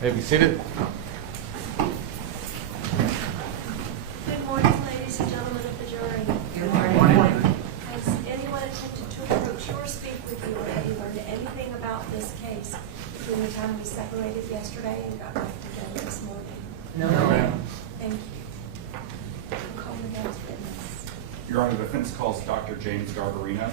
May be seated. Good morning, ladies and gentlemen of the jury. Good morning. Has anyone attempted to approach or speak with you, or have you learned anything about this case between the time we separated yesterday and got back together this morning? No, ma'am. Thank you. Call the next witness. Your Honor, the defense calls Dr. James Garbarino.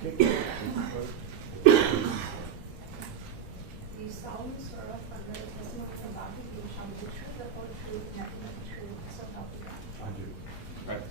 Do you solemnly swear or affirm that the testimony about to give shall be the truth, the whole truth, nothing but the truth, so help you God? I do. Right.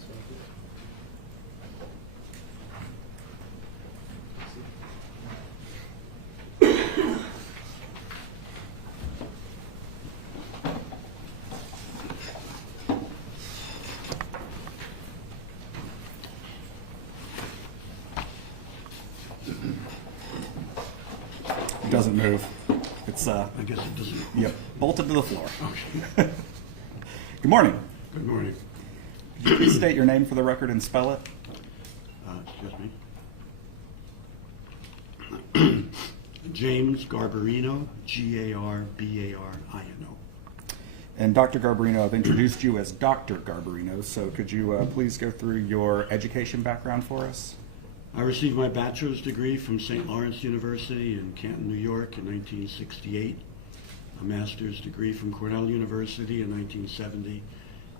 It doesn't move. It's I guess it doesn't. yep, bolted to the floor. Okay. Good morning. Good morning. Could you please state your name for the record and spell it? Excuse me. James Garbarino, Garbarino. And Dr. Garbarino, I've introduced you as Dr. Garbarino, so could you please go through your education background for us? I received my bachelor's degree from St. Lawrence University in Canton, New York in 1968, a master's degree from Cornell University in 1970,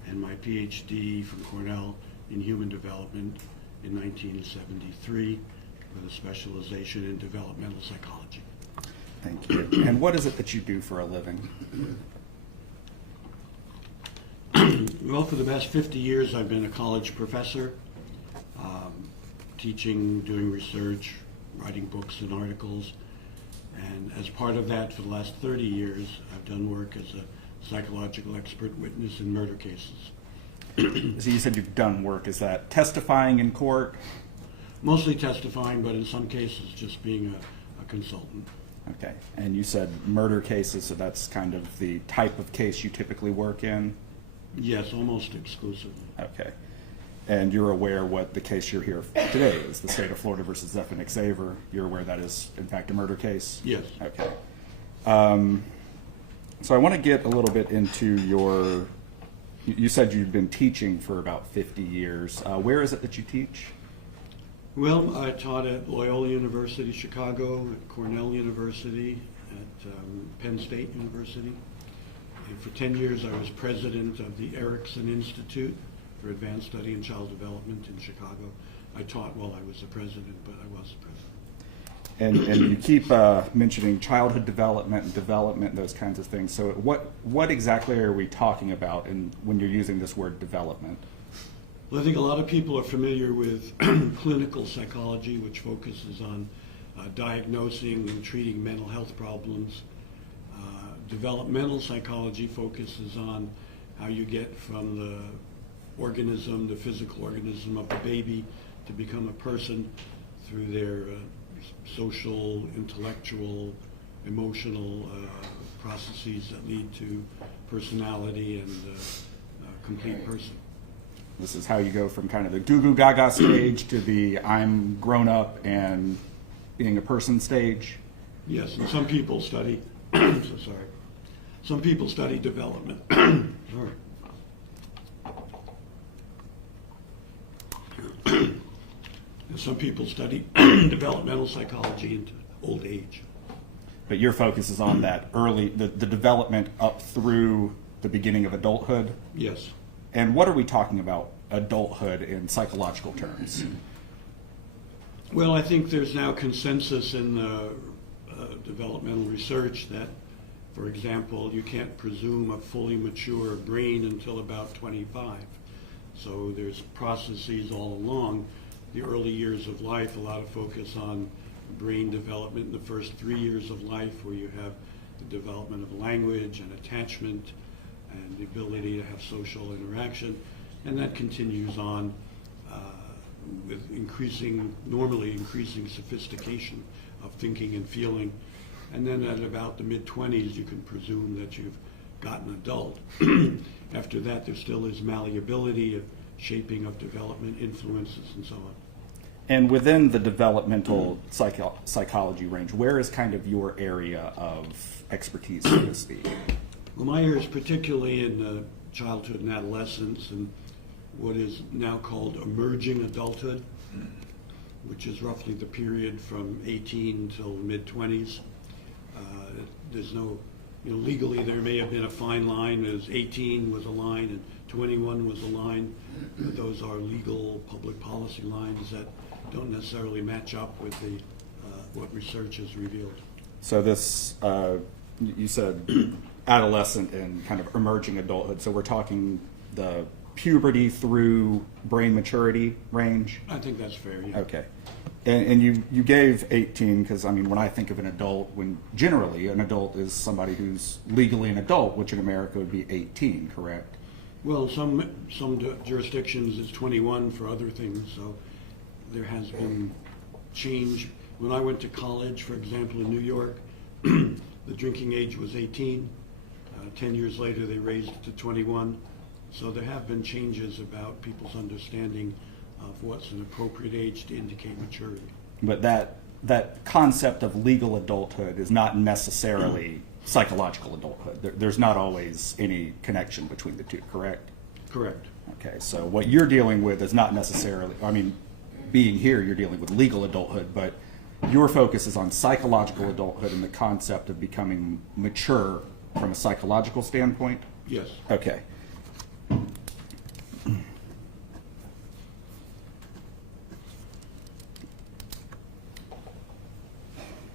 and my PhD from Cornell in human development in 1973 with a specialization in developmental psychology. Thank you. And what is it that you do for a living? Well, for the past 50 years, I've been a college professor, teaching, doing research, writing books and articles. And as part of that, for the last 30 years, I've done work as a psychological expert witness in murder cases. So you said you've done work. Is that testifying in court? Mostly testifying, but in some cases just being a consultant. Okay. And you said murder cases, so that's kind of the type of case you typically work in? Yes, almost exclusively. Okay. And you're aware what the case you're here today is, the state of Florida versus Zephanic Xavier. You're aware that is, in fact, a murder case? Yes. Okay. So I want to get a little bit into your, you said you've been teaching for about 50 years. Where is it that you teach? Well, I taught at Loyola University, Chicago, at Cornell University, at Penn State University. And for 10 years, I was president of the Erickson Institute for Advanced Study in Child Development in Chicago. I taught while I was the president, but I was the president. And you keep mentioning childhood development and development, those kinds of things. So what exactly are we talking about when you're using this word development? Well, I think a lot of people are familiar with clinical psychology, which focuses on diagnosing and treating mental health problems. Developmental psychology focuses on how you get from the organism, the physical organism of the baby, to become a person through their social, intellectual, emotional processes that lead to personality and a complete person. This is how you go from kind of the goo goo gaga stage to the I'm grown up and being a person stage. Yes, and some people study, some people study development. Sorry. Some people study developmental psychology into old age. But your focus is on that early, the development up through the beginning of adulthood. Yes. And what are we talking about adulthood in psychological terms? Well, I think there's now consensus in developmental research that, for example, you can't presume a fully mature brain until about 25. So there's processes all along the early years of life, a lot of focus on brain development in the first 3 years of life, where you have the development of language and attachment and the ability to have social interaction. And that continues on with normally increasing sophistication of thinking and feeling. And then at about the mid-20s, you can presume that you've gotten adult. After that, there still is malleability, shaping of development, influences, and so on. And within the developmental psychology range, where is kind of your area of expertise, so to speak? Well, my area is particularly in childhood and adolescence and what is now called emerging adulthood, which is roughly the period from 18 till mid-20s. There's no, legally there may have been a fine line, as 18 was a line and 21 was a line, but those are legal public policy lines that don't necessarily match up with the what research has revealed. So this, you said adolescent and kind of emerging adulthood, so we're talking the puberty through brain maturity range? I think that's fair, yeah. Okay. And you gave 18 because, I mean, when I think of an adult, generally an adult is somebody who's legally an adult, which in America would be 18, correct? Well, some jurisdictions it's 21 for other things, so there has been change. When I went to college, for example, in New York, the drinking age was 18. 10 years later, they raised it to 21. So there have been changes about people's understanding of what's an appropriate age to indicate maturity. But that concept of legal adulthood is not necessarily psychological adulthood. There's not always any connection between the two, correct? Correct. Okay, so what you're dealing with is not necessarily, I mean, being here, you're dealing with legal adulthood, but your focus is on psychological adulthood and the concept of becoming mature from a psychological standpoint? Yes. Okay.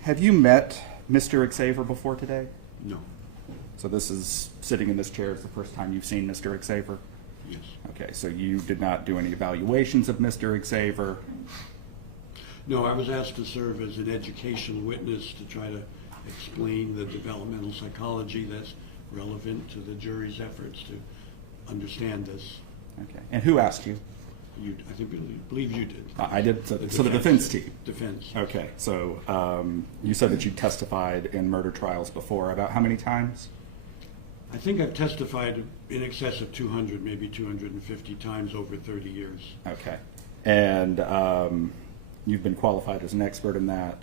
Have you met Mr. Xavier before today? No. So this is, sitting in this chair is the first time you've seen Mr. Xavier? Yes. Okay, so you did not do any evaluations of Mr. Xavier? No, I was asked to serve as an educational witness to try to explain the developmental psychology that's relevant to the jury's efforts to understand this. Okay, and who asked you? I believe you did. I did, so the defense team? Defense. Okay, so you said that you testified in murder trials before. About how many times? I think I've testified in excess of 200, maybe 250 times over 30 years. Okay, and you've been qualified as an expert in that?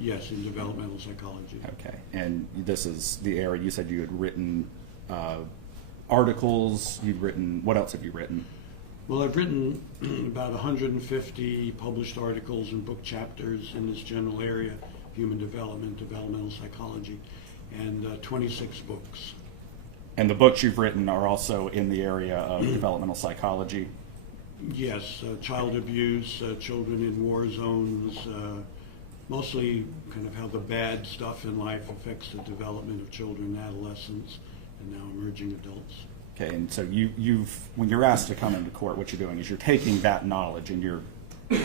Yes, in developmental psychology. Okay, and this is the area, you said you had written articles, what else have you written? Well, I've written about 150 published articles and book chapters in this general area, human development, developmental psychology, and 26 books. And the books you've written are also in the area of developmental psychology? Yes, child abuse, children in war zones, mostly kind of how the bad stuff in life affects the development of children, adolescents, and now emerging adults. Okay, and so when you're asked to come into court, what you're doing is you're taking that knowledge and you're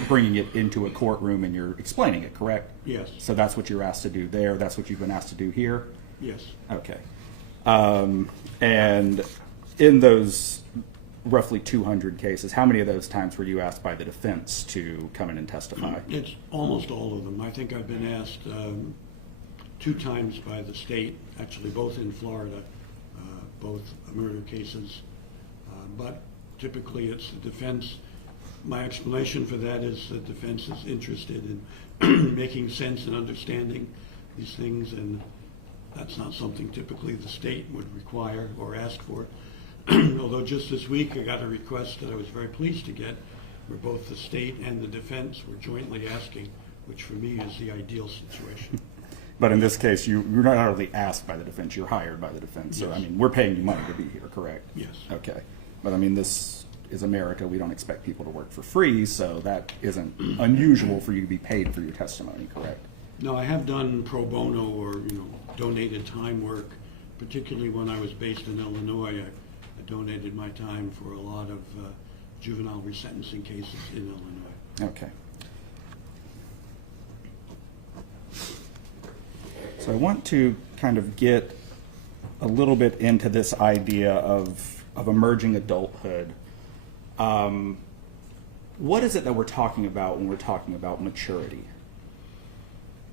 bringing it into a courtroom and you're explaining it, correct? Yes. So that's what you're asked to do there, that's what you've been asked to do here? Yes. Okay. And in those roughly 200 cases, how many of those times were you asked by the defense to come in and testify? It's almost all of them. I think I've been asked 2 times by the state, actually both in Florida, both murder cases, but typically it's the defense. My explanation for that is the defense is interested in making sense and understanding these things, and that's not something typically the state would require or ask for. Although just this week I got a request that I was very pleased to get, where both the state and the defense were jointly asking, which for me is the ideal situation. But in this case, you're not only asked by the defense, you're hired by the defense. So, Yes. I mean, we're paying you money to be here, correct? Yes. Okay. But, I mean, this is America. We don't expect people to work for free, so that isn't unusual for you to be paid for your testimony, correct? No, I have done pro bono or donated time work, particularly when I was based in Illinois. I donated my time for a lot of juvenile resentencing cases in Illinois. Okay. So I want to kind of get a little bit into this idea of emerging adulthood. What is it that we're talking about when we're talking about maturity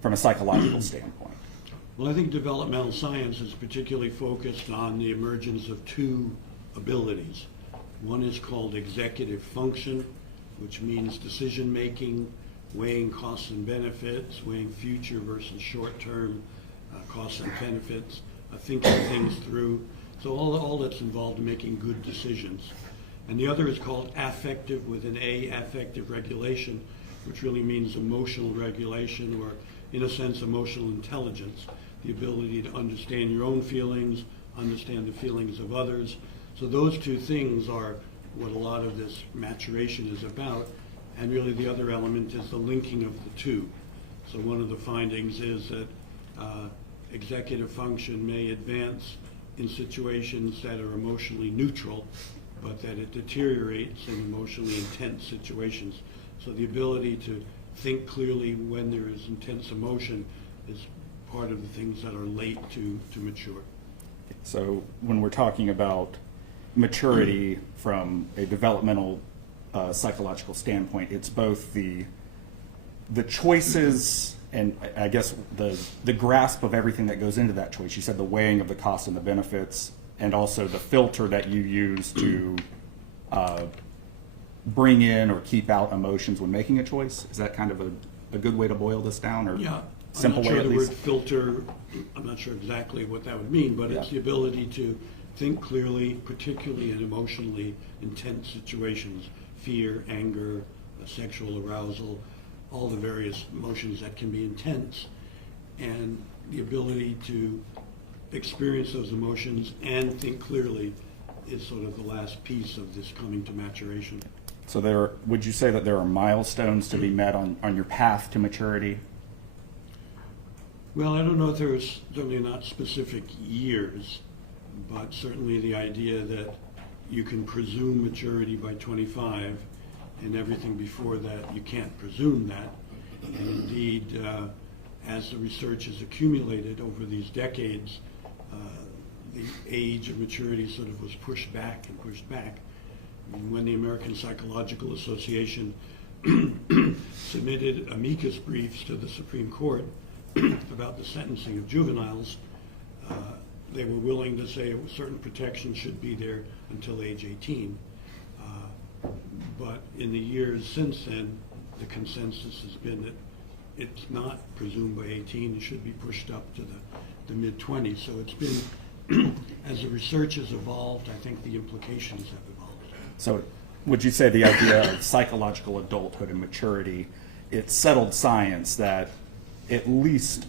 from a psychological standpoint? Well, I think developmental science is particularly focused on the emergence of two abilities. One is called executive function, which means decision-making, weighing costs and benefits, weighing future versus short-term costs and benefits, thinking things through. So all that's involved in making good decisions. And the other is called affective, with an A, affective regulation, which really means emotional regulation, or in a sense emotional intelligence, the ability to understand your own feelings, understand the feelings of others. So those two things are what a lot of this maturation is about, and really the other element is the linking of the two. So one of the findings is that executive function may advance in situations that are emotionally neutral, but that it deteriorates in emotionally intense situations. So the ability to think clearly when there is intense emotion is part of the things that are late to mature. So when we're talking about maturity from a developmental psychological standpoint, it's both the choices and I guess the grasp of everything that goes into that choice. You said the weighing of the costs and the benefits, and also the filter that you use to bring in or keep out emotions when making a choice. Is that kind of a good way to boil this down, or Yeah, simple I'm not way sure at the least? word filter, I'm not sure exactly what that would mean, but it's the ability to think clearly, particularly in emotionally intense situations, fear, anger, sexual arousal, all the various emotions that can be intense, and the ability to experience those emotions and think clearly is sort of the last piece of this coming to maturation. So would you say that there are milestones to be met on your path to maturity? Well, I don't know if there's certainly not specific years, but certainly the idea that you can presume maturity by 25, and everything before that, you can't presume that. And indeed, as the research has accumulated over these decades, the age of maturity sort of was pushed back and pushed back. I mean, when the American Psychological Association submitted amicus briefs to the Supreme Court about the sentencing of juveniles, they were willing to say certain protections should be there until age 18. But in the years since then, the consensus has been that it's not presumed by 18. It should be pushed up to the mid-20s. So it's been, as the research has evolved, I think the implications have evolved. So would you say the idea of psychological adulthood and maturity, it's settled science that at least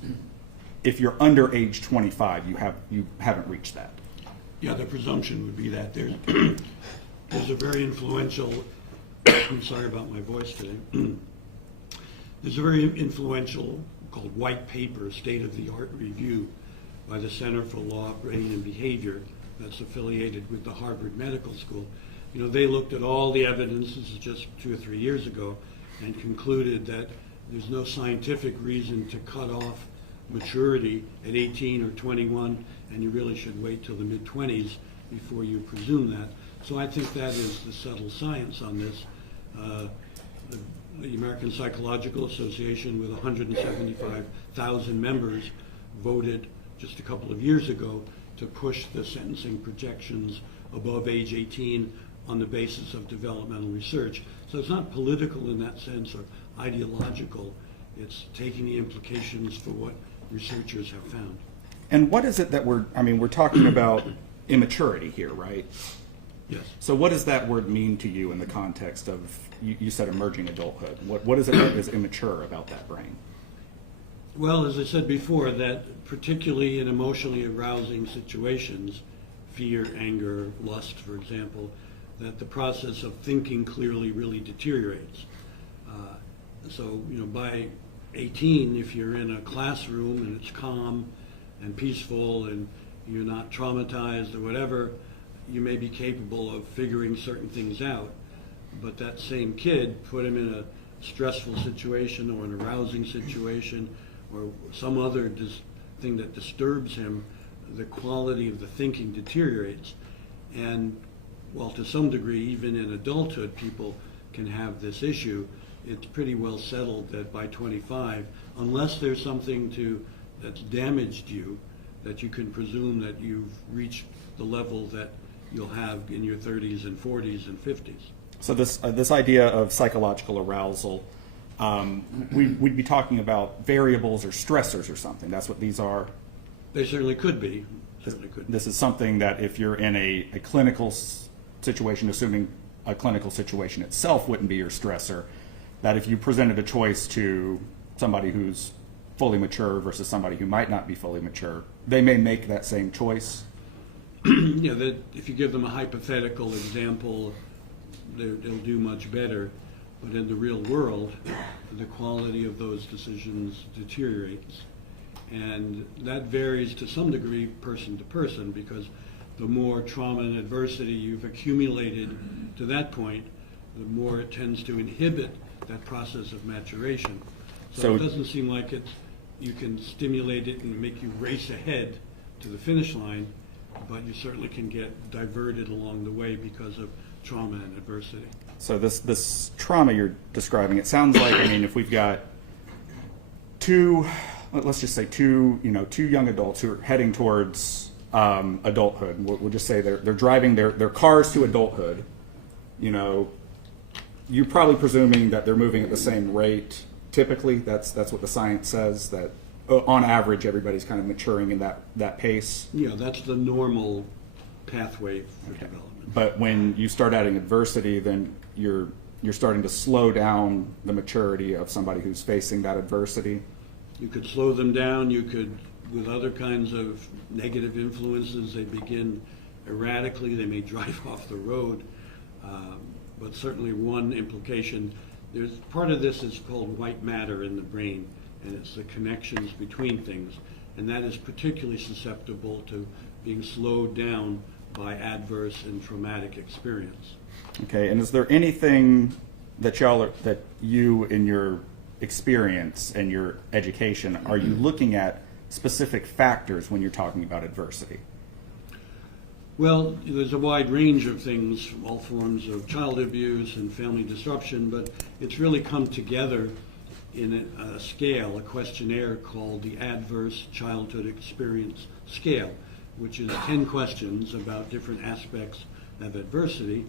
if you're under age 25, you haven't reached that? Yeah, the presumption would be that. There's a very influential, I'm sorry about my voice today. There's a very influential called White Paper, State-of-the-Art Review by the Center for Law, Brain and Behavior that's affiliated with the Harvard Medical School. You know, they looked at all the evidence, this is just 2 or 3 years ago, and concluded that there's no scientific reason to cut off maturity at 18 or 21, and you really should wait till the mid-20s before you presume that. So I think that is the settled science on this. The American Psychological Association, with 175,000 members, voted just a couple of years ago to push the sentencing projections above age 18 on the basis of developmental research. So it's not political in that sense or ideological. It's taking the implications for what researchers have found. And what is it that we're talking about immaturity here, right? Yes. So what does that word mean to you in the context of, you said emerging adulthood? What is it that is immature about that brain? Well, as I said before, that particularly in emotionally arousing situations, fear, anger, lust, for example, that the process of thinking clearly really deteriorates. So, you know, by 18, if you're in a classroom and it's calm and peaceful and you're not traumatized or whatever, you may be capable of figuring certain things out. but that same kid, put him in a stressful situation or an arousing situation or some other thing that disturbs him, the quality of the thinking deteriorates. And while to some degree, even in adulthood, people can have this issue, it's pretty well settled that by 25, unless there's something that's damaged you, that you can presume that you've reached the level that you'll have in your 30s and 40s and 50s. So this idea of psychological arousal, we'd be talking about variables or stressors or something. That's what these are. They certainly could be. This is something that if you're in a clinical situation, assuming a clinical situation itself wouldn't be your stressor, that if you presented a choice to somebody who's fully mature versus somebody who might not be fully mature, they may make that same choice. Yeah, that if you give them a hypothetical example, they'll do much better. But in the real world, the quality of those decisions deteriorates. And that varies to some degree person to person, because the more trauma and adversity you've accumulated to that point, the more it tends to inhibit that process of maturation. So it doesn't seem like you can stimulate it and make you race ahead to the finish line, but you certainly can get diverted along the way because of trauma and adversity. So this trauma you're describing, it sounds like, I mean, if we've got let's just say two young adults who are heading towards adulthood. We'll just say they're driving their cars to adulthood. You're probably presuming that they're moving at the same rate. Typically, that's what the science says, that on average everybody's kind of maturing in that pace. Yeah, that's the normal pathway for development. But when you start adding adversity, then you're starting to slow down the maturity of somebody who's facing that adversity. You could slow them down. You could, with other kinds of negative influences, they begin erratically. They may drive off the road. But certainly one implication, there's part of this is called white matter in the brain, and it's the connections between things. And that is particularly susceptible to being slowed down by adverse and traumatic experience. Okay, and is there anything that you in your experience and your education, are you looking at specific factors when you're talking about adversity? Well, there's a wide range of things, all forms of child abuse and family disruption, but it's really come together in a scale, a questionnaire called the Adverse Childhood Experience Scale, which is 10 questions about different aspects of adversity,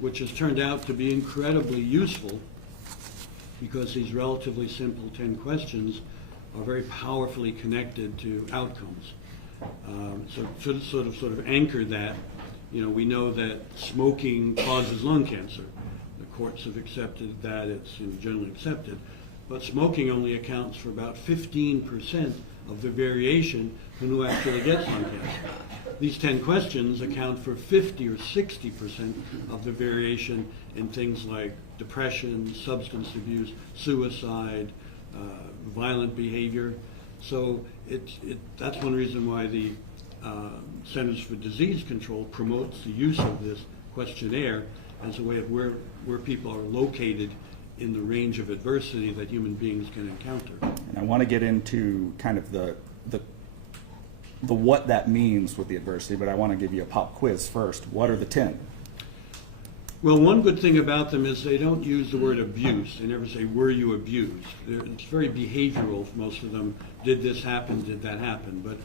which has turned out to be incredibly useful because these relatively simple 10 questions are very powerfully connected to outcomes. So sort of anchor that, we know that smoking causes lung cancer. The courts have accepted that, it's generally accepted. But smoking only accounts for about 15% of the variation in who actually gets lung cancer. These 10 questions account for 50 or 60% of the variation in things like depression, substance abuse, suicide, violent behavior. So that's one reason why the Centers for Disease Control promotes the use of this questionnaire as a way of where people are located in the range of adversity that human beings can encounter. And I want to get into kind of the what that means with the adversity, but I want to give you a pop quiz first. What are the 10? Well, one good thing about them is they don't use the word abuse. They never say, were you abused? It's very behavioral, most of them. Did this happen? Did that happen? But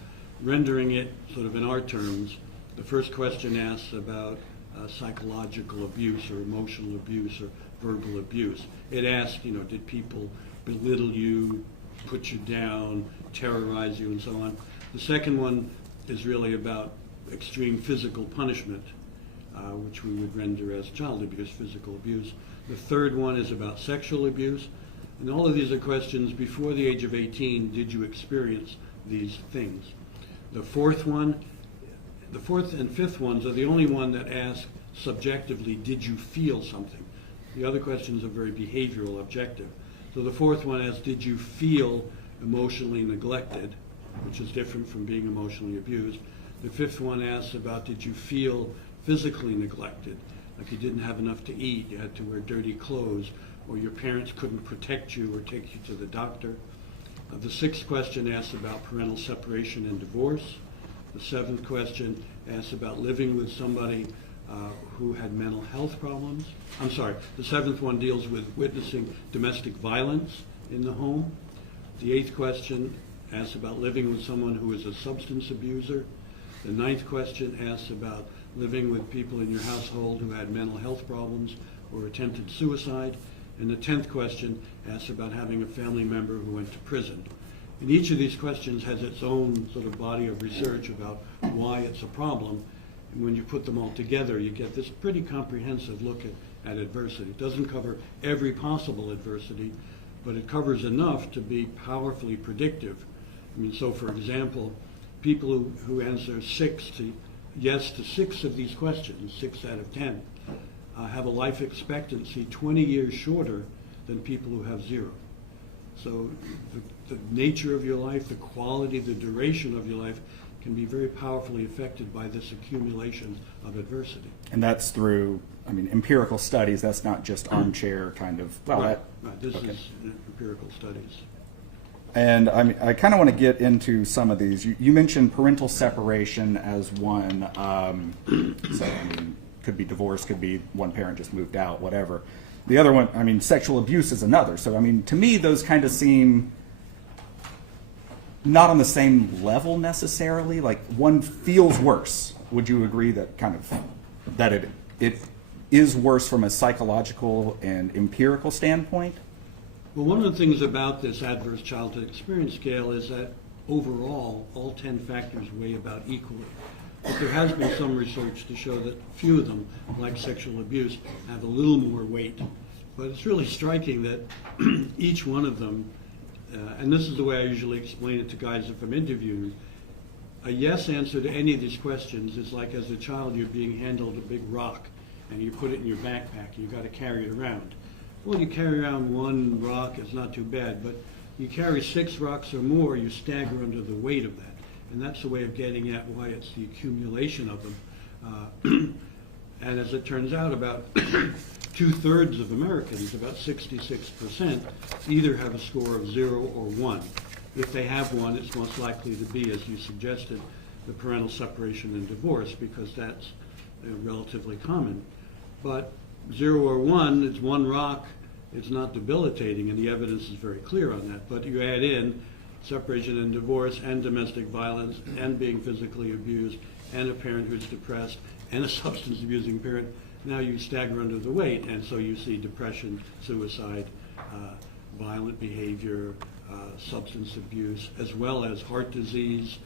rendering it sort of in our terms, the first question asks about psychological abuse or emotional abuse or verbal abuse. It asks, did people belittle you, put you down, terrorize you, and so on. The second one is really about extreme physical punishment, which we would render as child abuse, physical abuse. The third one is about sexual abuse. And all of these are questions before the age of 18, did you experience these things? The fourth and fifth ones are the only one that ask subjectively, did you feel something? The other questions are very behavioral, objective. So the fourth one asks, did you feel emotionally neglected, which is different from being emotionally abused. The fifth one asks about, did you feel physically neglected? like you didn't have enough to eat, you had to wear dirty clothes, or your parents couldn't protect you or take you to the doctor. The sixth question asks about parental separation and divorce. The seventh question asks about living with somebody who had mental health problems. I'm sorry, the seventh one deals with witnessing domestic violence in the home. The eighth question asks about living with someone who is a substance abuser. The ninth question asks about living with people in your household who had mental health problems or attempted suicide. And the 10th question asks about having a family member who went to prison. And each of these questions has its own sort of body of research about why it's a problem. And when you put them all together, you get this pretty comprehensive look at adversity. It doesn't cover every possible adversity, but it covers enough to be powerfully predictive. I mean, so for example, people who answer yes to six of these questions, 6 out of 10, have a life expectancy 20 years shorter than people who have 0. So the nature of your life, the quality, the duration of your life can be very powerfully affected by this accumulation of adversity. And that's through, I mean, empirical studies. That's not just armchair kind of, well, Right, that, right. This okay. is empirical studies. And I kind of want to get into some of these. You mentioned parental separation as one. So, I mean, could be divorce, could be one parent just moved out, whatever. The other one, I mean, sexual abuse is another. So, I mean, to me, those kind of seem not on the same level necessarily. Like, one feels worse. Would you agree that kind of, that it is worse from a psychological and empirical standpoint? Well, one of the things about this adverse childhood experience scale is that overall, all 10 factors weigh about equally. But there has been some research to show that few of them, like sexual abuse, have a little more weight. But it's really striking that each one of them, and this is the way I usually explain it to guys if I'm interviewing, a yes answer to any of these questions is like as a child you're being handled a big rock and you put it in your backpack and you've got to carry it around. Well, you carry around one rock, it's not too bad, but you carry 6 rocks or more, you stagger under the weight of that. And that's the way of getting at why it's the accumulation of them. And as it turns out, about 2/3 of Americans, about 66%, either have a score of 0 or 1. If they have 1, it's most likely to be, as you suggested, the parental separation and divorce, because that's relatively common. But 0 or 1, it's one rock, it's not debilitating, and the evidence is very clear on that. But you add in separation and divorce and domestic violence and being physically abused and a parent who's depressed and a substance abusing parent, now you stagger under the weight, and so you see depression, suicide, violent behavior, substance abuse, as well as heart disease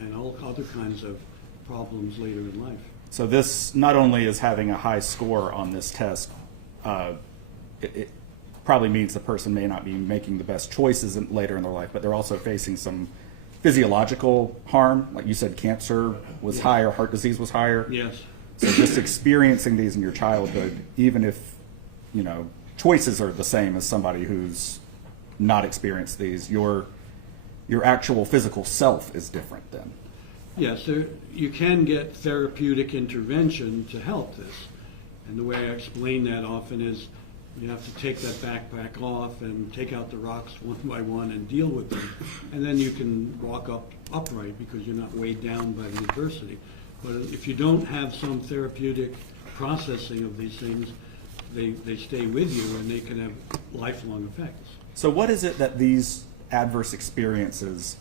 and all other kinds of problems later in life. So this not only is having a high score on this test, it probably means the person may not be making the best choices later in their life, but they're also facing some physiological harm. Like you said, cancer was higher, heart disease was higher. Yes. So just experiencing these in your childhood, even if, you know, choices are the same as somebody who's not experienced these, your actual physical self is different then. Yes, you can get therapeutic intervention to help this. And the way I explain that often is you have to take that backpack off and take out the rocks one by one and deal with them. And then you can walk upright because you're not weighed down by the adversity. But if you don't have some therapeutic processing of these things, they stay with you and they can have lifelong effects. So what is it that these adverse experiences,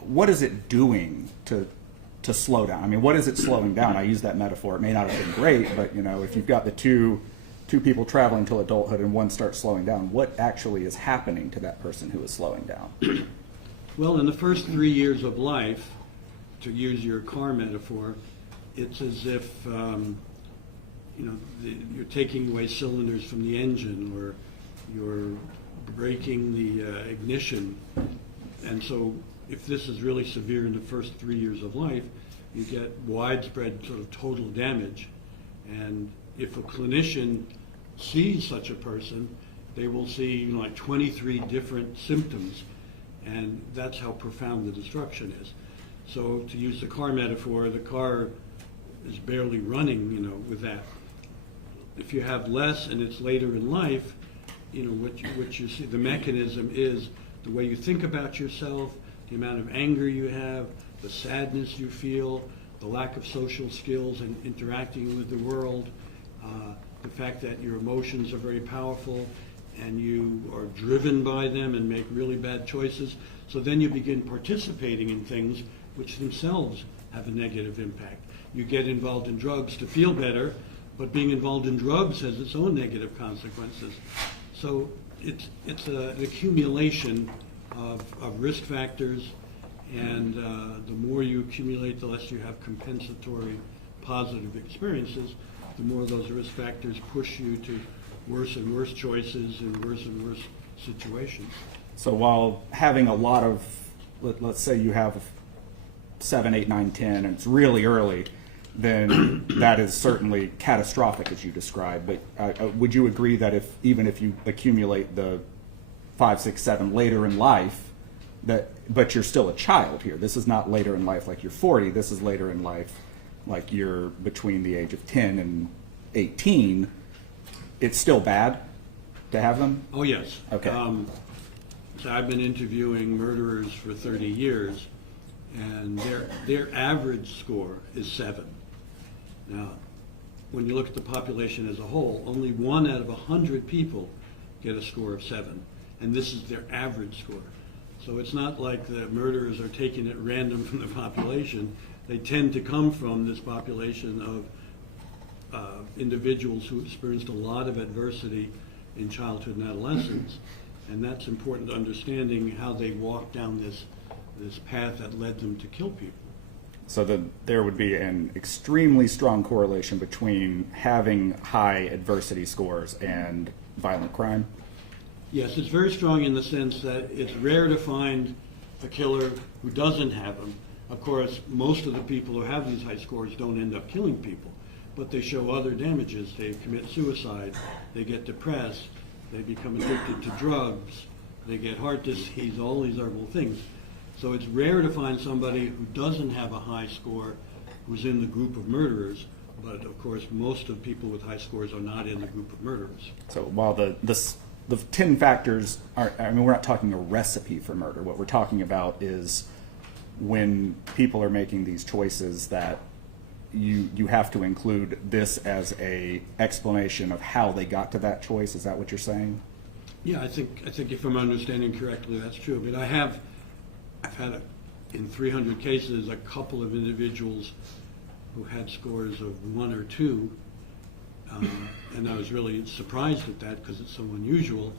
what is it doing to slow down? I mean, what is it slowing down? I use that metaphor. It may not have been great, but you know, if you've got the two people traveling till adulthood and one starts slowing down, what actually is happening to that person who is slowing down? Well, in the first 3 years of life, to use your car metaphor, it's as if you're taking away cylinders from the engine, or you're breaking the ignition. And so if this is really severe in the first 3 years of life, you get widespread sort of total damage. And if a clinician sees such a person, they will see like 23 different symptoms, and that's how profound the destruction is. So to use the car metaphor, the car is barely running, with that. If you have less and it's later in life, what you see, the mechanism is the way you think about yourself, the amount of anger you have, the sadness you feel, the lack of social skills and interacting with the world, the fact that your emotions are very powerful and you are driven by them and make really bad choices. So then you begin participating in things which themselves have a negative impact. You get involved in drugs to feel better, but being involved in drugs has its own negative consequences. So it's an accumulation of risk factors, and the more you accumulate, the less you have compensatory positive experiences, the more those risk factors push you to worse and worse choices and worse situations. So while having a lot of, let's say you have 7, 8, 9, 10, and it's really early, then that is certainly catastrophic, as you described. But would you agree that even if you accumulate the 5, 6, 7 later in life, but you're still a child here? This is not later in life like you're 40. This is later in life like you're between the age of 10 and 18. It's still bad to have them? Oh, yes. Okay. So I've been interviewing murderers for 30 years, and their average score is 7. Now, when you look at the population as a whole, only 1 out of 100 people get a score of 7, and this is their average score. So it's not like the murderers are taken at random from the population. They tend to come from this population of individuals who experienced a lot of adversity in childhood and adolescence, and that's important to understanding how they walked down this path that led them to kill people. So there would be an extremely strong correlation between having high adversity scores and violent crime? Yes, it's very strong in the sense that it's rare to find a killer who doesn't have them. Of course, most of the people who have these high scores don't end up killing people, but they show other damages. They commit suicide, they get depressed, they become addicted to drugs, they get heart disease, all these horrible things. So it's rare to find somebody who doesn't have a high score who's in the group of murderers, but of course most of people with high scores are not in the group of murderers. So while the 10 factors aren't, I mean, we're not talking a recipe for murder. What we're talking about is when people are making these choices that you have to include this as a explanation of how they got to that choice. Is that what you're saying? Yeah, I think if I'm understanding correctly, that's true. But I've had in 300 cases a couple of individuals who had scores of 1 or 2, and I was really surprised at that because it's so unusual.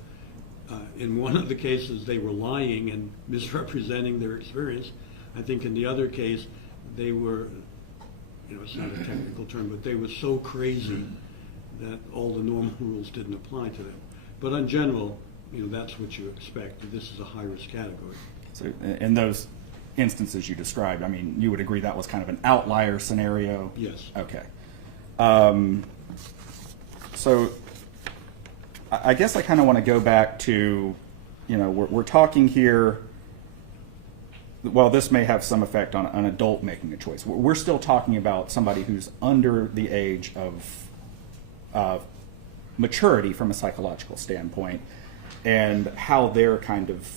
In one of the cases, they were lying and misrepresenting their experience. I think in the other case, they were, it's not a technical term, but they were so crazy that all the normal rules didn't apply to them. But in general, that's what you expect. This is a high-risk category. So in those instances you described, I mean, you would agree that was kind of an outlier scenario? Yes. Okay. So I guess I kind of want to go back to, we're talking here, well, this may have some effect on an adult making a choice. We're still talking about somebody who's under the age of maturity from a psychological standpoint, and how they're kind of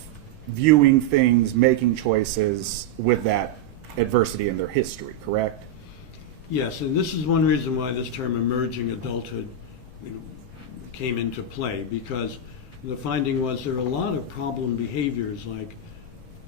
viewing things, making choices with that adversity in their history, correct? Yes, and this is one reason why this term emerging adulthood came into play, because the finding was there are a lot of problem behaviors like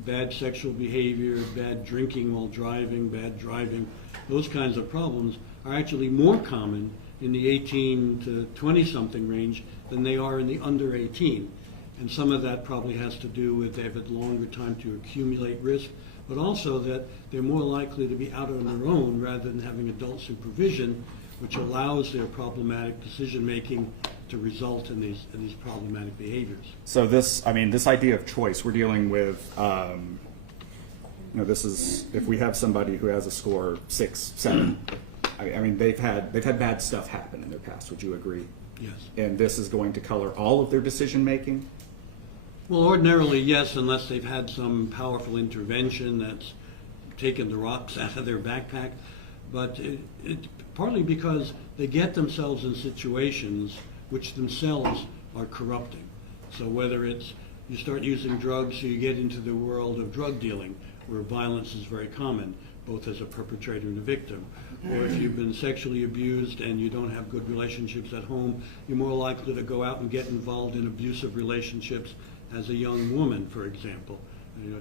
bad sexual behavior, bad drinking while driving, bad driving. Those kinds of problems are actually more common in the 18 to 20-something range than they are in the under 18. And some of that probably has to do with they've had longer time to accumulate risk, but also that they're more likely to be out on their own rather than having adult supervision, which allows their problematic decision-making to result in these problematic behaviors. So this idea of choice, we're dealing with, this is, if we have somebody who has a score 6, 7, I mean, they've had bad stuff happen in their past, would you agree? Yes. And this is going to color all of their decision-making? Well, ordinarily, yes, unless they've had some powerful intervention that's taken the rocks out of their backpack. But partly because they get themselves in situations which themselves are corrupting. So whether it's you start using drugs, so you get into the world of drug dealing, where violence is very common, both as a perpetrator and a victim. Or if you've been sexually abused and you don't have good relationships at home, you're more likely to go out and get involved in abusive relationships as a young woman, for example.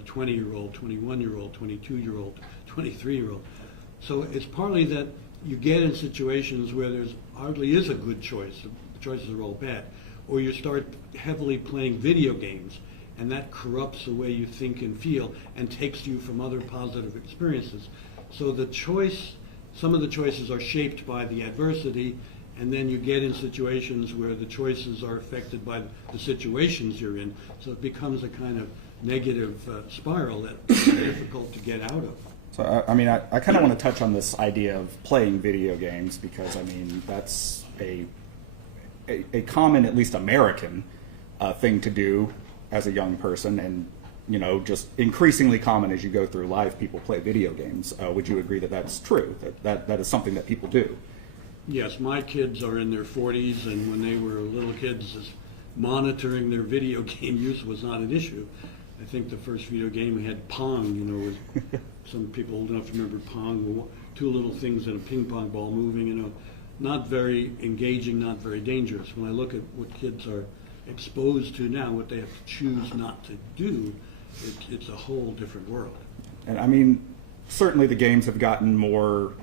20-year-old, 21-year-old, 22-year-old, 23-year-old. So it's partly that you get in situations where there's hardly is a good choice. The choices are all bad. Or you start heavily playing video games, and that corrupts the way you think and feel and takes you from other positive experiences. So the choice, some of the choices are shaped by the adversity, and then you get in situations where the choices are affected by the situations you're in. So it becomes a kind of negative spiral that's difficult to get out of. So, I mean, I kind of want to touch on this idea of playing video games because, I mean, that's a common, at least American, thing to do as a young person, and just increasingly common as you go through life. People play video games. Would you agree that that's true? That is something that people do? Yes, my kids are in their 40s, and when they were little kids, monitoring their video game use was not an issue. I think the first video game we had Pong. With some people old enough to remember Pong, two little things and a ping pong ball moving. Not very engaging, not very dangerous. When I look at what kids are exposed to now, what they have to choose not to do, it's a whole different world. And I mean, certainly the games have gotten more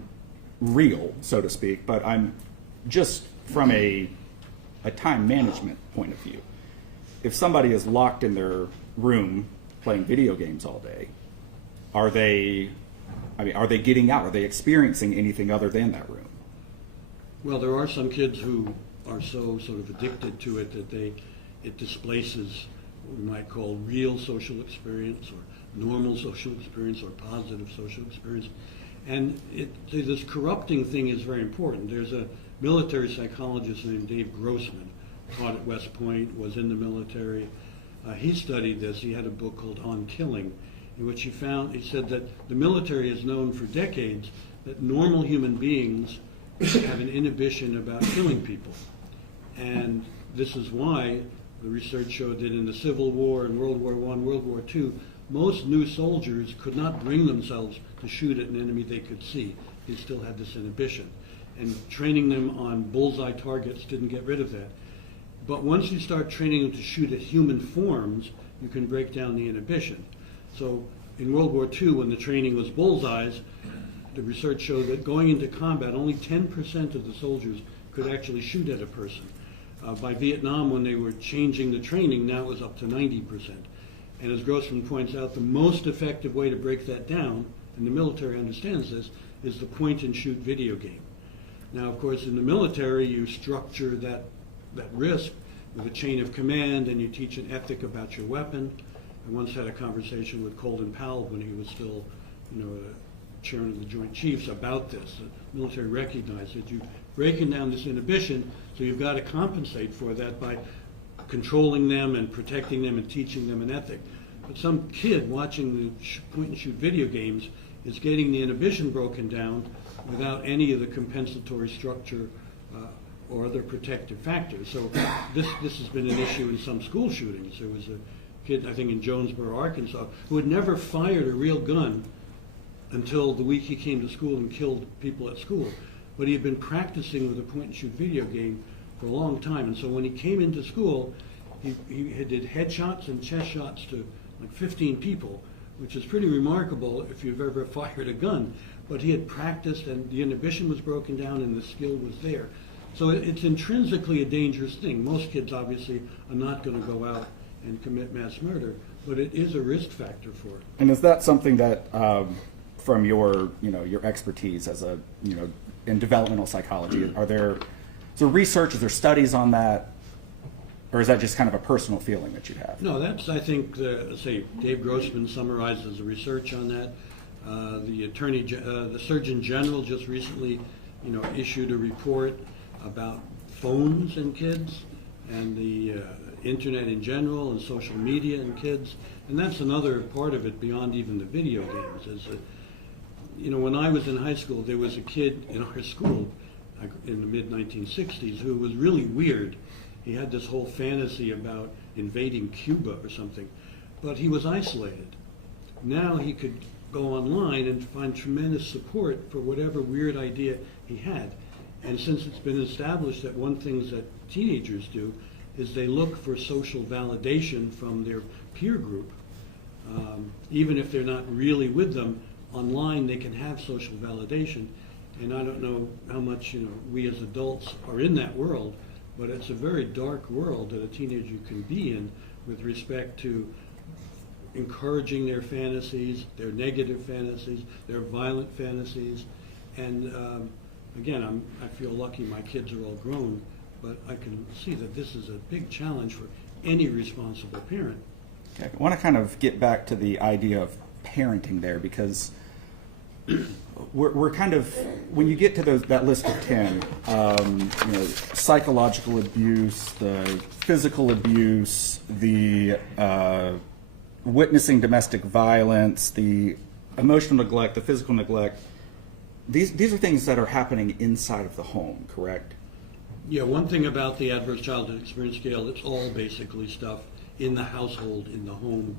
real, so to speak, but I'm just from a time management point of view. If somebody is locked in their room playing video games all day, are they getting out? Are they experiencing anything other than that room? Well, there are some kids who are so sort of addicted to it that it displaces what we might call real social experience or normal social experience or positive social experience. And this corrupting thing is very important. There's a military psychologist named Dave Grossman, taught at West Point, was in the military. He studied this. He had a book called On Killing, in which he said that the military has known for decades that normal human beings have an inhibition about killing people. And this is why the research showed that in the Civil War and World War I, World War II, most new soldiers could not bring themselves to shoot at an enemy they could see. They still had this inhibition. And training them on bullseye targets didn't get rid of that. But once you start training them to shoot at human forms, you can break down the inhibition. So in World War II, when the training was bullseyes, the research showed that going into combat, only 10% of the soldiers could actually shoot at a person. By Vietnam, when they were changing the training, now it was up to 90%. And as Grossman points out, the most effective way to break that down, and the military understands this, is the point-and-shoot video game. Now, of course, in the military, you structure that risk with a chain of command, and you teach an ethic about your weapon. I once had a conversation with Colin Powell when he was still, chairman of the Joint Chiefs about this. The military recognized that you've breaking down this inhibition, so you've got to compensate for that by controlling them and protecting them and teaching them an ethic. But some kid watching the point-and-shoot video games is getting the inhibition broken down without any of the compensatory structure or other protective factors. So this has been an issue in some school shootings. There was a kid, I think in Jonesboro, Arkansas, who had never fired a real gun until the week he came to school and killed people at school. But he had been practicing with a point-and-shoot video game for a long time. And so when he came into school, he did headshots and chest shots to like 15 people, which is pretty remarkable if you've ever fired a gun. But he had practiced, and the inhibition was broken down, and the skill was there. So it's intrinsically a dangerous thing. Most kids, obviously, are not going to go out and commit mass murder, but it is a risk factor for it. And is that something that, from your expertise as a, in developmental psychology, is there research, is there studies on that, or is that just kind of a personal feeling that you have? No, that's, I think, Dave Grossman summarizes the research on that. The Surgeon General just recently, issued a report about phones in kids and the internet in general and social media in kids, and that's another part of it beyond even the video games. Is that when I was in high school, there was a kid in our school in the mid-1960s who was really weird. He had this whole fantasy about invading Cuba or something, but he was isolated. Now he could go online and find tremendous support for whatever weird idea he had. And since it's been established that one thing that teenagers do is they look for social validation from their peer group, even if they're not really with them, online they can have social validation. And I don't know how much we as adults are in that world, but it's a very dark world that a teenager can be in with respect to encouraging their fantasies, their negative fantasies, their violent fantasies. And again, I feel lucky my kids are all grown, but I can see that this is a big challenge for any responsible parent. Okay. I want to kind of get back to the idea of parenting there, because we're kind of, when you get to that list of 10, psychological abuse, the physical abuse, the witnessing domestic violence, the emotional neglect, the physical neglect, these are things that are happening inside of the home, correct? Yeah, one thing about the Adverse Childhood Experience Scale, it's all basically stuff in the household, in the home.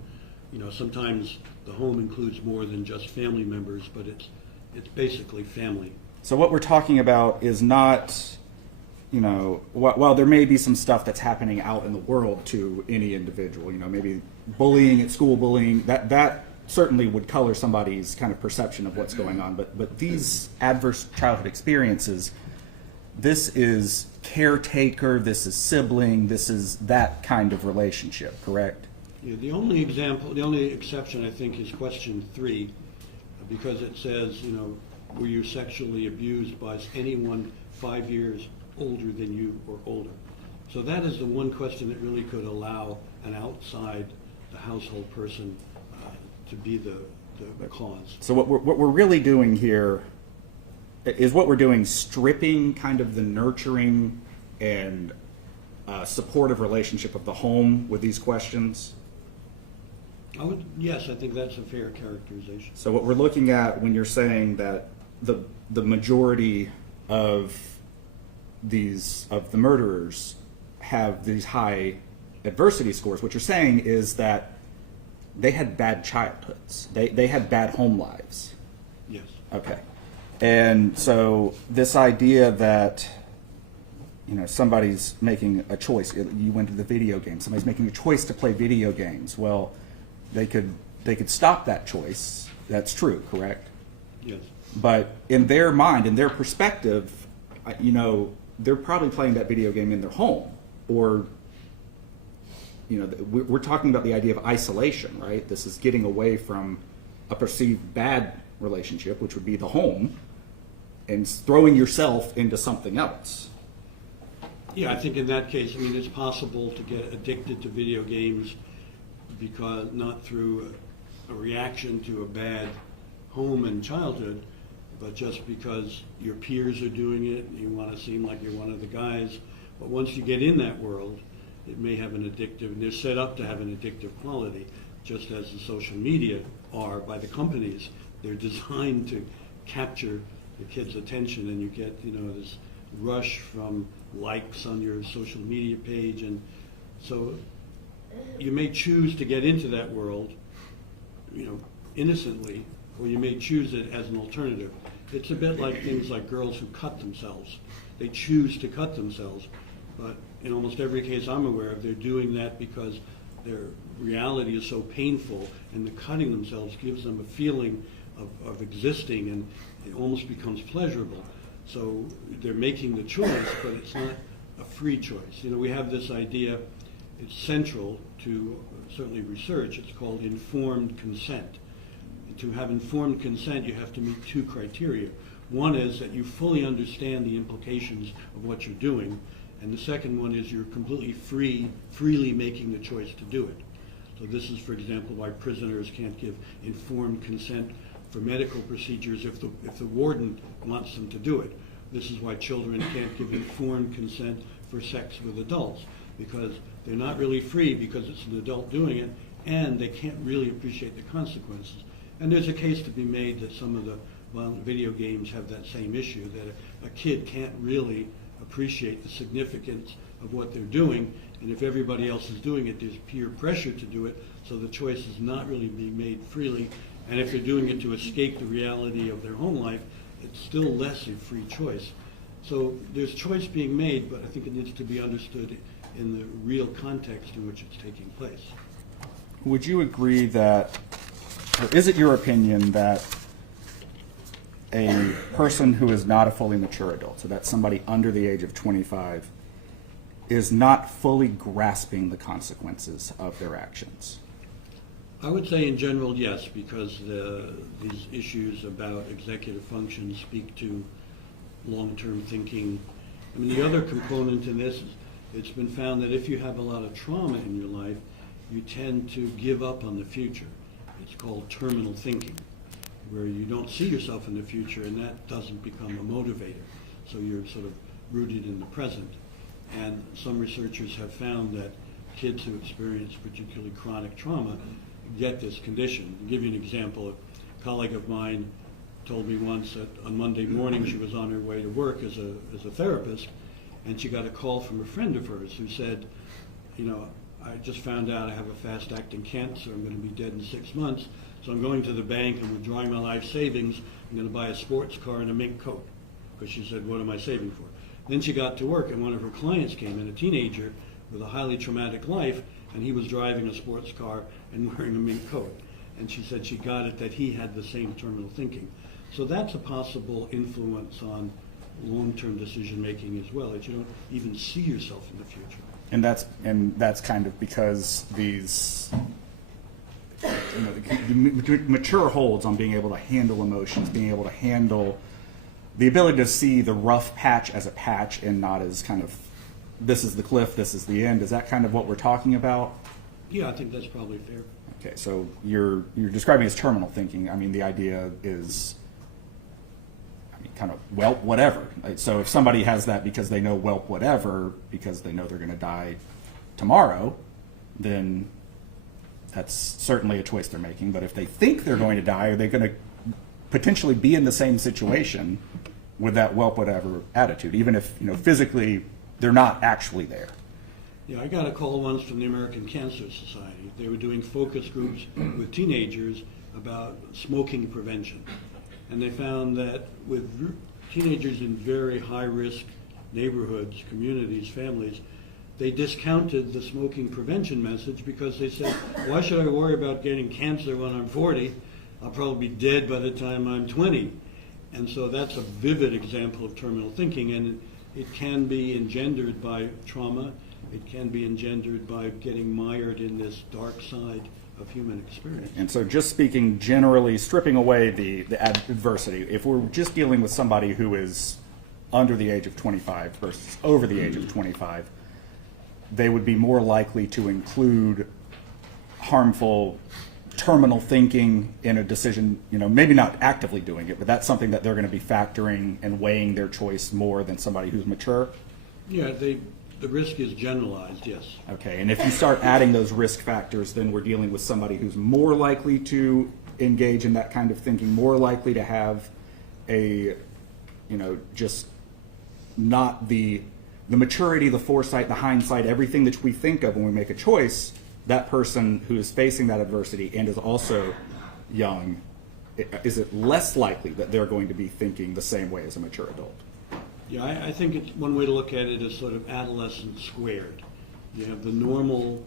Sometimes the home includes more than just family members, but it's basically family. So what we're talking about is not, while there may be some stuff that's happening out in the world to any individual, maybe bullying at school, bullying, that certainly would color somebody's kind of perception of what's going on. But these adverse childhood experiences, this is caretaker, this is sibling, this is that kind of relationship, correct? Yeah, the only exception I think is question 3, because it says, were you sexually abused by anyone 5 years older than you or older? So that is the one question that really could allow an outside the household person to be the cause. So what we're really doing here is stripping kind of the nurturing and supportive relationship of the home with these questions? Yes, I think that's a fair characterization. So what we're looking at when you're saying that the majority of the murderers have these high adversity scores, what you're saying is that they had bad childhoods. They had bad home lives. Yes. Okay. And so this idea that somebody's making a choice. You went to the video game. Somebody's making a choice to play video games. Well, they could stop that choice. That's true, correct? Yes. But in their mind, in their perspective, they're probably playing that video game in their home, or we're talking about the idea of isolation, right? This is getting away from a perceived bad relationship, which would be the home, and throwing yourself into something else. Yeah, I think in that case, it's possible to get addicted to video games because not through a reaction to a bad home and childhood, but just because your peers are doing it, you want to seem like you're one of the guys. But once you get in that world, it may have an addictive, and they're set up to have an addictive quality, just as the social media are by the companies. They're designed to capture the kid's attention, and you get this rush from likes on your social media page, and so you may choose to get into that world, innocently, or you may choose it as an alternative. It's a bit like things like girls who cut themselves. They choose to cut themselves, but in almost every case I'm aware of, they're doing that because their reality is so painful, and the cutting themselves gives them a feeling of existing, and it almost becomes pleasurable. So they're making the choice, but it's not a free choice. We have this idea, it's central to certainly research, it's called informed consent. To have informed consent, you have to meet 2 criteria. One is that you fully understand the implications of what you're doing, and the second one is you're completely freely making the choice to do it. So this is, for example, why prisoners can't give informed consent for medical procedures if the warden wants them to do it. This is why children can't give informed consent for sex with adults, because they're not really free because it's an adult doing it, and they can't really appreciate the consequences. And there's a case to be made that some of the violent video games have that same issue, that a kid can't really appreciate the significance of what they're doing, and if everybody else is doing it, there's peer pressure to do it, so the choice is not really being made freely, and if they're doing it to escape the reality of their home life, it's still less a free choice. So there's choice being made, but I think it needs to be understood in the real context in which it's taking place. Would you agree that, or is it your opinion that a person who is not a fully mature adult, so that's somebody under the age of 25, is not fully grasping the consequences of their actions? I would say in general, yes, because these issues about executive function speak to long-term thinking. I mean, the other component in this is it's been found that if you have a lot of trauma in your life, you tend to give up on the future. It's called terminal thinking, where you don't see yourself in the future, and that doesn't become a motivator. So you're sort of rooted in the present. And some researchers have found that kids who experience particularly chronic trauma get this condition. To give you an example, a colleague of mine told me once that on Monday morning she was on her way to work as a therapist, and she got a call from a friend of hers who said, you know, I just found out I have a fast-acting cancer. I'm going to be dead in 6 months, so I'm going to the bank and withdrawing my life savings. I'm going to buy a sports car and a mink coat, because she said, what am I saving for? Then she got to work, and one of her clients came in, a teenager with a highly traumatic life, and he was driving a sports car and wearing a mink coat. And she said she got it that he had the same terminal thinking. So that's a possible influence on long-term decision-making as well, that you don't even see yourself in the future. And that's kind of because these, the mature holds on being able to handle emotions, being able to handle the ability to see the rough patch as a patch and not as kind of, this is the cliff, this is the end. Is that kind of what we're talking about? Yeah, I think that's probably fair. Okay, so you're describing as terminal thinking. I mean, the idea is, kind of, well, whatever. So if somebody has that because they know, well, whatever, because they know they're going to die tomorrow, then that's certainly a choice they're making. But if they think they're going to die, are they going to potentially be in the same situation with that, well, whatever attitude, even if, physically they're not actually there? Yeah, I got a call once from the American Cancer Society. They were doing focus groups with teenagers about smoking prevention. And they found that with teenagers in very high-risk neighborhoods, communities, families, they discounted the smoking prevention message because they said, why should I worry about getting cancer when I'm 40? I'll probably be dead by the time I'm 20. And so that's a vivid example of terminal thinking, and it can be engendered by trauma. It can be engendered by getting mired in this dark side of human experience. And so just speaking generally, stripping away the adversity, if we're just dealing with somebody who is under the age of 25 versus over the age of 25, they would be more likely to include harmful terminal thinking in a decision, maybe not actively doing it, but that's something that they're going to be factoring and weighing their choice more than somebody who's mature? Yeah, the risk is generalized, yes. Okay, and if you start adding those risk factors, then we're dealing with somebody who's more likely to engage in that kind of thinking, more likely to have a, just not the maturity, the foresight, the hindsight, everything that we think of when we make a choice. That person who is facing that adversity and is also young, is it less likely that they're going to be thinking the same way as a mature adult? Yeah, I think it's one way to look at it is sort of adolescence squared. You have the normal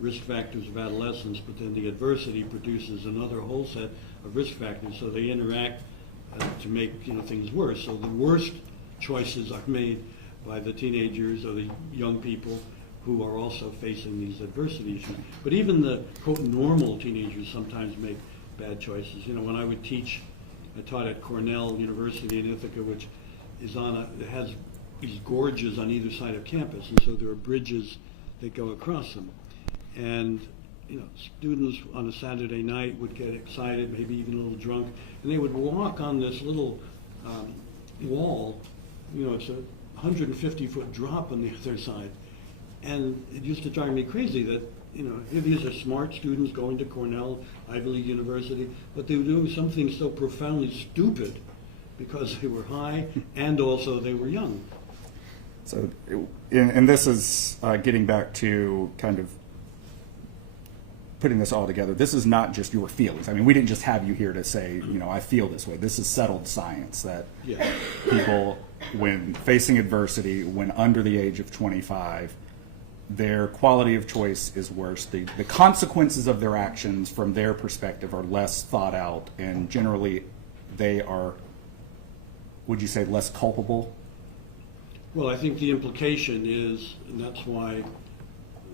risk factors of adolescence, but then the adversity produces another whole set of risk factors, so they interact to make things worse. So the worst choices are made by the teenagers or the young people who are also facing these adversity issues. But even the, quote, normal teenagers sometimes make bad choices. When I would teach, I taught at Cornell University in Ithaca, which is it has these gorges on either side of campus, and so there are bridges that go across them. And students on a Saturday night would get excited, maybe even a little drunk, and they would walk on this little wall. It's a 150-foot drop on the other side, And it used to drive me crazy that, here these are smart students going to Cornell, Ivy League University, but they were doing something so profoundly stupid because they were high and also they were young. So, and this is getting back to kind of putting this all together. This is not just your feelings. I mean, we didn't just have you here to say, I feel this way. This is settled science that Yeah. people, when facing adversity, when under the age of 25, their quality of choice is worse. The consequences of their actions from their perspective are less thought out, and generally they are, would you say, less culpable? Well, I think the implication is, and that's why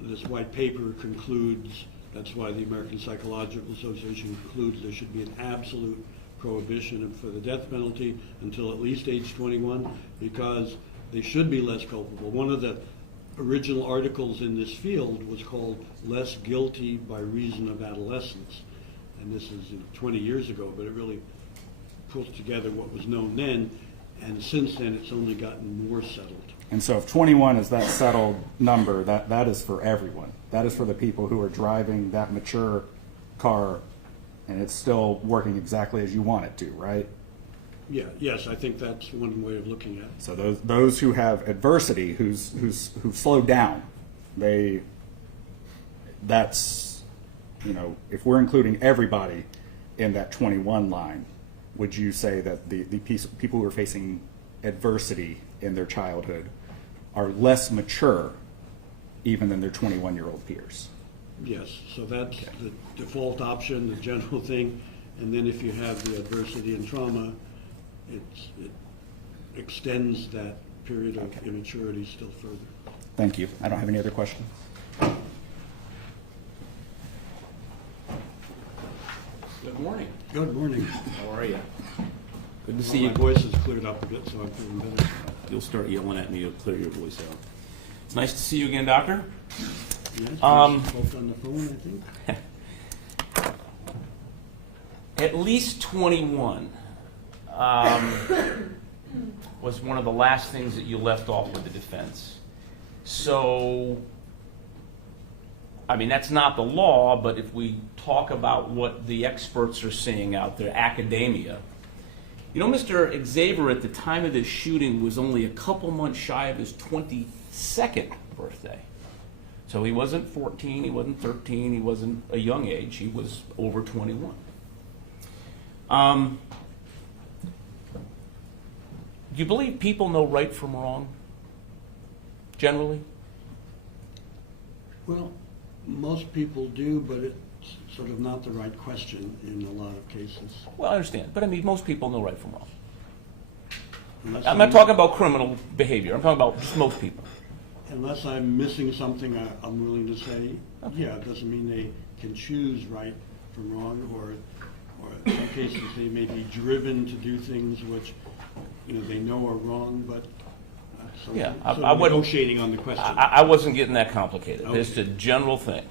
this white paper concludes, that's why the American Psychological Association concludes there should be an absolute prohibition for the death penalty until at least age 21, because they should be less culpable. One of the original articles in this field was called Less Guilty by Reason of Adolescence. And this is 20 years ago, but it really puts together what was known then. And since then, it's only gotten more settled. And so if 21 is that settled number, that is for everyone. That is for the people who are driving that mature car and it's still working exactly as you want it to, right? Yeah, yes, I think that's one way of looking at it. So those who have adversity, who've slowed down, that's, if we're including everybody in that 21 line, would you say that the people who are facing adversity in their childhood are less mature even than their 21-year-old peers? Yes, so that's the default option, the general thing. And then if you have the adversity and trauma, it extends that period of immaturity still further. Thank you. I don't have any other questions. Good morning. Good morning. How are you? Good to Well, see you. my voice has cleared up a bit, so I'm feeling better. You'll start yelling at me, you'll clear your voice out. It's nice to see you again, Doctor. Yes, Um, both on the phone, I think. At least 21 was one of the last things that you left off with the defense. So, I mean, that's not the law, but if we talk about what the experts are saying out there, academia, Mr. Xavier at the time of this shooting was only a couple months shy of his 22nd birthday. So he wasn't 14, he wasn't 13, he wasn't a young age, he was over 21. Do you believe people know right from wrong, generally? Well, most people do, but it's sort of not the right question in a lot of cases. Well, I understand, but I mean, most people know right from wrong. Unless I'm not talking about criminal behavior, I'm talking about just most people. Unless I'm missing something, I'm willing to say, yeah, it doesn't mean they can choose right from wrong, or in some cases they may be driven to do things which they know are wrong, but so Yeah, sort I of wouldn't- negotiating on the question. I wasn't getting that complicated. Okay. It's a general thing,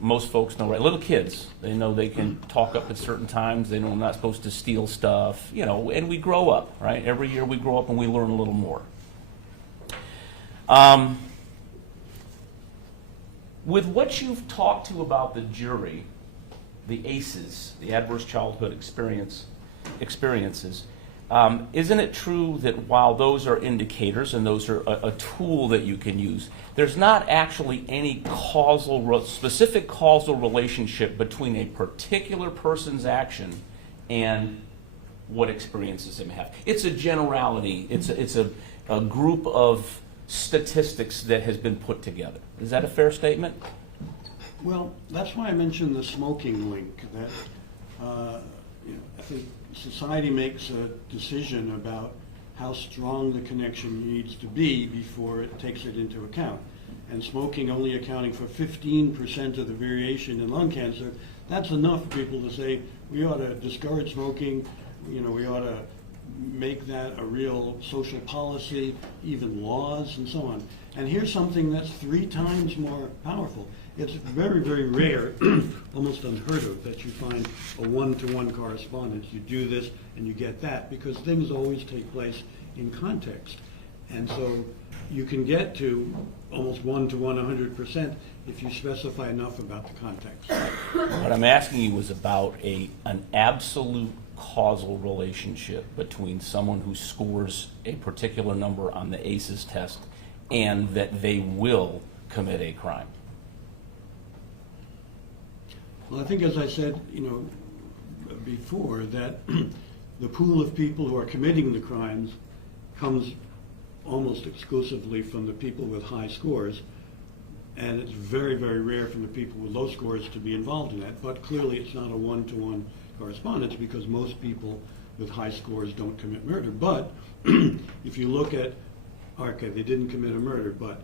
Most folks know right. Little kids, they know they can talk up at certain times. They know they're not supposed to steal stuff, and we grow up, right? Every year we grow up and we learn a little more. With what you've talked to about the jury, the ACEs, the adverse childhood experiences, isn't it true that while those are indicators and those are a tool that you can use, there's not actually any specific causal relationship between a particular person's action and what experiences they may have? It's a generality. It's a group of statistics that has been put together. Is that a fair statement? Well, that's why I mentioned the smoking link, that I think society makes a decision about how strong the connection needs to be before it takes it into account. And smoking only accounting for 15% of the variation in lung cancer, that's enough for people to say, we ought to discourage smoking, we ought to make that a real social policy, even laws and so on. And here's something that's 3 times more powerful. It's very, very rare, almost unheard of, that you find a one-to-one correspondence. You do this and you get that, because things always take place in context. And so you can get to almost 1-to-1, 100% if you specify enough about the context. What I'm asking you is about an absolute causal relationship between someone who scores a particular number on the ACEs test and that they will commit a crime. Well, I think, as I said, before, that the pool of people who are committing the crimes comes almost exclusively from the people with high scores, and it's very, very rare from the people with low scores to be involved in that. But clearly it's not a one-to-one correspondence, because most people with high scores don't commit murder. But if you look at, okay, they didn't commit a murder, but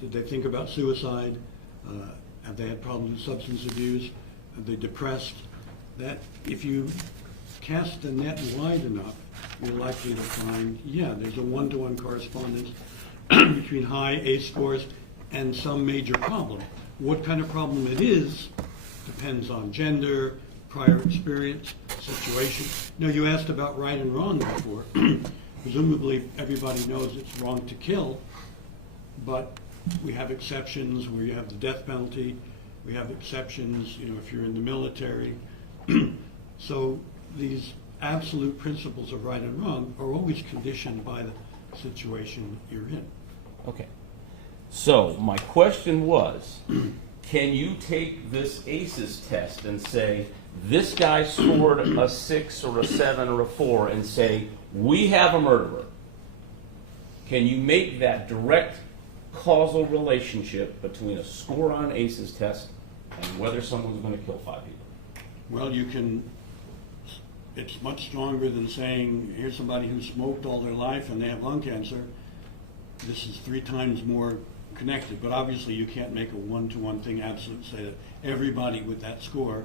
did they think about suicide? Have they had problems with substance abuse? Are they depressed? That if you cast the net wide enough, you're likely to find, yeah, there's a one-to-one correspondence between high ACE scores and some major problem. What kind of problem it is depends on gender, prior experience, situation. Now, you asked about right and wrong before. Presumably, everybody knows it's wrong to kill, but we have exceptions where you have the death penalty. We have exceptions, if you're in the military. So these absolute principles of right and wrong are always conditioned by the situation you're in. Okay. So my question was, can you take this ACEs test and say, this guy scored a 6 or a 7 or a 4 and say, we have a murderer? Can you make that direct causal relationship between a score on ACEs test and whether someone's going to kill 5 people? Well, you can, it's much stronger than saying, here's somebody who smoked all their life and they have lung cancer. This is 3 times more connected, but obviously you can't make a one-to-one thing absolute, say that everybody with that score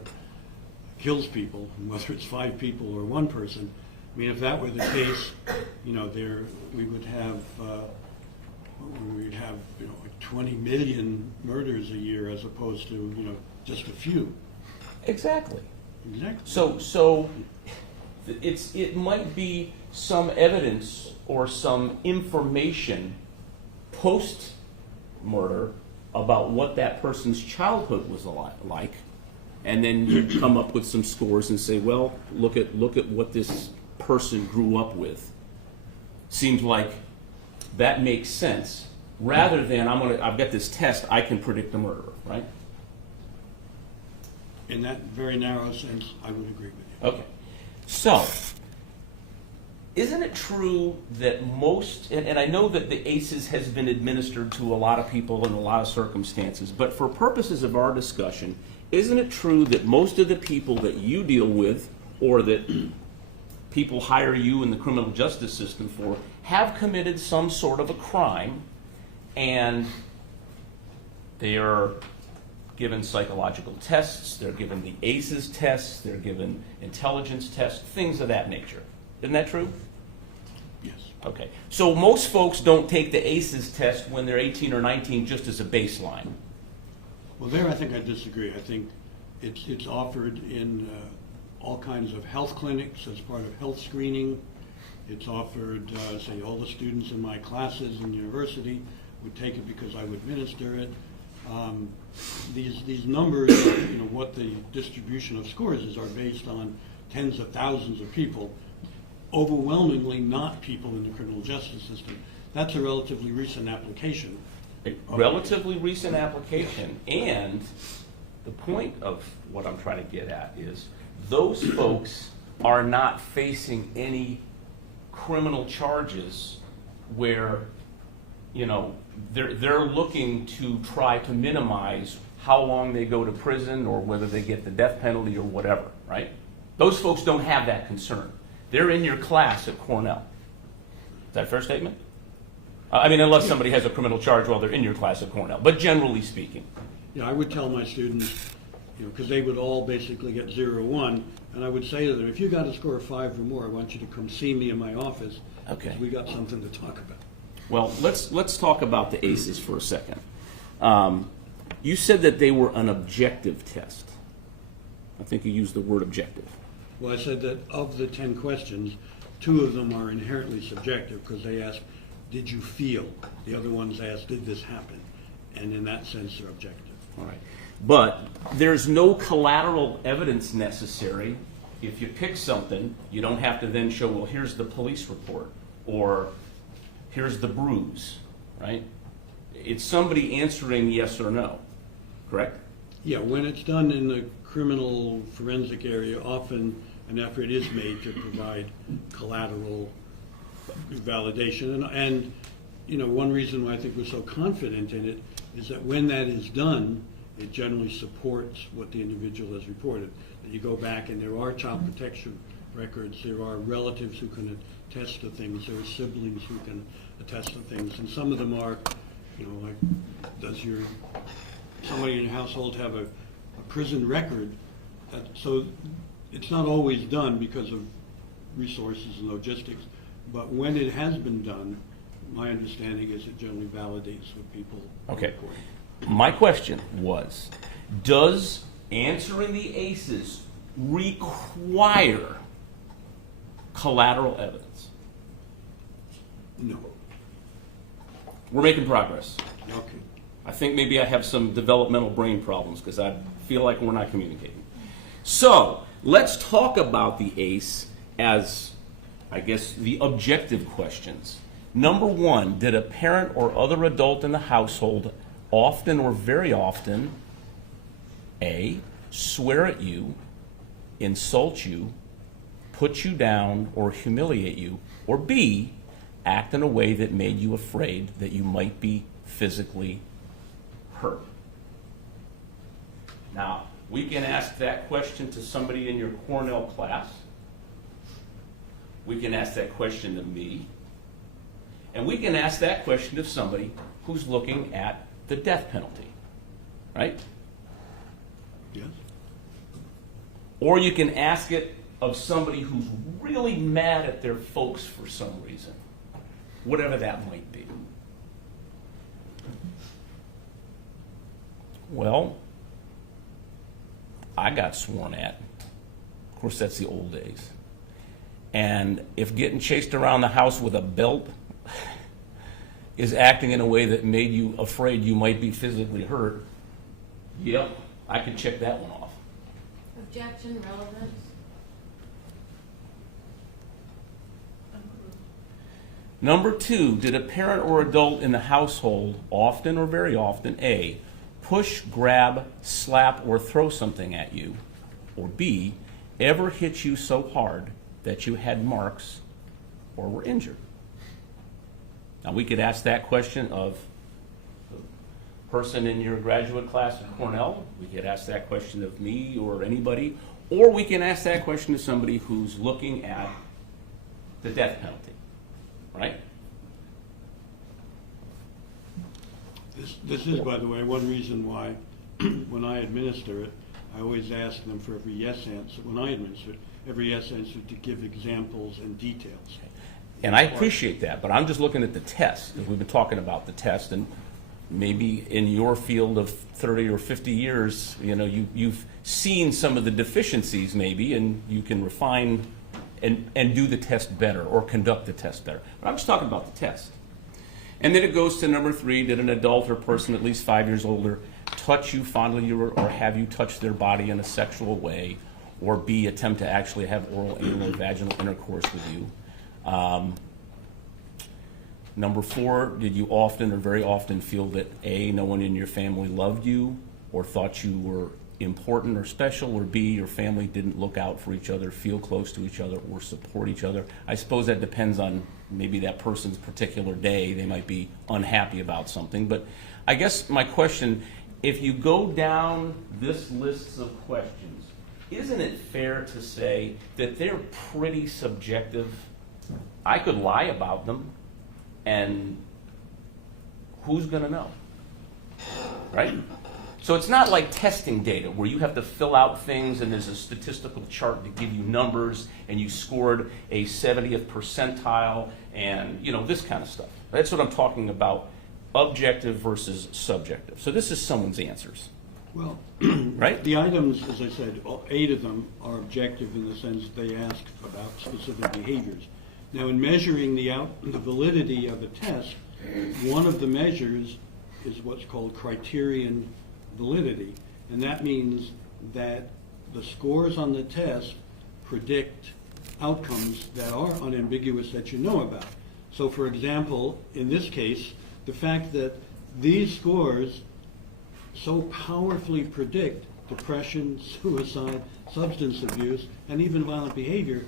kills people, whether it's 5 people or 1 person. I mean, if that were the case, we would have like 20 million murders a year as opposed to, just a few. Exactly. Exactly. So it might be some evidence or some information post-murder about what that person's childhood was like, and then you come up with some scores and say, well, look at what this person grew up with. Seems like that makes sense, rather than I've got this test, I can predict a murderer, right? In that very narrow sense, I would agree with you. Okay. So, isn't it true that most, and I know that the ACEs has been administered to a lot of people in a lot of circumstances, but for purposes of our discussion, isn't it true that most of the people that you deal with, or that people hire you in the criminal justice system for, have committed some sort of a crime, and they are given psychological tests, they're given the ACEs tests, they're given intelligence tests, things of that nature. Isn't that true? Yes. Okay. So most folks don't take the ACEs test when they're 18 or 19 just as a baseline. Well, there I think I disagree. I think it's offered in all kinds of health clinics as part of health screening. It's offered, say, all the students in my classes in university would take it because I would administer it. These numbers, what the distribution of scores is, are based on tens of thousands of people, overwhelmingly not people in the criminal justice system. That's a relatively recent application. A relatively recent application, and the point of what I'm trying to get at is those folks are not facing any criminal charges where, they're looking to try to minimize how long they go to prison or whether they get the death penalty or whatever, right? Those folks don't have that concern. They're in your class at Cornell. Is that a fair statement? Unless somebody has a criminal charge while they're in your class at Cornell, but generally speaking. Yeah, I would tell my students, because they would all basically get 0 or 1, and I would say to them, if you got a score of 5 or more, I want you to come see me in my office. Okay. Because we got something to talk about. Well, let's talk about the ACEs for a second. You said that they were an objective test. I think you used the word objective. Well, I said that of the 10 questions, 2 of them are inherently subjective because they ask, did you feel? The other ones ask, did this happen? And in that sense, they're objective. All right. But there's no collateral evidence necessary. If you pick something, you don't have to then show, well, here's the police report, or here's the bruise, right? It's somebody answering yes or no, correct? Yeah, when it's done in the criminal forensic area, often an effort is made to provide collateral validation. And you know, one reason why I think we're so confident in it is that when that is done, it generally supports what the individual has reported. That you go back and there are child protection records, there are relatives who can attest to things, there are siblings who can attest to things, and some of them are, you know, like, does somebody in your household have a prison record? So it's not always done because of resources and logistics, but when it has been done, my understanding is it generally validates what people report. My question was, does answering the ACEs require collateral evidence? No. We're making progress. Okay. I think maybe I have some developmental brain problems because I feel like we're not communicating. So let's talk about the ACE as, I guess, the objective questions. Number one, did a parent or other adult in the household often or very often, A, swear at you, insult you, put you down, or humiliate you, or B, act in a way that made you afraid that you might be physically hurt? Now, we can ask that question to somebody in your Cornell class. We can ask that question to me. And we can ask that question to somebody who's looking at the death penalty, right? Yes. Or you can ask it of somebody who's really mad at their folks for some reason, whatever that might be. Well, I got sworn at. Of course, that's the old days. And if getting chased around the house with a belt is acting in a way that made you afraid you might be physically hurt, yep, I can check that one off. Objection, relevance. Number two, did a parent or adult in the household often or very often, A, push, grab, slap, or throw something at you, or B, ever hit you so hard that you had marks or were injured? Now, we could ask that question of the person in your graduate class at Cornell. We could ask that question of me or anybody. Or we can ask that question to somebody who's looking at the death penalty, right? This is, by the way, one reason why when I administer it, I always ask them for every yes answer. When I administer it, every yes answer to give examples and details. And I appreciate that, but I'm just looking at the test, because we've been talking about the test, and maybe in your field of 30 or 50 years, you know, you've seen some of the deficiencies maybe, and you can refine and do the test better or conduct the test better. But I'm just talking about the test. And then it goes to number three, did an adult or person at least 5 years older touch you, fondle you, or have you touched their body in a sexual way, or B, attempt to actually have oral, anal, or vaginal intercourse with you? Number four, did you often or very often feel that A, no one in your family loved you or thought you were important or special, or B, your family didn't look out for each other, feel close to each other, or support each other? I suppose that depends on maybe that person's particular day. They might be unhappy about something. But I guess my question, if you go down this list of questions, isn't it fair to say that they're pretty subjective? I could lie about them, and who's going to know, right? So it's not like testing data where you have to fill out things and there's a statistical chart to give you numbers and you scored a 70th percentile and, you know, this kind of stuff. That's what I'm talking about, objective versus subjective. So this is someone's answers. Well, right? The items, as I said, 8 of them are objective in the sense they ask about specific behaviors. Now, in measuring the validity of a test, one of the measures is what's called criterion validity. And that means that the scores on the test predict outcomes that are unambiguous that you know about. So, for example, in this case, the fact that these scores so powerfully predict depression, suicide, substance abuse, and even violent behavior,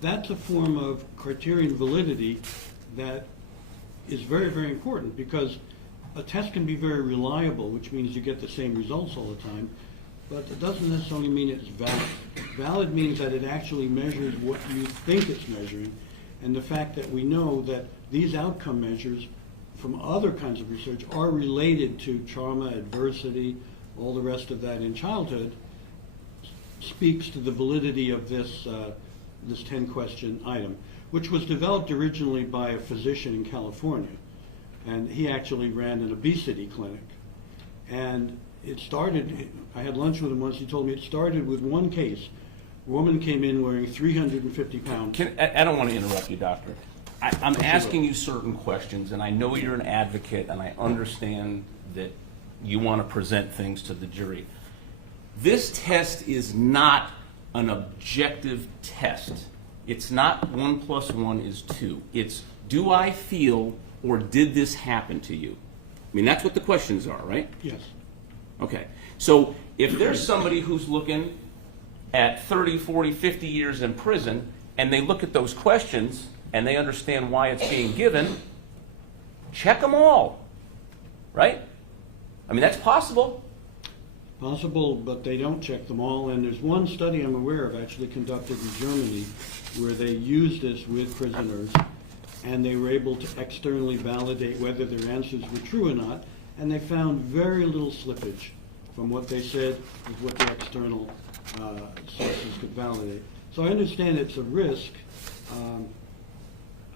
that's a form of criterion validity that is very, very important, because a test can be very reliable, which means you get the same results all the time, but it doesn't necessarily mean it's valid. Valid means that it actually measures what you think it's measuring, and the fact that we know that these outcome measures from other kinds of research are related to trauma, adversity, all the rest of that in childhood, speaks to the validity of this 10-question item, which was developed originally by a physician in California. And he actually ran an obesity clinic. And it started, I had lunch with him once, he told me it started with one case. A woman came in wearing 350 pounds. I don't want to interrupt you, doctor. I'm asking you certain questions, and I know you're an advocate, and I understand that you want to present things to the jury. This test is not an objective test. It's not 1 + 1 is 2. It's, do I feel, or did this happen to you? I mean, that's what the questions are, right? Yes. Okay. So if there's somebody who's looking at 30, 40, 50 years in prison, and they look at those questions, and they understand why it's being given, check them all, right? I mean, that's possible. Possible, but they don't check them all. And there's one study I'm aware of actually conducted in Germany where they used this with prisoners, and they were able to externally validate whether their answers were true or not, and they found very little slippage from what they said with what the external sources could validate. So I understand it's a risk.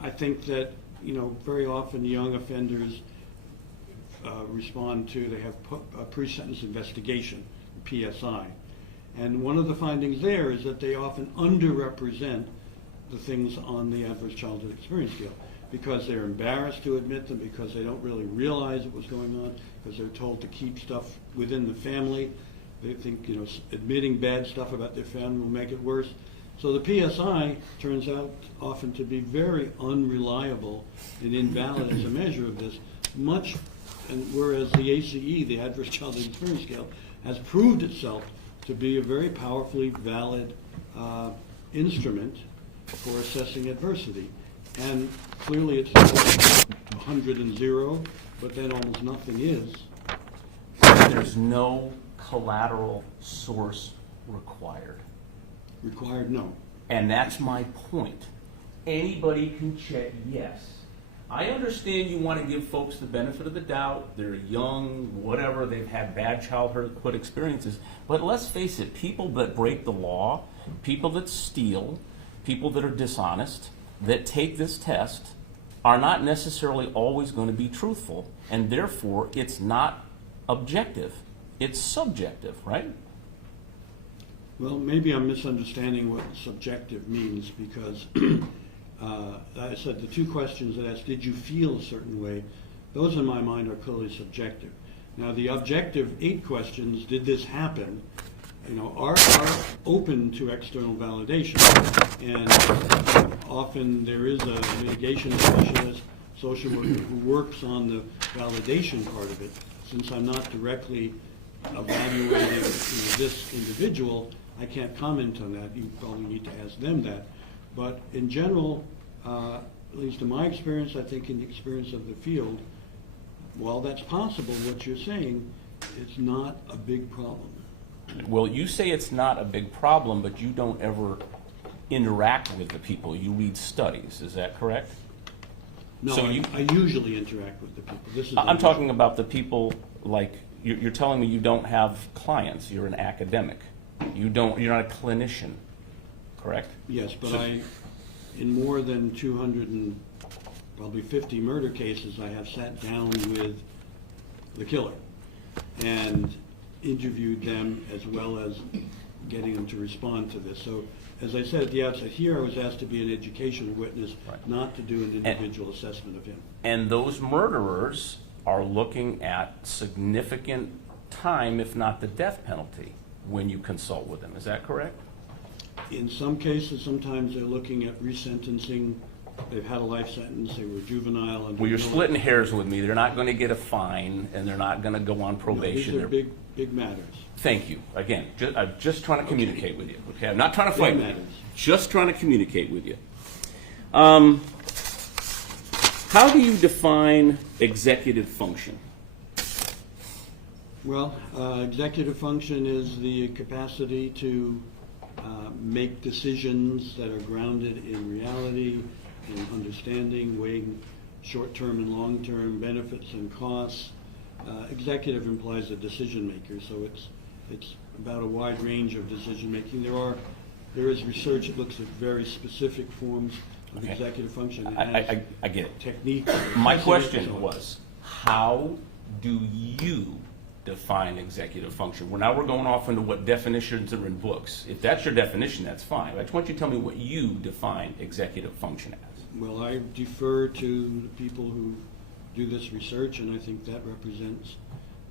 I think that, very often young offenders respond to, they have a pre-sentence investigation, PSI. And one of the findings there is that they often underrepresent the things on the adverse childhood experience scale because they're embarrassed to admit them, because they don't really realize what's going on, because they're told to keep stuff within the family. They think, admitting bad stuff about their family will make it worse. So the PSI turns out often to be very unreliable and invalid as a measure of this, and whereas the ACE, the Adverse Childhood Experience Scale, has proved itself to be a very powerfully valid instrument for assessing adversity. And clearly it's not 100 and 0, but then almost nothing is. There's no collateral source required. Required, no. And that's my point. Anybody can check yes. I understand you want to give folks the benefit of the doubt. They're young, whatever, they've had bad childhood experiences. But let's face it, people that break the law, people that steal, people that are dishonest, that take this test are not necessarily always going to be truthful. And therefore, it's not objective. It's subjective, right? Well, maybe I'm misunderstanding what subjective means, because I said the two questions that asked, did you feel a certain way? Those in my mind are clearly subjective. Now, the objective 8 questions, did this happen, are open to external validation. And often there is a mitigation specialist, social worker, who works on the validation part of it. Since I'm not directly evaluating this individual, I can't comment on that. You probably need to ask them that. But in general, at least in my experience, I think in the experience of the field, while that's possible, what you're saying, it's not a big problem. Well, you say it's not a big problem, but you don't ever interact with the people. You read studies. Is that correct? No, So I usually interact with the people. This is I'm talking about the people, like, you're telling me you don't have clients. You're an academic. You're not a clinician, correct? Yes, but So- in more than 250 murder cases, I have sat down with the killer and interviewed them, as well as getting them to respond to this. So, as I said at the outset, here I was asked to be an educational witness, Right. not to do an individual assessment of him. And those murderers are looking at significant time, if not the death penalty, when you consult with them. Is that correct? In some cases, sometimes they're looking at resentencing. They've had a life sentence, they were juvenile. And Well, you're splitting hairs with me. They're not going to get a fine, and they're not going to go on probation. These are They're- big matters. Thank you. Again, I'm just trying to communicate with you. Okay, I'm not trying to fight with you. matters. Just trying to communicate with you. How do you define executive function? Well, executive function is the capacity to make decisions that are grounded in reality, in understanding, weighing short-term and long-term benefits and costs. Executive implies a decision maker, so it's about a wide range of decision making. There is research that looks at very specific forms of Okay. executive function. It I has get it. techniques. My precedents, question and so on. was, how do you define executive function? Well, now we're going off into what definitions are in books. If that's your definition, that's fine. I just want you to tell me what you define executive function as. Well, I defer to the people who do this research, and I think that represents,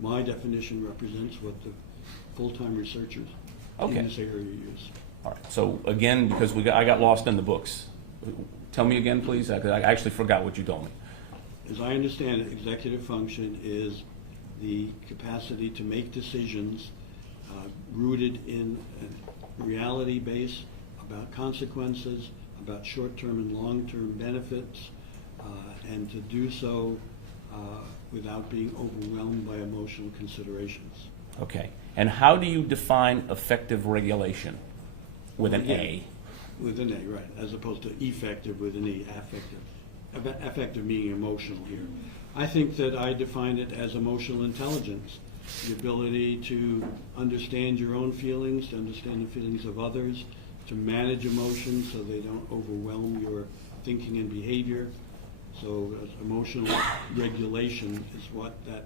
my definition represents what the full-time researchers Okay. in this area use. All right. So again, because I got lost in the books. Tell me again, please. I actually forgot what you told me. As I understand it, executive function is the capacity to make decisions rooted in a reality base about consequences, about short-term and long-term benefits, and to do so without being overwhelmed by emotional considerations. Okay. And how do you define effective regulation with an A? With an A, right, as opposed to effective with an E, affective. Affective meaning emotional here. I think that I define it as emotional intelligence, the ability to understand your own feelings, to understand the feelings of others, to manage emotions so they don't overwhelm your thinking and behavior. So emotional regulation is what that,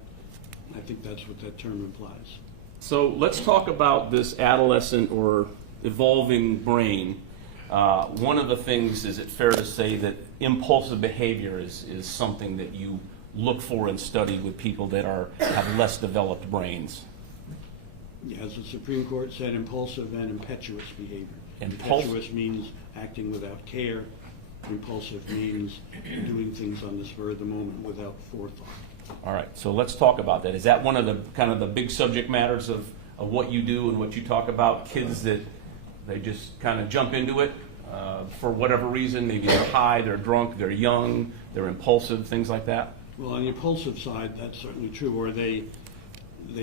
I think that's what that term implies. So let's talk about this adolescent or evolving brain. One of the things, is it fair to say that impulsive behavior is something that you look for and study with people that have less developed brains? Yeah, as the Supreme Court said, impulsive and impetuous behavior. Impetuous means acting without care. Impulsive means doing things on the spur of the moment without forethought. All right, so let's talk about that. Is that one of the kind of the big subject matters of what you do and what you talk about? Kids that they just kind of jump into it for whatever reason. Maybe they're high, they're drunk, they're young, they're impulsive, things like that? Well, on the impulsive side, that's certainly true. Or they,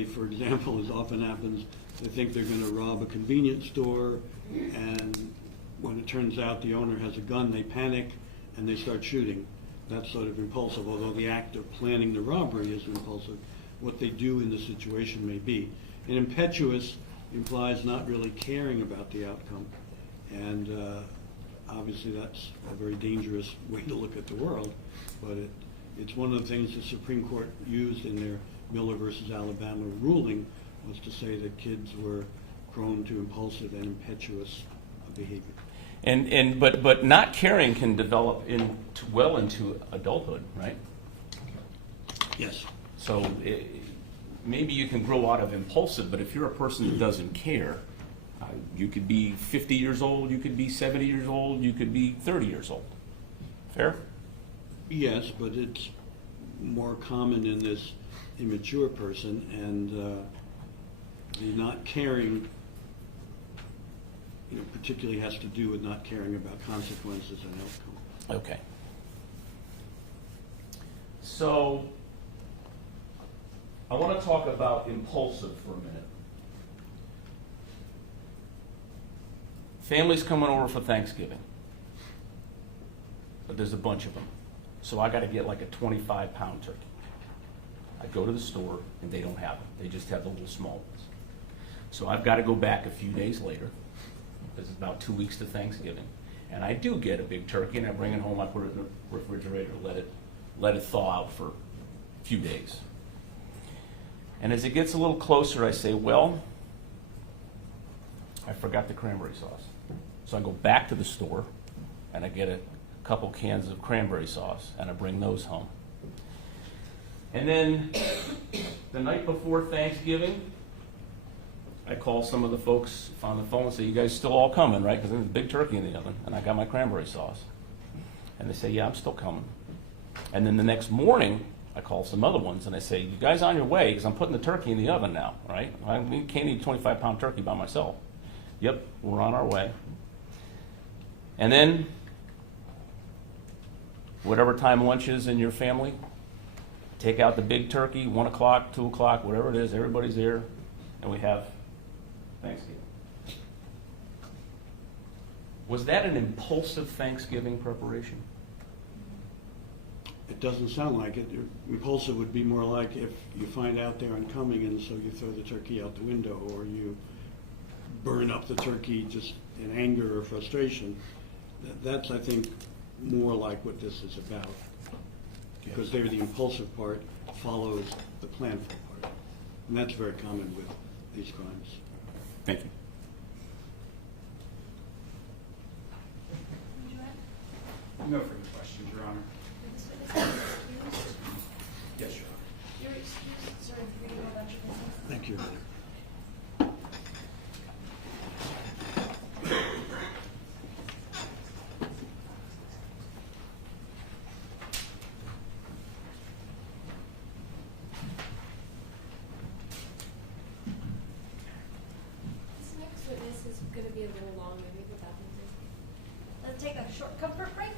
for example, as often happens, they think they're going to rob a convenience store, and when it turns out the owner has a gun, they panic and they start shooting. That's sort of impulsive, although the act of planning the robbery is impulsive. What they do in the situation may be. And impetuous implies not really caring about the outcome. And obviously that's a very dangerous way to look at the world, but it's one of the things the Supreme Court used in their Miller versus Alabama ruling, was to say that kids were prone to impulsive and impetuous behavior. But not caring can develop well into adulthood, right? Yes. So maybe you can grow out of impulsive, but if you're a person that doesn't care, you could be 50 years old, you could be 70 years old, you could be 30 years old. Fair? Yes, but it's more common in this immature person, and the not caring, particularly has to do with not caring about consequences and outcome. Okay. So I want to talk about impulsive for a minute. Family's coming over for Thanksgiving, but there's a bunch of them. So I got to get like a 25-pound turkey. I go to the store and they don't have them. They just have the little small ones. So I've got to go back a few days later. It's about 2 weeks to Thanksgiving. And I do get a big turkey, and I bring it home, I put it in the refrigerator, let it thaw out for a few days. And as it gets a little closer, I say, well, I forgot the cranberry sauce. So I go back to the store and I get a couple cans of cranberry sauce and I bring those home. And then the night before Thanksgiving, I call some of the folks on the phone and say, you guys still all coming, right? Because there's a big turkey in the oven and I got my cranberry sauce. And they say, yeah, I'm still coming. And then the next morning, I call some other ones and I say, you guys on your way? Because I'm putting the turkey in the oven now, right? I can't eat a 25-pound turkey by myself. Yep, we're on our way. And then, whatever time lunch is in your family, take out the big turkey, 1 o'clock, 2 o'clock, whatever it is, everybody's there, and we have Thanksgiving. Was that an impulsive Thanksgiving preparation? It doesn't sound like it. Impulsive would be more like if you find out they're oncoming and so you throw the turkey out the window, or you burn up the turkey just in anger or frustration. That's, I think, more like what this is about. Because there the impulsive part follows the planful part. And that's very common with these crimes. Thank you. Would you add? No further questions, Your Honor. This witness is excused. Yes, Your Honor. You're excused, sir, for you about your business. Thank you. This next witness is going to be a little long, maybe without him. Let's take a short comfort break.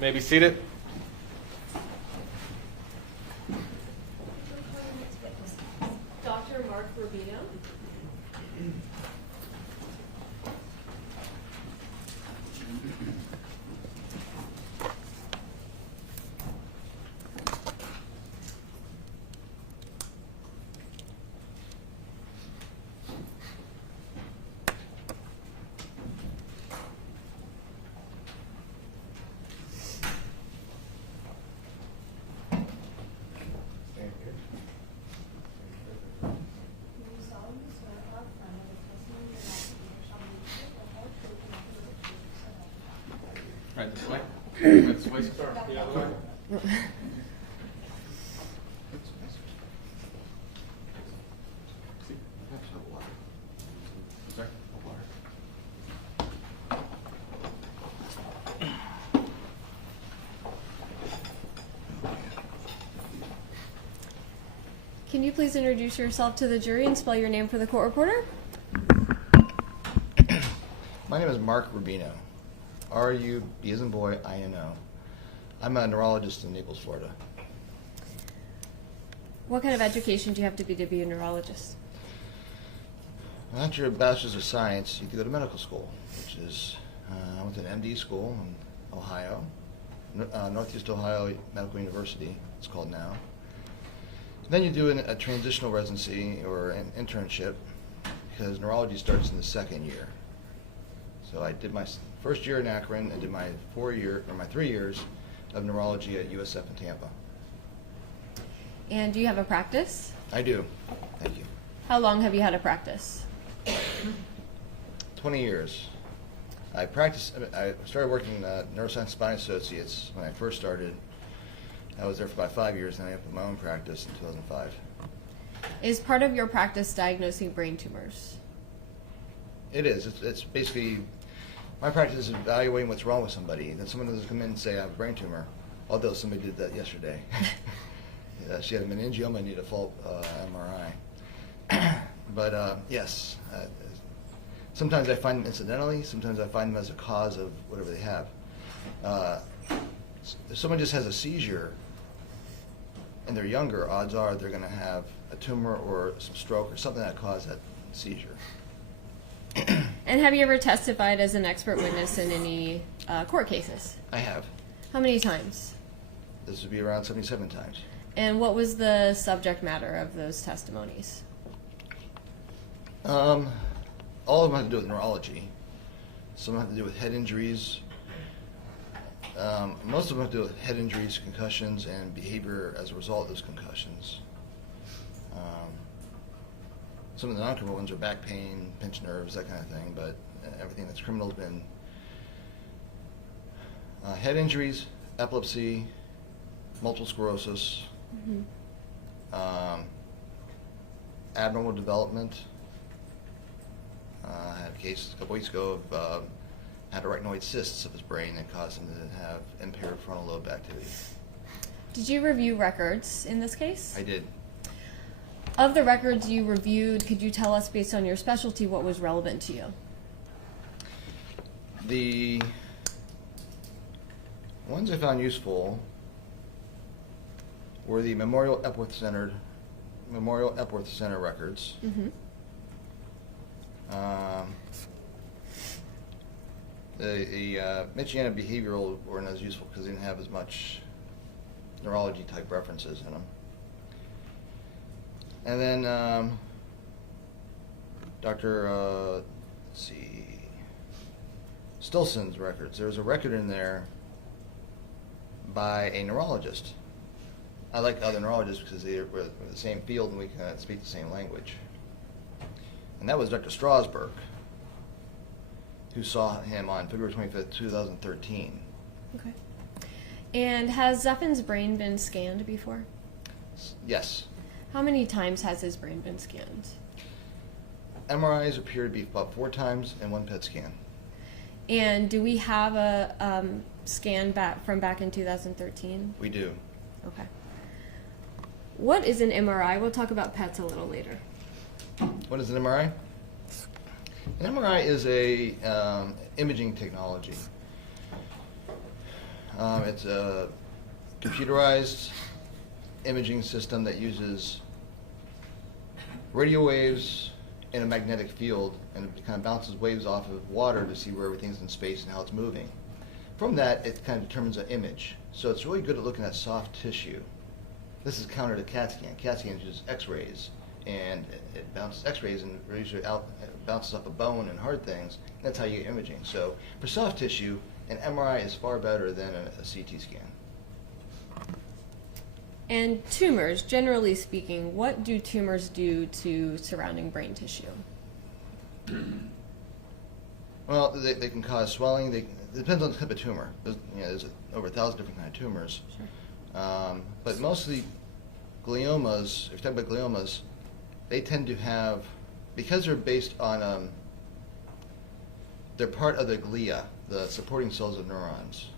May be seated. Dr. Mark Rubino. Right this way. This way, sir. Yeah. Can you please introduce yourself to the jury and spell your name for the court reporter? My name is Mark Rubino. R-U-B as in boy, I-N-O. I'm a neurologist in Naples, Florida. What kind of education do you have to be a neurologist? After your bachelor's of science, you can go to medical school, which is, I went to an MD school in Ohio, Northeast Ohio Medical University, it's called now. Then you do a transitional residency or an internship, because neurology starts in the second year. So I did my first year in Akron and did my 3 years of neurology at USF in Tampa. And do you have a practice? I do. Thank you. How long have you had a practice? 20 years. I started working at Neuroscience Spine Associates when I first started. I was there for about 5 years, and I opened my own practice in 2005. Is part of your practice diagnosing brain tumors? It is. It's basically, my practice is evaluating what's wrong with somebody. Then someone doesn't come in and say, I have a brain tumor, although somebody did that yesterday. She had a meningioma and needed a full MRI. But yes, sometimes I find them incidentally, sometimes I find them as a cause of whatever they have. If someone just has a seizure and they're younger, odds are they're going to have a tumor or some stroke or something that caused that seizure. And have you ever testified as an expert witness in any court cases? I have. How many times? This would be around 77 times. And what was the subject matter of those testimonies? All of them have to do with neurology. Some have to do with head injuries. Most of them have to do with head injuries, concussions, and behavior as a result of those concussions. Some of the non-criminal ones are back pain, pinched nerves, that kind of thing, but everything that's criminal has been head injuries, epilepsy, multiple sclerosis, abnormal development. I had a case a couple weeks ago of had arachnoid cysts of his brain that caused him to have impaired frontal lobe activity. Did you review records in this case? I did. Of the records you reviewed, could you tell us, based on your specialty, what was relevant to you? The ones I found useful were the Memorial Epworth Center records. The Michiana behavioral weren't as useful because they didn't have as much neurology type references in them. And then Dr. Stilson's records. There's a record in there by a neurologist. I like other neurologists because they're in the same field and we can speak the same language. And that was Dr. Strasberg, who saw him on February 25th, 2013. Okay. And has Zephin's brain been scanned before? Yes. How many times has his brain been scanned? MRIs appear to be about 4 times and 1 PET scan. And do we have a scan back in 2013? We do. Okay. What is an MRI? We'll talk about PETs a little later. What is an MRI? An MRI is a imaging technology. It's a computerized imaging system that uses radio waves in a magnetic field, and it kind of bounces waves off of water to see where everything's in space and how it's moving. From that, it kind of determines an image. So it's really good at looking at soft tissue. This is counter to CAT scan. CAT scan uses X-rays, and it bounces X-rays and usually bounces off a bone and hard things. That's how you get imaging. So for soft tissue, an MRI is far better than a CT scan. And tumors, generally speaking, what do tumors do to surrounding brain tissue? Well, they can cause swelling. It depends on the type of tumor. There's over 1,000 different kinds of tumors. Sure. But mostly gliomas, if you're talking about gliomas, they tend to have, because they're based on, they're part of the glia, the supporting cells of neurons.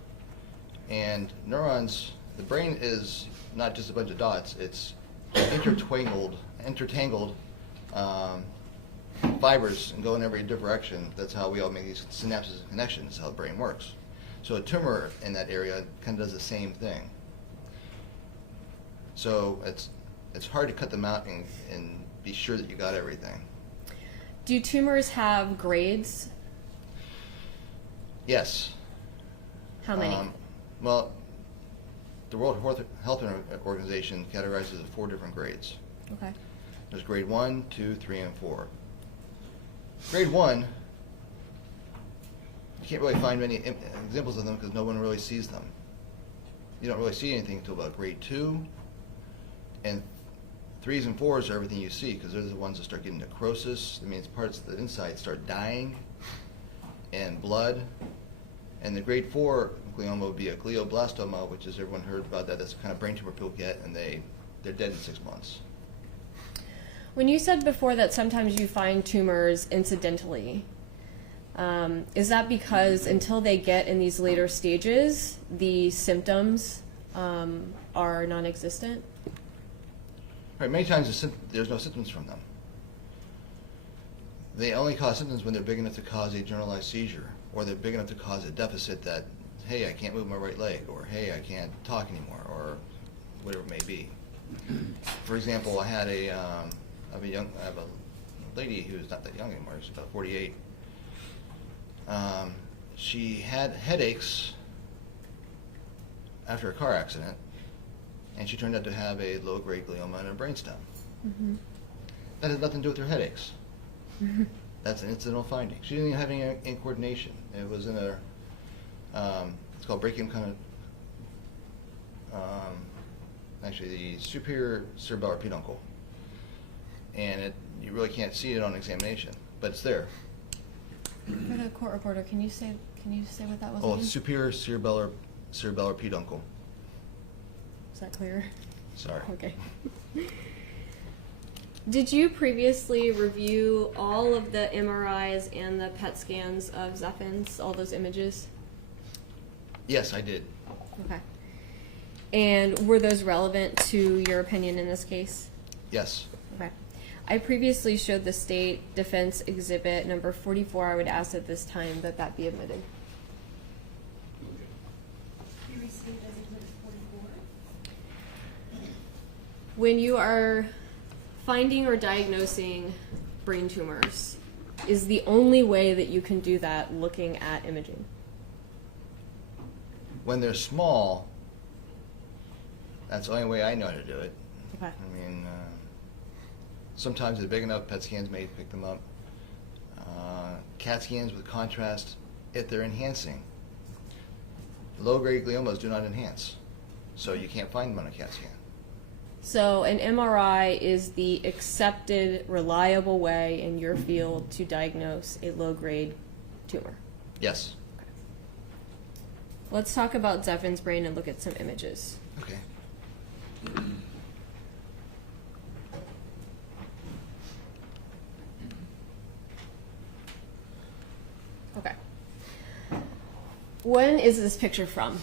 And neurons, the brain is not just a bunch of dots, it's intertangled fibers and go in every direction. That's how we all make these synapses and connections. That's how the brain works. So a tumor in that area kind of does the same thing. So it's hard to cut them out and be sure that you got everything. Do tumors have grades? Yes. How many? Well, the World Health Organization categorizes it 4 different grades. Okay. There's grade 1, 2, 3, and 4. Grade 1, you can't really find many examples of them because no one really sees them. You don't really see anything until about grade 2, and 3s and 4s are everything you see because they're the ones that start getting necrosis. That means parts of the inside start dying, and blood. And the grade 4 glioma would be a glioblastoma, which is, everyone heard about that. That's the kind of brain tumor people get, and they're dead in 6 months. When you said before that sometimes you find tumors incidentally, is that because until they get in these later stages, the symptoms are non-existent? Right, many times there's no symptoms from them. They only cause symptoms when they're big enough to cause a generalized seizure, or they're big enough to cause a deficit that, hey, I can't move my right leg, or hey, I can't talk anymore, or whatever it may be. For example, I have a lady who's not that young anymore. She's about 48. She had headaches after a car accident, and she turned out to have a low-grade glioma in her brainstem. Mm-hmm. That has nothing to do with her headaches. Mm-hmm. That's an incidental finding. She didn't even have any incoordination. It was in a, it's called brachium actually the superior cerebellar peduncle. And you really can't see it on examination, but it's there. For the court reporter, can you say what that was? Oh, again? superior cerebellar peduncle. Is that clear? Sorry. Okay. Did you previously review all of the MRIs and the PET scans of Zephin's, all those images? Yes, I did. Okay. And were those relevant to your opinion in this case? Yes. Okay. I previously showed the state defense exhibit number 44. I would ask at this time that be admitted. You received as exhibit 44? When you are finding or diagnosing brain tumors, is the only way that you can do that looking at imaging? When they're small, that's the only way I know how to do it. Okay. I mean, sometimes they're big enough, PET scans may pick them up. CAT scans with contrast, if they're enhancing. Low-grade gliomas do not enhance, so you can't find them on a CAT scan. So an MRI is the accepted, reliable way in your field to diagnose a low-grade tumor. Yes. Let's talk about Zephin's brain and look at some images. Okay. Okay. When is this picture from?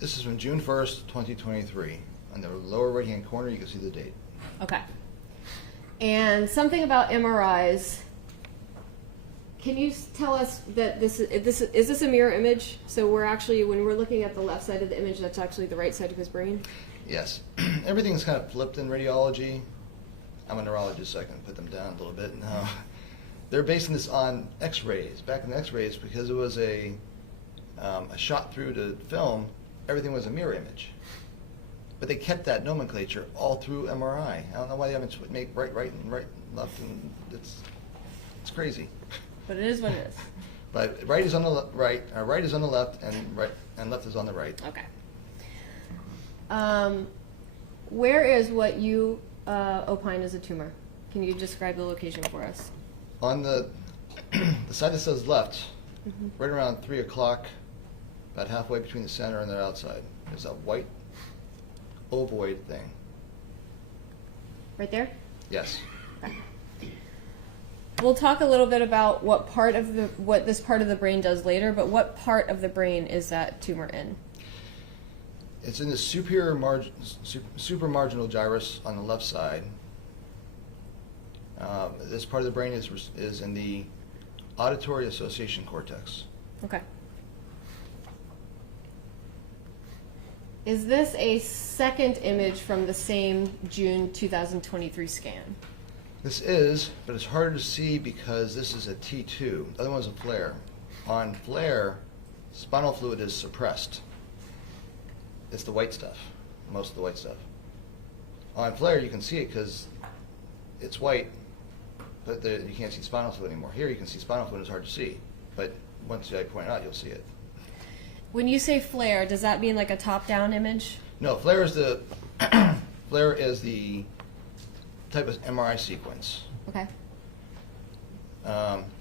This is from June 1st, 2023. On the lower right-hand corner, you can see the date. Okay. And something about MRIs. Can you tell us that is this a mirror image? So we're actually, when we're looking at the left side of the image, that's actually the right side of his brain? Yes. Everything's kind of flipped in radiology. I'm a neurologist, so I can put them down a little bit. No. They're basing this on X-rays. Back in the X-rays, because it was a shot through to film, everything was a mirror image. But they kept that nomenclature all through MRI. I don't know why they haven't make right, and right, left, and it's crazy. But it is what it is. But right is on the right is on the left, and left is on the right. Okay. Where is what you opine is a tumor? Can you describe the location for us? On the side that says left, right around 3 o'clock, about halfway between the center and the outside, there's a white ovoid thing. Right there? Yes. Okay. We'll talk a little bit about what this part of the brain does later, but what part of the brain is that tumor in? It's in the supramarginal gyrus on the left side. This part of the brain is in the auditory association cortex. Okay. Is this a second image from the same June 2023 scan? This is, but it's harder to see because this is a T2. The other one's a flare. On flare, spinal fluid is suppressed. It's the white stuff, most of the white stuff. On flare, you can see it because it's white, but you can't see spinal fluid anymore. Here, you can see spinal fluid. It's hard to see, but once I point it out, you'll see it. When you say flare, does that mean like a top-down image? No, flare is the type of MRI sequence. Okay.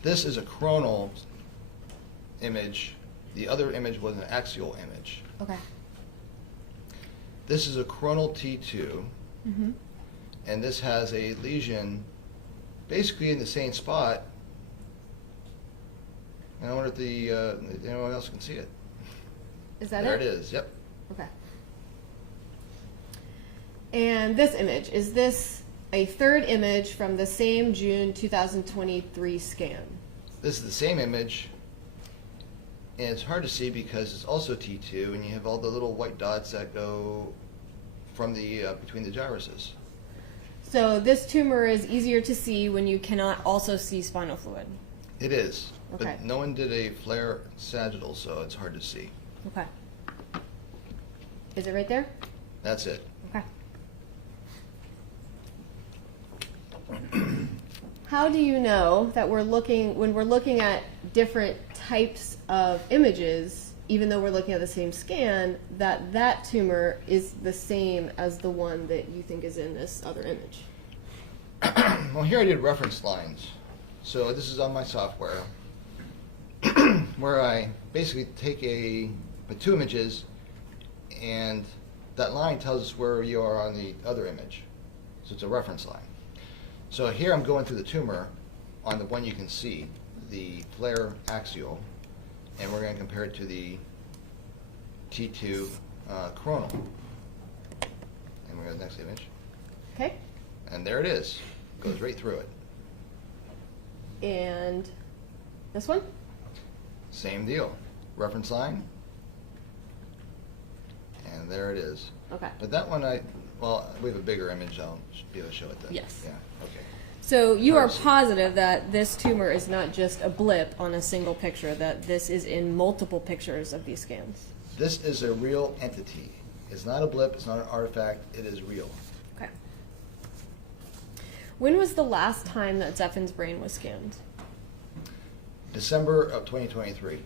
This is a coronal image. The other image was an axial image. Okay. This is a coronal T2, and this has a lesion basically in the same spot. And I wonder if anyone else can see it. Is that There it? it is, yep. Okay. And this image, is this a third image from the same June 2023 scan? This is the same image, and it's hard to see because it's also T2, and you have all the little white dots that go from the between the gyruses. So this tumor is easier to see when you cannot also see spinal fluid. It is, Okay. but no one did a flare sagittal, so it's hard to see. Okay. Is it right there? That's it. Okay. How do you know that when we're looking at different types of images, even though we're looking at the same scan, that tumor is the same as the one that you think is in this other image? Well, here I did reference lines. So this is on my software, where I basically take two images, and that line tells us where you are on the other image. So it's a reference line. So here I'm going through the tumor on the one you can see, the flare axial, and we're going to compare it to the T2 coronal. And we're going to the next image. Okay. And there it is. Goes right through it. And this one? Same deal. Reference line. And there it is. Okay. But that one we have a bigger image. I'll be able to show it then. Yes. Yeah, okay. So you Hard are to see. positive that this tumor is not just a blip on a single picture, that this is in multiple pictures of these scans? This is a real entity. It's not a blip. It's not an artifact. It is real. Okay. When was the last time that Zephin's brain was scanned? December of 2023.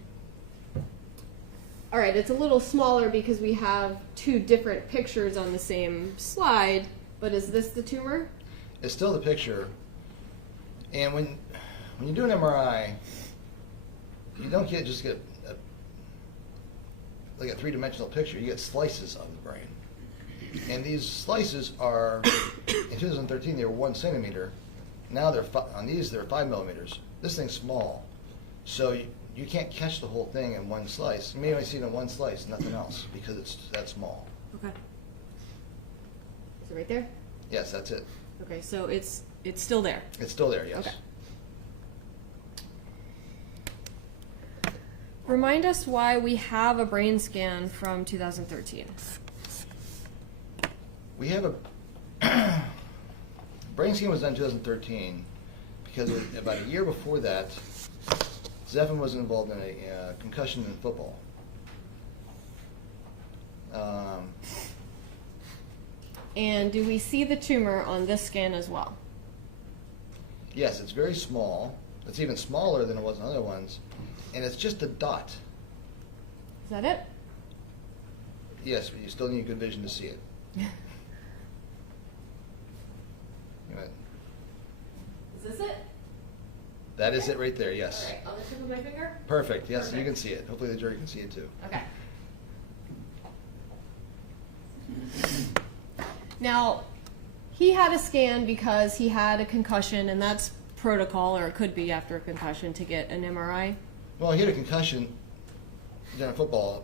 All right, it's a little smaller because we have two different pictures on the same slide, but is this the tumor? It's still the picture. And when you do an MRI, you don't just get like a three-dimensional picture, you get slices of the brain. And these slices are, in 2013, they were 1 centimeter. Now on these, they're 5 millimeters. This thing's small. So you can't catch the whole thing in one slice. You may only see it in one slice, nothing else, because it's that small. Okay. Is it right there? Yes, that's it. Okay, so it's still there. It's still there, yes. Okay. Remind us why we have a brain scan from 2013. We have a brain scan was done in 2013 because about a year before that, Zephyr was involved in a concussion in football. And do we see the tumor on this scan as well? Yes, it's very small. It's even smaller than it was on other ones, and it's just a dot. Is that it? Yes, but you still need good vision to see it. Right. Is this it? That is it right there, yes. All right, on the tip of my finger? Perfect, yes, you Perfect. can see it. Hopefully the jury can see it too. Okay. Now, he had a scan because he had a concussion, and that's protocol, or it could be after a concussion, to get an MRI. Well, he had a concussion during football.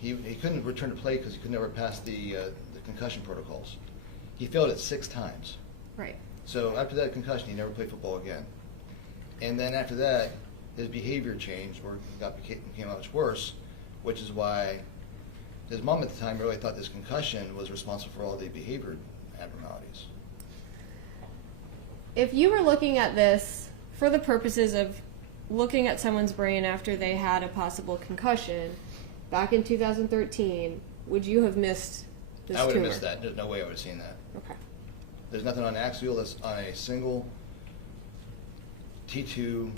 He couldn't return to play because he could never pass the concussion protocols. He failed it 6 times. Right. So after that concussion, he never played football again. And then after that, his behavior changed, or became much worse, which is why his mom at the time really thought this concussion was responsible for all the behavior abnormalities. If you were looking at this for the purposes of looking at someone's brain after they had a possible concussion back in 2013, would you have missed this I would have tumor? missed that. There's no way I would have seen that. Okay. There's nothing on axial that's on a single T2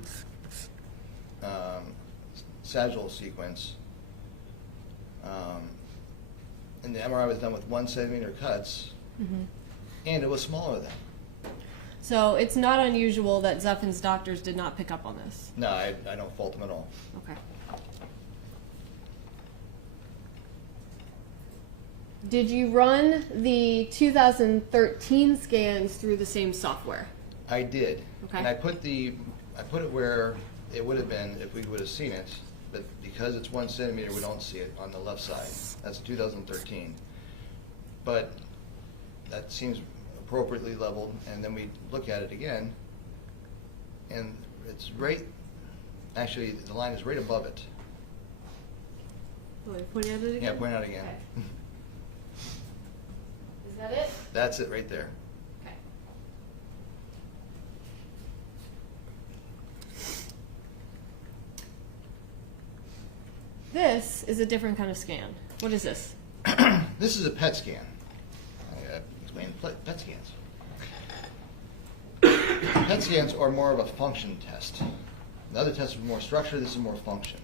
sagittal sequence. And the MRI was done with 1 centimeter cuts, and it was smaller than. So it's not unusual that Zephin's doctors did not pick up on this. No, I don't fault them at all. Okay. Did you run the 2013 scans through the same software? I did. Okay. And I put it where it would have been if we would have seen it, but because it's 1 centimeter, we don't see it on the left side. That's 2013. But that seems appropriately leveled, and then we look at it again, and it's right, actually, the line is right above it. Oh, you point at it again? Yeah, point out again. Okay. Is that it? That's it right there. Okay. This is a different kind of scan. What is this? This is a PET scan. I explained PET scans. PET scans are more of a function test. The other tests are more structure. This is more function.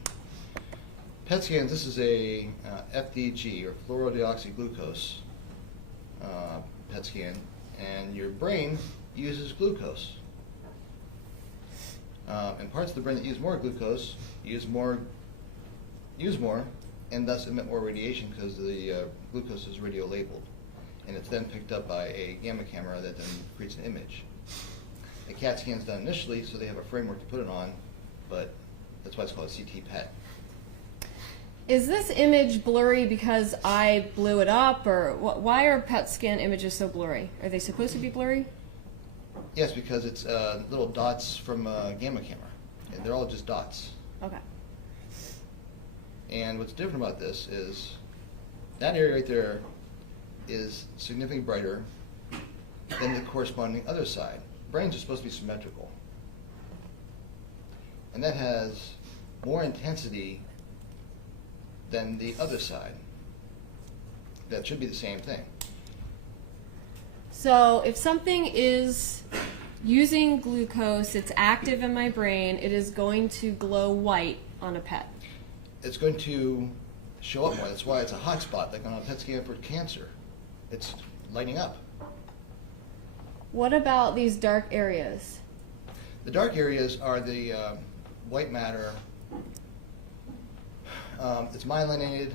PET scans. This is a FDG, or fluorodeoxyglucose PET scan, and your brain uses glucose. And parts of the brain that use more glucose use more, and thus emit more radiation because the glucose is radio-labeled. And it's then picked up by a gamma camera that then creates an image. A CAT scan is done initially, so they have a framework to put it on, but that's why it's called CT PET. Is this image blurry because I blew it up, or why are PET scan images so blurry? Are they supposed to be blurry? Yes, because it's little dots from a gamma camera. And they're all just dots. Okay. And what's different about this is that area right there is significantly brighter than the corresponding other side. Brains are supposed to be symmetrical. And that has more intensity than the other side. That should be the same thing. So if something is using glucose, it's active in my brain, it is going to glow white on a PET. It's going to show up more. That's why it's a hot spot, like on a PET scan for cancer. It's lighting up. What about these dark areas? The dark areas are the white matter it's myelinated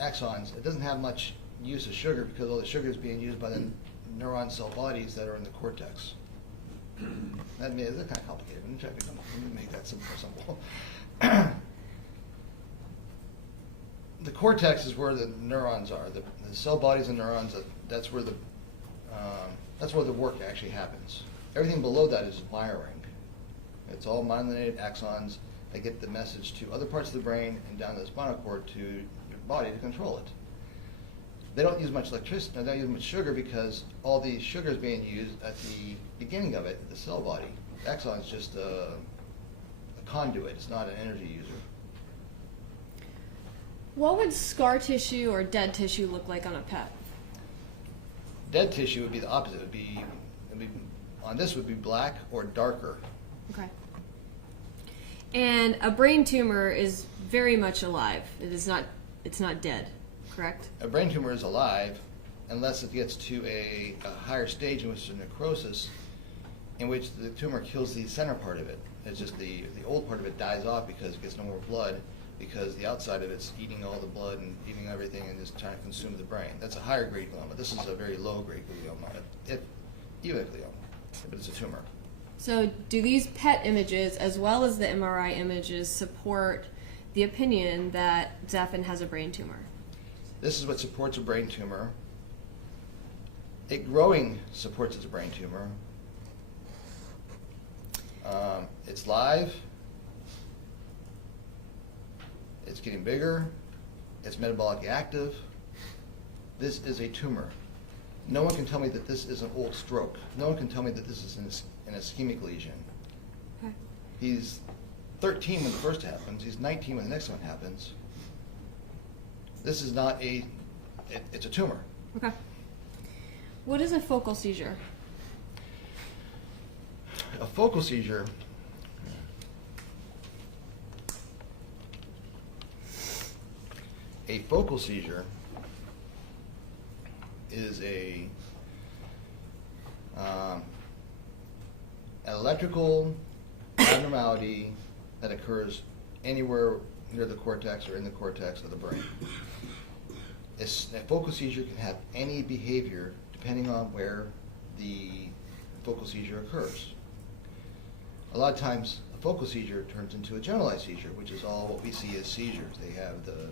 axons. It doesn't have much use of sugar because all the sugar is being used by the neuron cell bodies that are in the cortex. That's kind of complicated. Let me make that simple. The cortex is where the neurons are. The cell bodies and neurons. That's where the work actually happens. Everything below that is wiring. It's all myelinated axons that get the message to other parts of the brain and down to the spinal cord to your body to control it. They don't use much electricity, they don't use much sugar because all the sugar is being used at the beginning of it, the cell body. The axon is just a conduit, it's not an energy user. What would scar tissue or dead tissue look like on a PET? Dead tissue would be the opposite. On this would be black or darker. Okay. And a brain tumor is very much alive. It's not dead, correct? A brain tumor is alive unless it gets to a higher stage in which it's a necrosis, in which the tumor kills the center part of it. It's just the old part of it dies off because it gets no more blood, because the outside of it's eating all the blood and eating everything and just trying to consume the brain. That's a higher grade glioma. This is a very low grade glioma, even a glioma, but it's a tumor. So do these PET images, as well as the MRI images, support the opinion that Zephyr has a brain tumor? This is what supports a brain tumor. It growing supports as a brain tumor. It's live. It's getting bigger. It's metabolically active. This is a tumor. No one can tell me that this is an old stroke. No one can tell me that this is an ischemic lesion. Okay. He's 13 when the first happens. He's 19 when the next one happens. This is not it's a tumor. Okay. What is a focal seizure? A focal seizure is an electrical abnormality that occurs anywhere near the cortex or in the cortex of the brain. A focal seizure can have any behavior depending on where the focal seizure occurs. A lot of times, a focal seizure turns into a generalized seizure, which is all what we see as seizures. They have the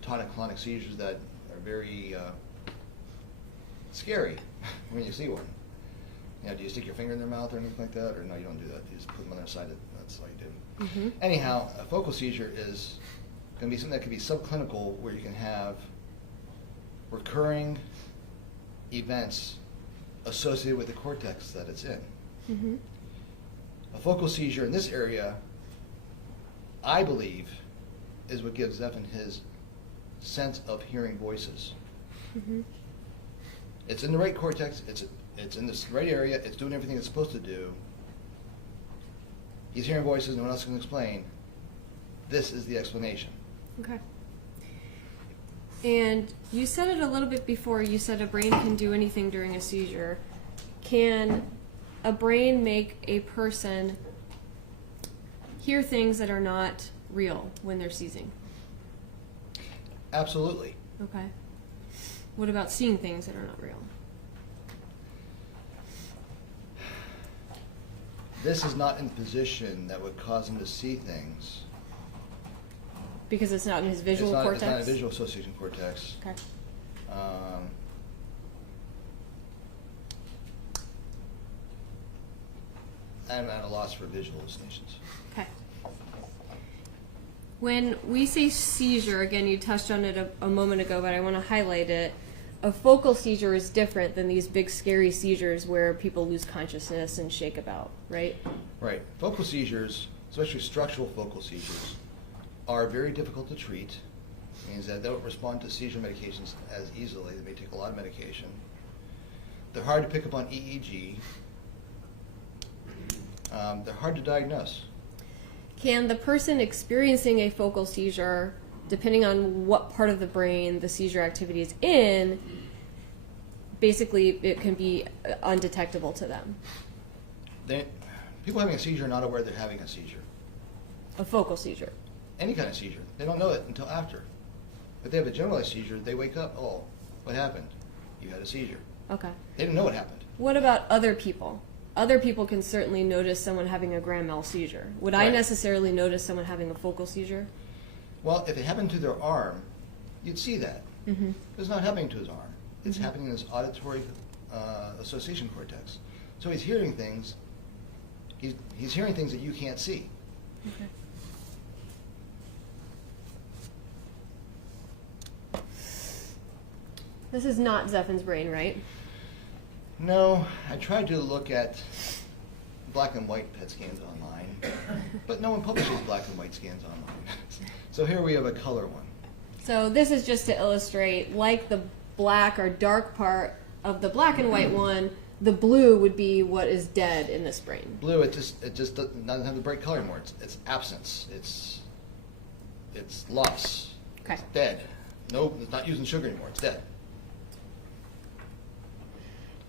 tonic-clonic seizures that are very scary when you see one. You know, do you stick your finger in their mouth or anything like that? Or no, you don't do that. You just put them on their side. That's all you do. Mm-hmm. Anyhow, a focal seizure is going to be something that could be subclinical, where you can have recurring events associated with the cortex that it's in. Mm-hmm. A focal seizure in this area, I believe, is what gives Zephyr his sense of hearing voices. Mm-hmm. It's in the right cortex, it's in this right area, it's doing everything it's supposed to do. He's hearing voices no one else can explain. This is the explanation. Okay. And you said it a little bit before. You said a brain can do anything during a seizure. Can a brain make a person hear things that are not real when they're seizing? Absolutely. Okay. What about seeing things that are not real? This is not in the position that would cause him to see things. Because it's not in his visual cortex? It's not a visual association cortex. Okay. I'm at a loss for visual hallucinations. Okay. When we say seizure, again, you touched on it a moment ago, but I want to highlight it. A focal seizure is different than these big scary seizures where people lose consciousness and shake about, right? Right. Focal seizures, especially structural focal seizures, are very difficult to treat. It means that they don't respond to seizure medications as easily. They may take a lot of medication. They're hard to pick up on EEG. They're hard to diagnose. Can the person experiencing a focal seizure, depending on what part of the brain the seizure activity is in, basically it can be undetectable to them? People having a seizure are not aware they're having a seizure. A focal seizure. any kind of seizure. They don't know it until after. If they have a generalized seizure, they wake up, oh, what happened? You had a seizure. Okay. They didn't know what happened. What about other people? Other people can certainly notice someone having a grand mal seizure. Would I Right. necessarily notice someone having a focal seizure? Well, if it happened to their arm, you'd see that. Mm-hmm. It's not happening to his arm. It's happening in his auditory association cortex. So he's hearing things. He's hearing things that you can't see. Okay. This is not Zephin's brain, right? No, I tried to look at black and white PET scans online, but no one publishes black and white scans online. So here we have a color one. So this is just to illustrate, like the black or dark part of the black and white one, the blue would be what is dead in this brain. Blue, it just doesn't have the bright color anymore. It's absence. It's loss. Okay. It's dead. No, it's not using sugar anymore. It's dead.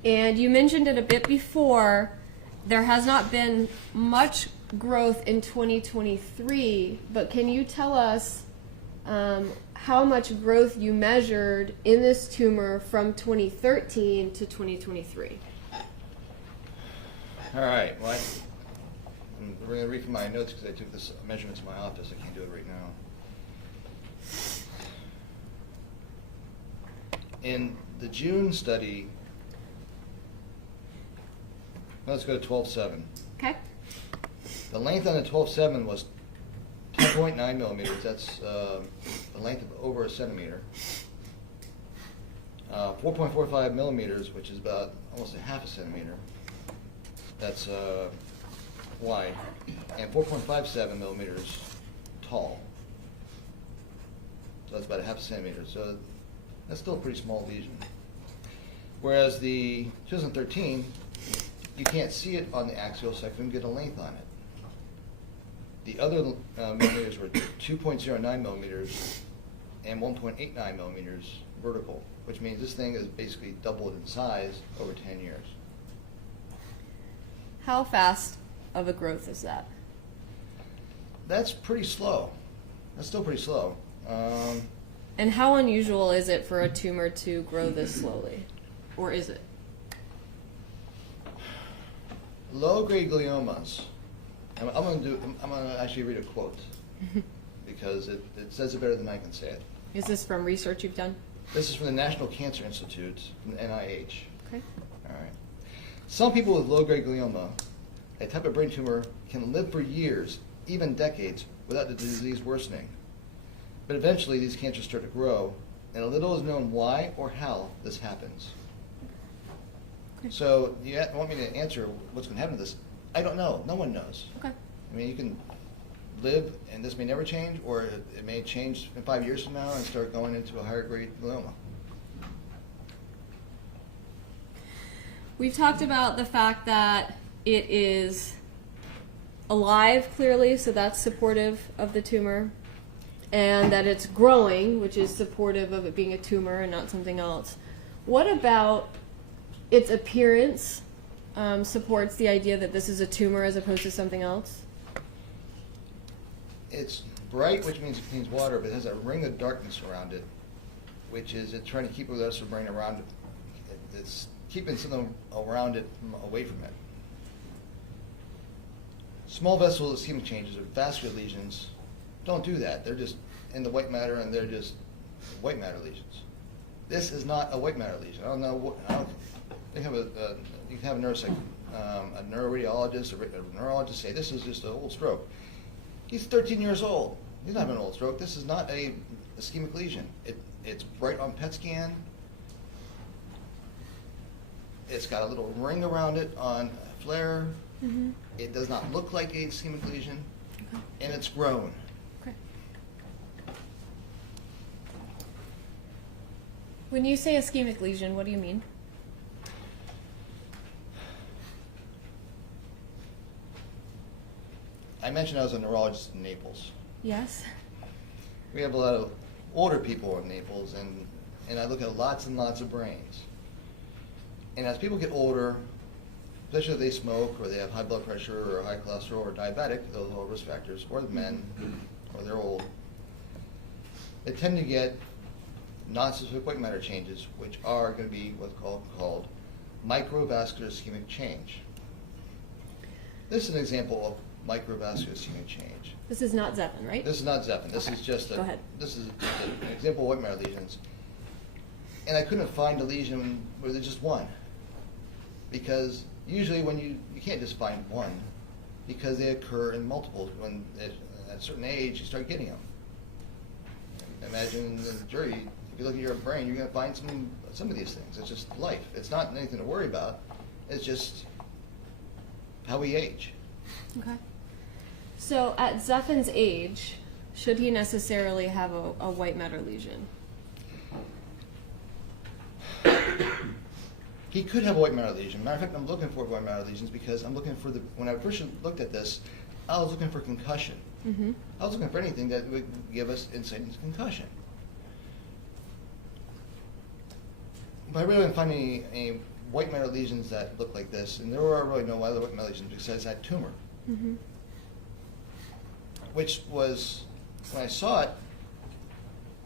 And you mentioned it a bit before, there has not been much growth in 2023, but can you tell us how much growth you measured in this tumor from 2013 to 2023? All right. Well, we're going to read from my notes because I took this measurements in my office. I can't do it right now. In the June study, let's go to 12.7. Okay. The length on the 12.7 was 10.9 millimeters. That's the length of over a centimeter. 4.45 millimeters, which is about almost a half a centimeter. That's wide. And 4.57 millimeters tall. So that's about a half a centimeter. So that's still a pretty small lesion. Whereas the 2013, you can't see it on the axial, so I couldn't get a length on it. The other millimeters were 2.09 millimeters and 1.89 millimeters vertical, which means this thing is basically doubled in size over 10 years. How fast of a growth is that? That's pretty slow. That's still pretty slow. And how unusual is it for a tumor to grow this slowly? Or is it? Low-grade gliomas. I'm going to actually read a quote because it says it better than I can say it. Is this from research you've done? This is from the National Cancer Institute, from the NIH. Okay. All right. Some people with low-grade glioma, a type of brain tumor, can live for years, even decades, without the disease worsening. But eventually, these cancers start to grow, and a little is known why or how this happens. Okay. So you want me to answer what's going to happen to this? I don't know. No one knows. Okay. I mean, you can live, and this may never change, or it may change in 5 years from now and start going into a higher grade glioma. We've talked about the fact that it is alive, clearly, so that's supportive of the tumor, and that it's growing, which is supportive of it being a tumor and not something else. What about its appearance supports the idea that this is a tumor as opposed to something else? It's bright, which means it contains water, but it has a ring of darkness around it, which is it's trying to keep the rest of the brain around it. It's keeping something around it away from it. Small vessel ischemic changes or vascular lesions don't do that. They're just in the white matter, and they're just white matter lesions. This is not a white matter lesion. I don't know what. You can have a neuroradiologist or a neurologist say this is just an old stroke. He's 13 years old. He's not having an old stroke. This is not a ischemic lesion. It's bright on PET scan. It's got a little ring around it on FLAIR. Mm-hmm. It does not look like a ischemic lesion, and it's grown. Okay. When you say ischemic lesion, what do you mean? I mentioned I was a neurologist in Naples. Yes. We have a lot of older people in Naples, and I look at lots and lots of brains. And as people get older, especially if they smoke or they have high blood pressure or high cholesterol or diabetic, those are all risk factors, or the men, or they're old, they tend to get non-specific white matter changes, which are going to be what's called microvascular ischemic change. This is an example of microvascular ischemic change. This is not Zephyr, right? This is not Zephyr. This Okay. is just Go ahead. This is an example of white matter lesions. And I couldn't find a lesion where there's just one, because usually when you can't just find one, because they occur in multiples. When at a certain age you start getting them. Imagine the jury. If you look at your brain, you're going to find some of these things. It's just life. It's not anything to worry about. It's just how we age. Okay. So at Zephyr's age, should he necessarily have a white matter lesion? He could have a white matter lesion. Matter of fact, I'm looking for white matter lesions because I'm looking for when I first looked at this, I was looking for concussion. Mm-hmm. I was looking for anything that would give us insight into concussion. But I really didn't find any white matter lesions that look like this, and there were really no other white matter lesions besides that tumor. Mm-hmm. Which was, when I saw it,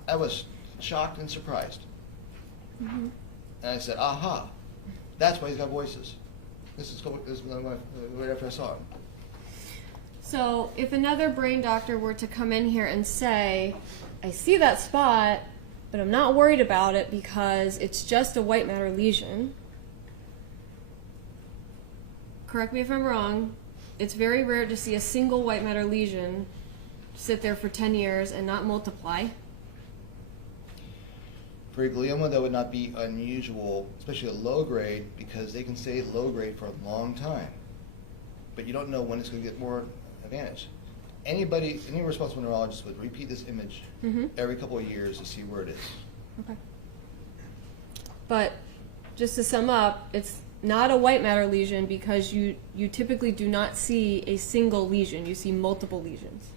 I was shocked and surprised. Mm-hmm. And I said, aha, that's why he's got voices. This is right after I saw him. So if another brain doctor were to come in here and say, I see that spot, but I'm not worried about it because it's just a white matter lesion. Correct me if I'm wrong. It's very rare to see a single white matter lesion sit there for 10 years and not multiply. For a glioma, that would not be unusual, especially a low grade, because they can stay low grade for a long time. But you don't know when it's going to get more advantage. Any responsible neurologist would repeat this image every couple of years to see where it is. Okay. But just to sum up, it's not a white matter lesion because you typically do not see a single lesion. You see multiple lesions.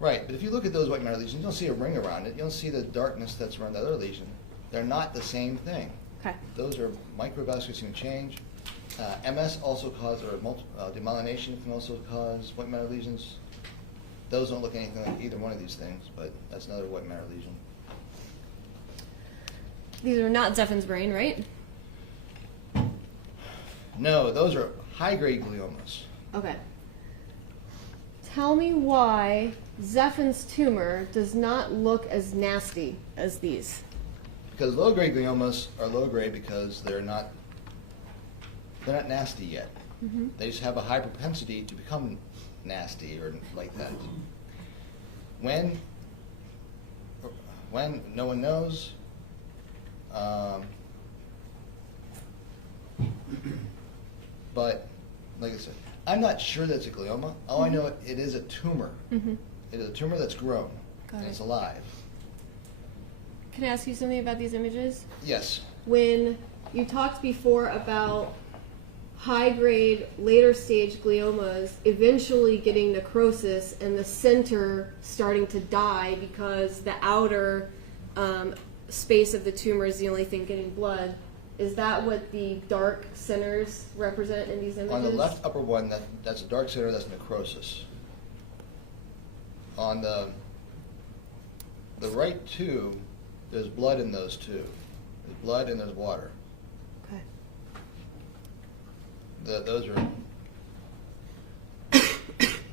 Right, but if you look at those white matter lesions, you don't see a ring around it. You don't see the darkness that's around the other lesion. They're not the same thing. Okay. Those are microvascular ischemic change. MS also causes, or demyelination can also cause white matter lesions. Those don't look anything like either one of these things, but that's another white matter lesion. These are not Zephyr's brain, right? No, those are high-grade gliomas. Okay. Tell me why Zephyr's tumor does not look as nasty as these. Because low-grade gliomas are low-grade because they're not nasty yet. Mm-hmm. They just have a high propensity to become nasty or like that. When no one knows, but like I said, I'm not sure that's a glioma. All I know, it is a tumor. Mm-hmm. It is a tumor that's grown Got and it. it's alive. Can I ask you something about these images? Yes. When you talked before about high-grade, later-stage gliomas eventually getting necrosis and the center starting to die because the outer space of the tumor is the only thing getting blood, is that what the dark centers represent in these images? On the left upper one, that's a dark center, that's necrosis. On the right two, there's blood in those two. There's blood and there's water. Okay.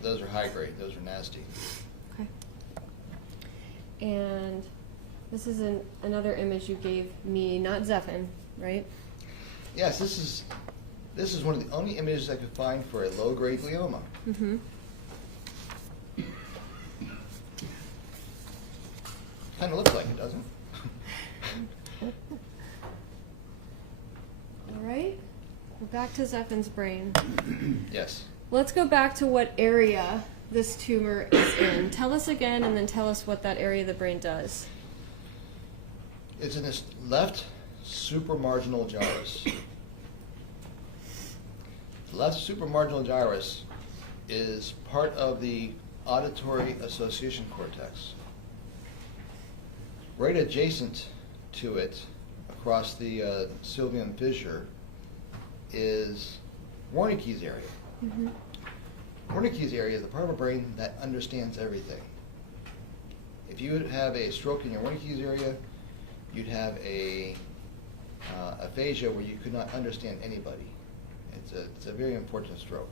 Those are high grade. Those are nasty. Okay. And this is another image you gave me, not Zephyr, right? Yes, this is one of the only images I could find for a low grade glioma. Mm-hmm. Kind of looks like it, doesn't it? All right. We're back to Zephyr's brain. Yes. Let's go back to what area this tumor is in. Tell us again, and then tell us what that area of the brain does. It's in this left supramarginal gyrus. The left supramarginal gyrus is part of the auditory association cortex. Right adjacent to it, across the sylvian fissure, is Wernicke's area. Mm-hmm. Wernicke's area is the part of our brain that understands everything. If you have a stroke in your Wernicke's area, you'd have a aphasia where you could not understand anybody. It's a very important stroke.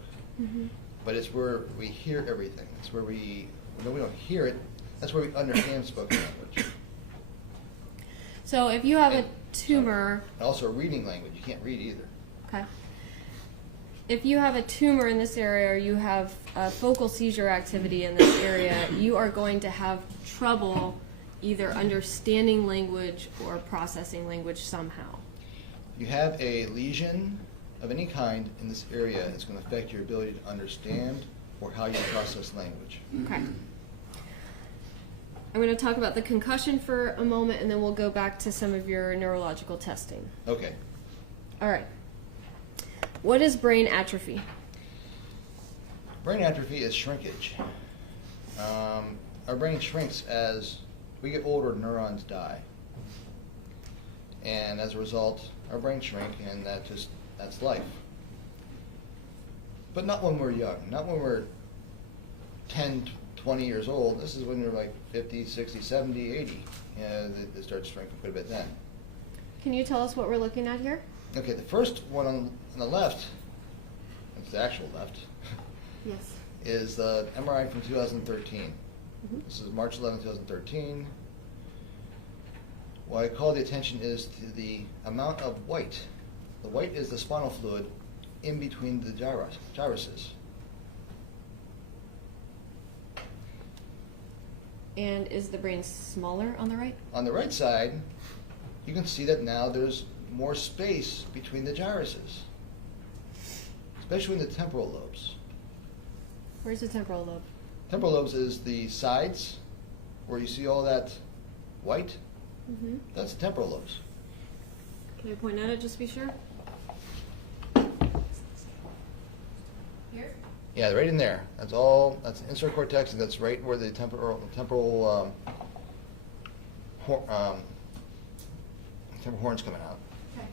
But it's where we hear everything. It's where we don't hear it, that's where we understand spoken language. So if you have a And tumor, also reading language, you can't read either. okay. If you have a tumor in this area or you have focal seizure activity in this area, you are going to have trouble either understanding language or processing language somehow. You have a lesion of any kind in this area, it's going to affect your ability to understand or how you process language. Okay. I'm going to talk about the concussion for a moment, and then we'll go back to some of your neurological testing. Okay. All right. What is brain atrophy? Brain atrophy is shrinkage. Our brain shrinks as we get older, neurons die. And as a result, our brains shrink, and that's life. But not when we're young, not when we're 10, 20 years old. This is when you're like 50, 60, 70, 80. They start shrinking quite a bit then. Can you tell us what we're looking at here? Okay, the first one on the left, it's the actual left, Yes. is the MRI from 2013. This is March 11, 2013. What I call the attention is to the amount of white. The white is the spinal fluid in between the gyruses. And is the brain smaller on the right? On the right side, you can see that now there's more space between the gyruses, especially in the temporal lobes. Where's the temporal lobe? Temporal lobes is the sides where you see all that white. That's the temporal lobes. Can I point at it just to be sure? Here? Yeah, right in there. That's all. That's the insert cortex, and that's right where the temporal horn's coming out. Okay.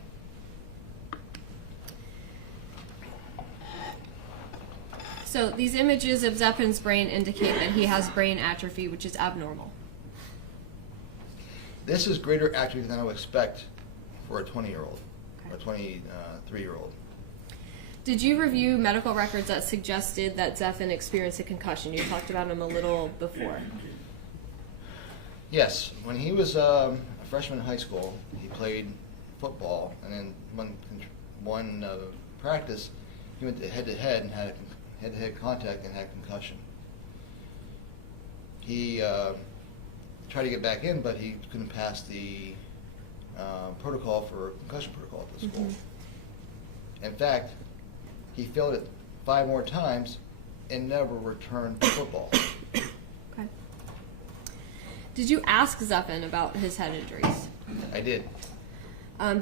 So these images of Zephin's brain indicate that he has brain atrophy, which is abnormal. This is greater atrophy than I would expect for a 20-year-old or Okay. a 23-year-old. Did you review medical records that suggested that Zephin experienced a concussion? You talked about him a little before. Yes, when he was a freshman in high school, he played football, and then one practice, he went head-to-head and had head-to-head contact and had concussion. He tried to get back in, but he couldn't pass the protocol for concussion protocol at the school. In fact, he failed it 5 more times and never returned to football. Okay. Did you ask Zephin about his head injuries? I did.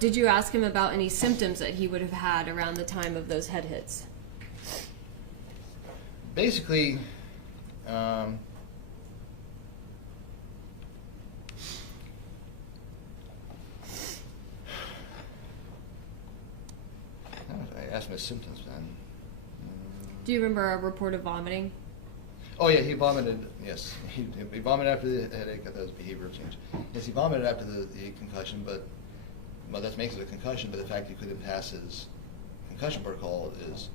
Did you ask him about any symptoms that he would have had around the time of those head hits? Basically, I asked him his symptoms then. Do you remember a report of vomiting? Oh yeah, he vomited. Yes, he vomited after the headache. I thought it was behavioral change. Yes, he vomited after the concussion, but well, that makes it a concussion. But the fact he couldn't pass his concussion protocol is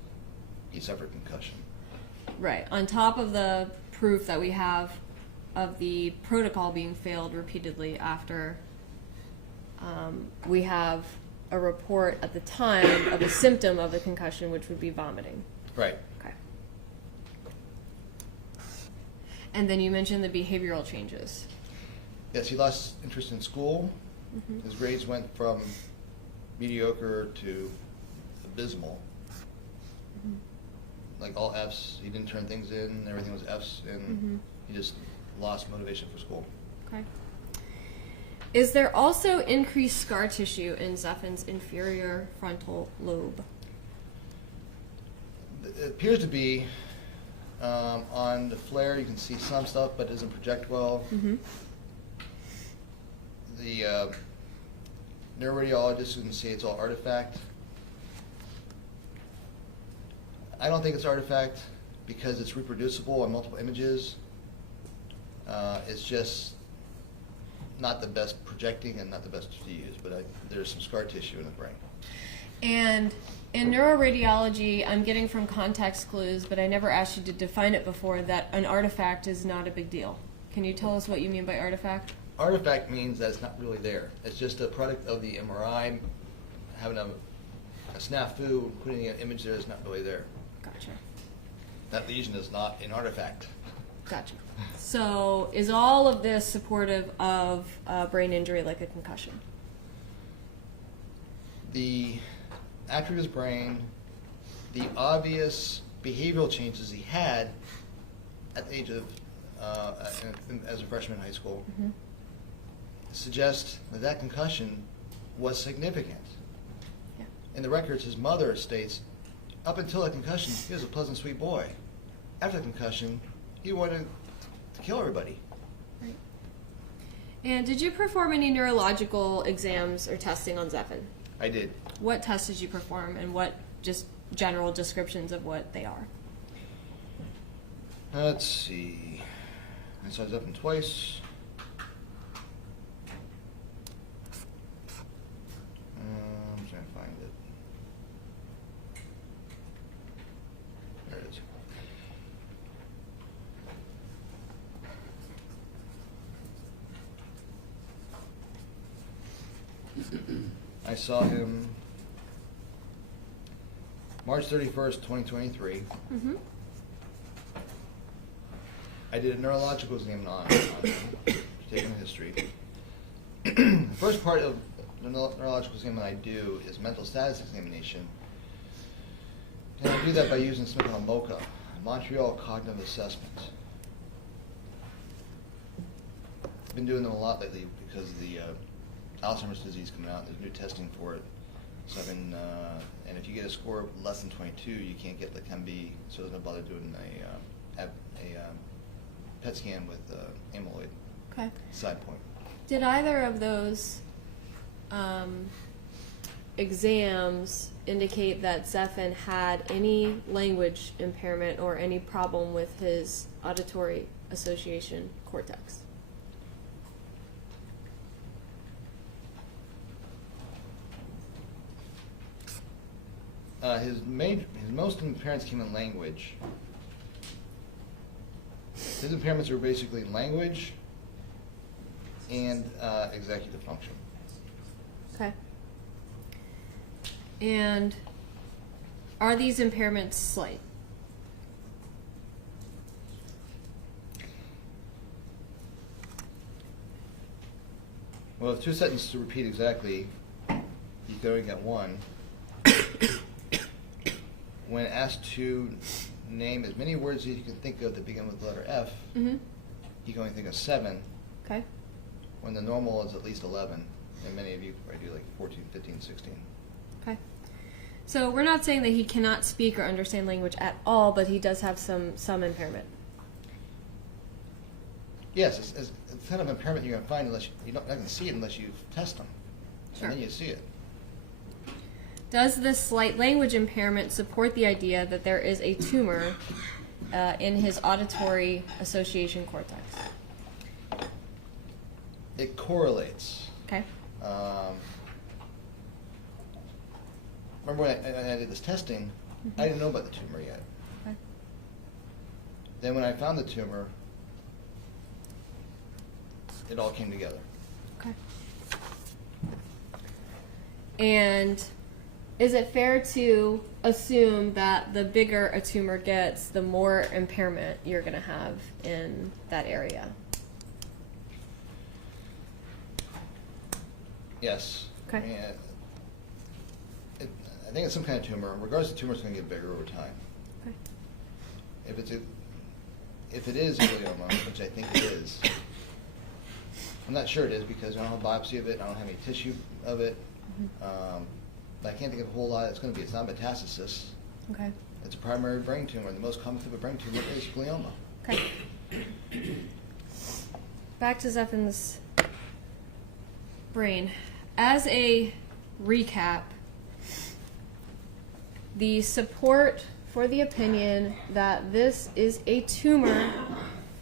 he suffered concussion. Right. On top of the proof that we have of the protocol being failed repeatedly after, we have a report at the time of a symptom of the concussion, which would be vomiting. Right. Okay. And then you mentioned the behavioral changes. Yes, he lost interest in school. His grades went from mediocre to abysmal. Like all Fs. He didn't turn things in. Everything was Fs, and he just lost motivation for school. Okay. Is there also increased scar tissue in Zephin's inferior frontal lobe? It appears to be on the flare. You can see some stuff, but it doesn't project well. The neuroradiologist can say it's all artifact. I don't think it's artifact. because it's reproducible on multiple images, it's just not the best projecting and not the best to use, but there's some scar tissue in the brain. And in neuroradiology, I'm getting from context clues, but I never asked you to define it before, that an artifact is not a big deal. Can you tell us what you mean by artifact? Artifact means that it's not really there. It's just a product of the MRI, having a snafu, putting an image there that's not really there. Gotcha. That lesion is not an artifact. Gotcha. So is all of this supportive of brain injury like a concussion? The atrophy of his brain, the obvious behavioral changes he had at the age of, as a freshman in high school, suggest that concussion was significant. Yeah. In the records, his mother states, up until that concussion, he was a pleasant, sweet boy. After the concussion, he wanted to kill everybody. Right. And did you perform any neurological exams or testing on Zephyr? I did. What tests did you perform, and what just general descriptions of what they are? Let's see. I saw Zephyr twice. I'm trying to find it. There it is. I saw him March 31st, 2023. Mm-hmm. I did a neurological exam on him, taking a history. The first part of the neurological exam that I do is mental status examination. And I do that by using something called MoCA, Montreal Cognitive Assessment. I've been doing them a lot lately because of the Alzheimer's disease coming out. There's new testing for it. So I've been, and if you get a score of less than 22, you can't get the ChemB, so there's no bother doing a PET scan with amyloid Okay. side point. Did either of those exams indicate that Zephyr had any language impairment or any problem with his auditory association cortex? His most impairments came in language. His impairments are basically language and executive function. Okay. And are these impairments slight? Well, if two sentences to repeat exactly, you can only get one. When asked to name as many words as you can think of that begin with the letter F, Mm-hmm. you can only think of 7, Okay. when the normal is at least 11, and many of you probably do like 14, 15, 16. Okay. So we're not saying that he cannot speak or understand language at all, but he does have some impairment. Yes, it's the kind of impairment you're going to find unless you're not going to see it unless you test them. Sure. And then you see it. Does this slight language impairment support the idea that there is a tumor in his auditory association cortex? It correlates. Okay. Remember when I did this testing, I didn't know about the tumor yet. Okay. Then when I found the tumor, it all came together. Okay. And is it fair to assume that the bigger a tumor gets, the more impairment you're going to have in that area? Yes. Okay. I mean, I think it's some kind of tumor. Regardless, the tumor is going to get bigger over time. Okay. If it is a glioma, which I think it is, I'm not sure it is because I don't have a biopsy of it. I don't have any tissue of it. But I can't think of a whole lot. It's going to be. It's not metastasis. Okay. It's a primary brain tumor. The most common type of brain tumor is glioma. Okay. Back to Zephyr's brain. As a recap, the support for the opinion that this is a tumor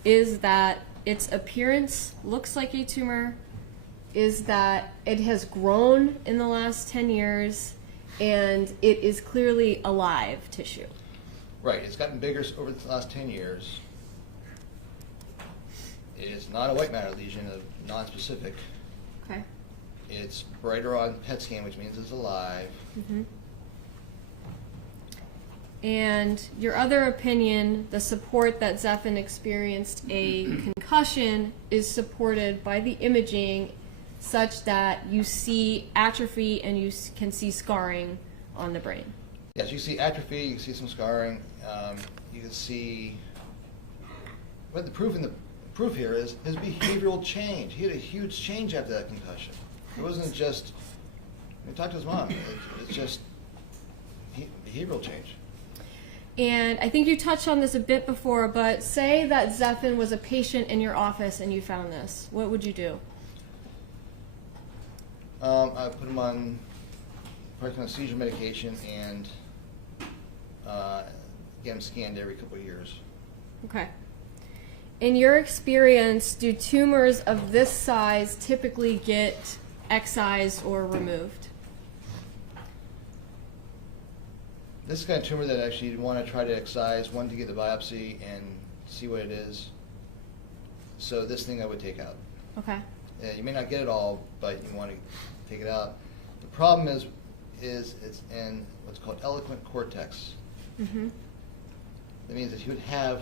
is that its appearance looks like a tumor, is that it has grown in the last 10 years, and it is clearly a live tissue. Right, it's gotten bigger over the last 10 years. It's not a white matter lesion, a non-specific. Okay. It's brighter on PET scan, which means it's alive. Mm-hmm. And your other opinion, the support that Zephyr experienced a concussion, is supported by the imaging such that you see atrophy and you can see scarring on the brain. Yes, you see atrophy, you can see some scarring, you can see, but the proof here is his behavioral change. He had a huge change after that concussion. It wasn't just, we talked to his mom, it's just behavioral change. And I think you touched on this a bit before, but say that Zephyr was a patient in your office and you found this. What would you do? I put him on seizure medication and get him scanned every couple of years. Okay. In your experience, do tumors of this size typically get excised or removed? This is the kind of tumor that actually you'd want to try to excise, one, to get the biopsy and see what it is. So this thing I would take out. Okay. You may not get it all, but you want to take it out. The problem is it's in what's called eloquent cortex. Mm-hmm. That means that you would have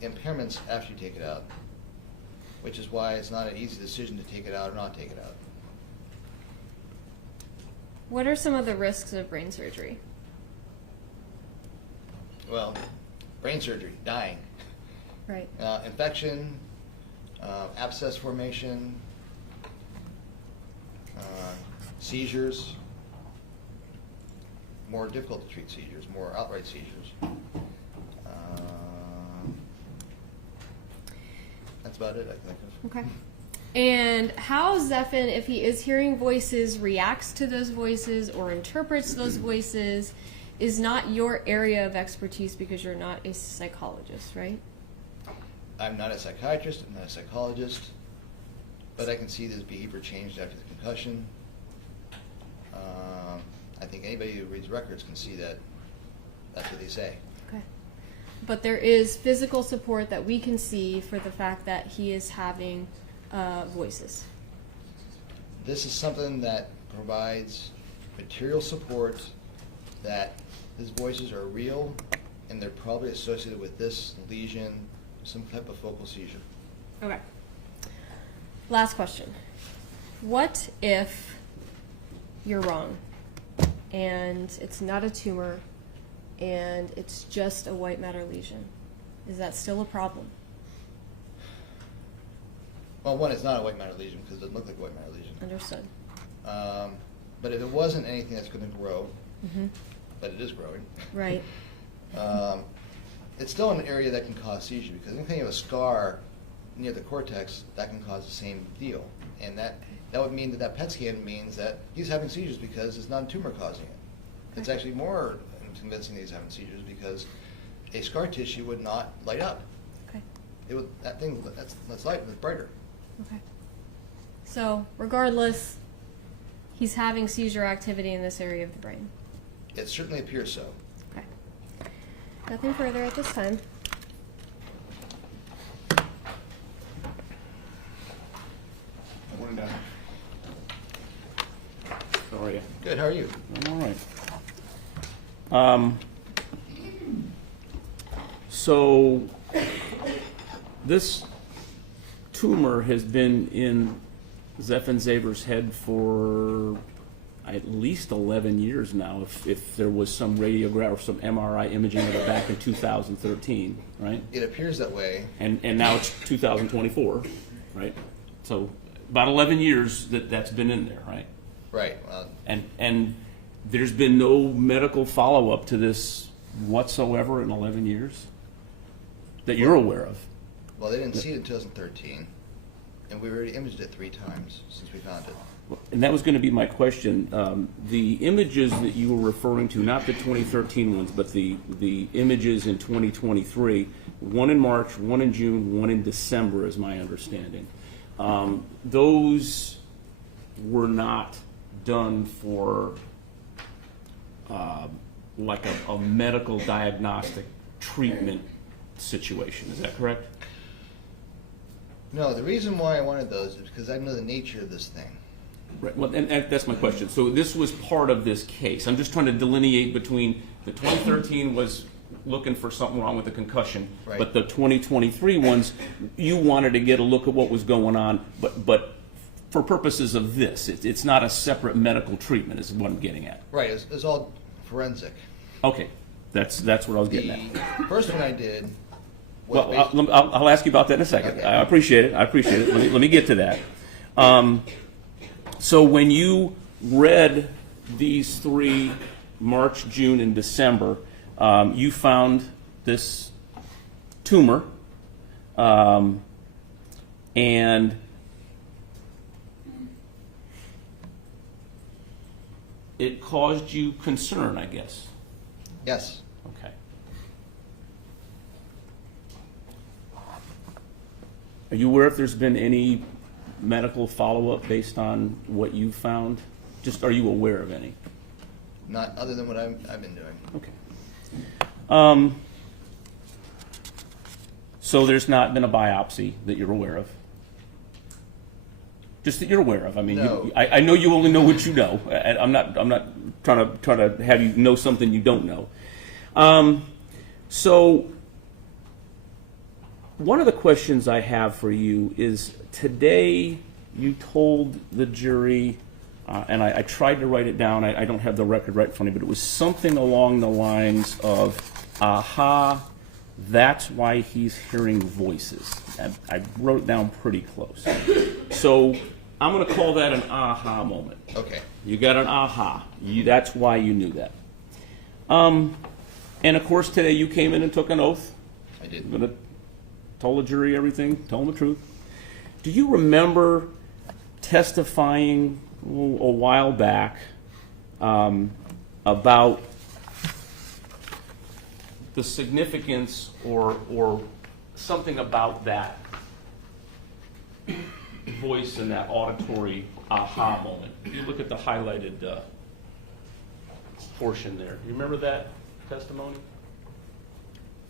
impairments after you take it out, which is why it's not an easy decision to take it out or not take it out. What are some of the risks of brain surgery? Well, brain surgery, dying, Right. infection, abscess formation, seizures, more difficult to treat seizures, more outright seizures. That's about it, I think of. Okay. And how Zephyr, if he is hearing voices, reacts to those voices or interprets those voices is not your area of expertise because you're not a psychologist, right? I'm not a psychiatrist, I'm not a psychologist, but I can see this behavior changed after the concussion. I think anybody who reads records can see that that's what they say. Okay. But there is physical support that we can see for the fact that he is having voices. This is something that provides material support that his voices are real and they're probably associated with this lesion, some type of focal seizure. Okay. Last question. What if you're wrong and it's not a tumor and it's just a white matter lesion? Is that still a problem? Well, one, it's not a white matter lesion because it doesn't look like a white matter lesion. Understood. But if it wasn't anything that's going to grow, Mm-hmm. but it is growing, Right. it's still an area that can cause seizure because anything you have a scar near the cortex, that can cause the same deal. And that would mean that PET scan means that he's having seizures because it's not a tumor causing it. It's actually more convincing that he's having seizures because a scar tissue would not light up. Okay. It would, that's light, it's brighter. Okay. So, regardless, he's having seizure activity in this area of the brain. It certainly appears so. Okay. Nothing further at this time. Morning, Dad. How are you? Good, how are you? I'm all right. So this tumor has been in Zephyr Zaver's head for at least 11 years now, if there was some radiograph or some MRI imaging of it back in 2013, right? It appears that way. And now it's 2024, right? So about 11 years that's been in there, right? Right. Well, And there's been no medical follow-up to this whatsoever in 11 years that you're aware of. well, they didn't see it in 2013, and we already imaged it 3 times since we found it. And that was going to be my question. The images that you were referring to, not the 2013 ones, but the images in 2023, one in March, one in June, one in December, is my understanding. Those were not done for like a medical diagnostic treatment situation. Is that correct? No, the reason why I wanted those is because I know the nature of this thing. Right. Well, and that's my question. So this was part of this case. I'm just trying to delineate between the 2013 was looking for something wrong with the concussion, Right. but the 2023 ones, you wanted to get a look at what was going on, but for purposes of this, it's not a separate medical treatment, is what I'm getting at. Right, it's all forensic. Okay, that's what I was getting at. The first one I did was Well, I'll ask you about that in a second. Okay. I appreciate it. Let me get to that. So when you read these three, March, June, and December, you found this tumor, and it caused you concern, I guess. yes. Okay. Are you aware if there's been any medical follow-up based on what you found? Just, are you aware of any? Not other than what I've been doing. Okay. So there's not been a biopsy that you're aware of? Just that you're aware of. I mean, No. I know you only know what you know. I'm not trying to have you know something you don't know. So one of the questions I have for you is, today you told the jury, and I tried to write it down, I don't have the record right in front of me, but it was something along the lines of, aha, that's why he's hearing voices. I wrote it down pretty close. So I'm going to call that an aha moment. Okay. You got an aha. That's why you knew that. And of course, today you came in and took an oath. I did. You're going to tell the jury everything, tell them the truth. Do you remember testifying a while back about the significance or something about that voice and that auditory aha moment? You look at the highlighted portion there. You remember that testimony?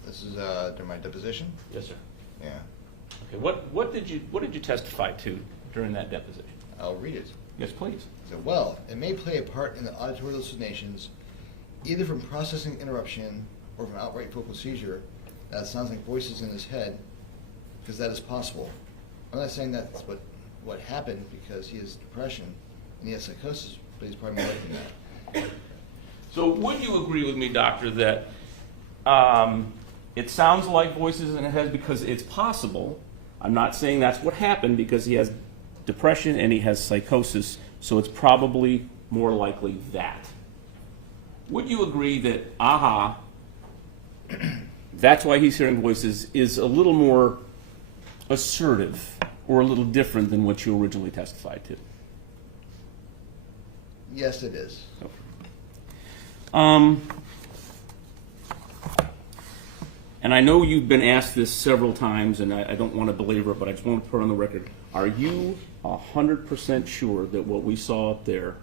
This is during my deposition? Yes, sir. Yeah. Okay. What did you testify to during that deposition? I'll read it. Yes, please. So, well, it may play a part in the auditory hallucinations, either from processing interruption or from outright focal seizure, that sounds like voices in his head, because that is possible. I'm not saying that's what happened, because he has depression and he has psychosis, but he's probably more than that. So would you agree with me, doctor, that it sounds like voices in his head because it's possible? I'm not saying that's what happened, because he has depression and he has psychosis, so it's probably more likely that. Would you agree that, aha, that's why he's hearing voices, is a little more assertive or a little different than what you originally testified to? Yes, it is. And I know you've been asked this several times, and I don't want to belabor it, but I just want to put it on the record. Are you 100% sure that what we saw up there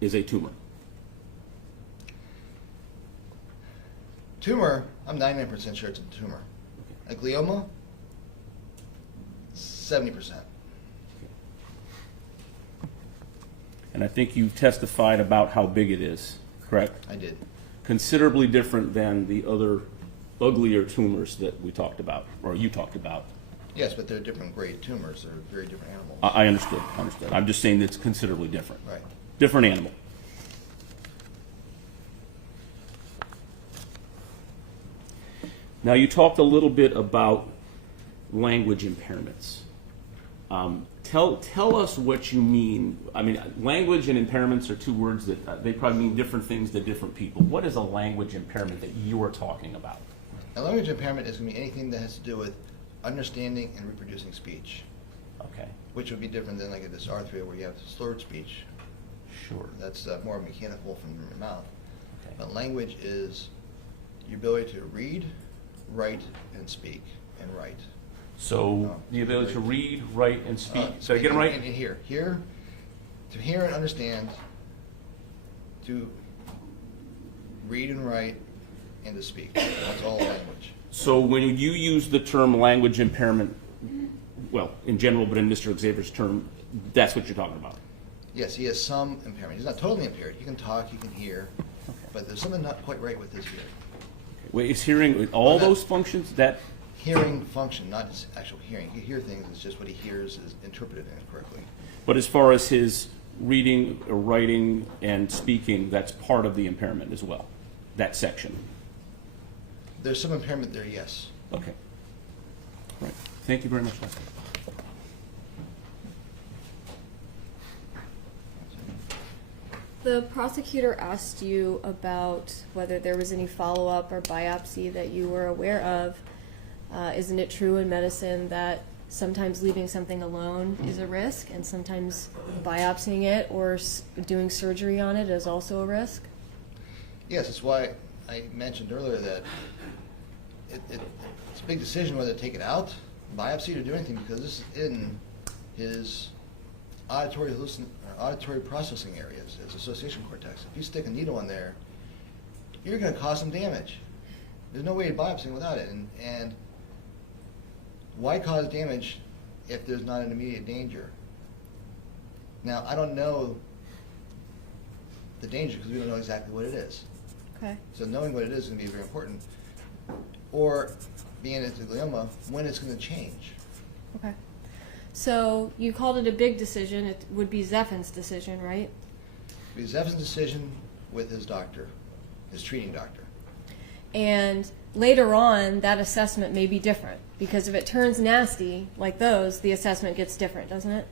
is a tumor? Tumor, I'm 99% sure it's a tumor. A glioma, 70%. And I think you've testified about how big it is, correct? I did. Considerably different than the other uglier tumors that we talked about, or you talked about. Yes, but they're different grade tumors. They're very different animals. I understood. I'm just saying it's considerably different. Right. Different animal. Now, you talked a little bit about language impairments. Tell us what you mean. I mean, language and impairments are two words that they probably mean different things to different people. What is a language impairment that you are talking about? A language impairment is going to be anything that has to do with understanding and reproducing speech. Okay. which would be different than like a dysarthria where you have slurred speech. Sure. That's more mechanical from your mouth. Okay. But language is your ability to read, write, and speak, and write. So the ability to read, write, and speak. So I get them right? And hear. To hear and understand, to read and write, and to speak. That's all language. So when you use the term language impairment, well, in general, but in Mr. Xavier's term, that's what you're talking about? Yes, he has some impairment. He's not totally impaired. He can talk, he can hear, but there's something not quite right with his hearing. Wait, is hearing all those functions? That Hearing function, not his actual hearing. He hears things, it's just what he hears is interpreted incorrectly. But as far as his reading, writing, and speaking, that's part of the impairment as well, that section. There's some impairment there, yes. Okay. Right. Thank you very much, Leslie. The prosecutor asked you about whether there was any follow-up or biopsy that you were aware of. Isn't it true in medicine that sometimes leaving something alone is a risk, and sometimes biopsying it or doing surgery on it is also a risk? Yes, that's why I mentioned earlier that it's a big decision whether to take it out, biopsy, or do anything, because this is in his auditory processing areas, his association cortex. If you stick a needle in there, you're going to cause some damage. There's no way of biopsying without it. And why cause damage if there's not an immediate danger? Now, I don't know the danger because we don't know exactly what it is. Okay. So knowing what it is going to be very important. Or being it's a glioma, when it's going to change. Okay. So you called it a big decision. It would be Zephin's decision, right? It was Zephin's decision with his doctor, his treating doctor. And later on, that assessment may be different, because if it turns nasty, like those, the assessment gets different, doesn't it?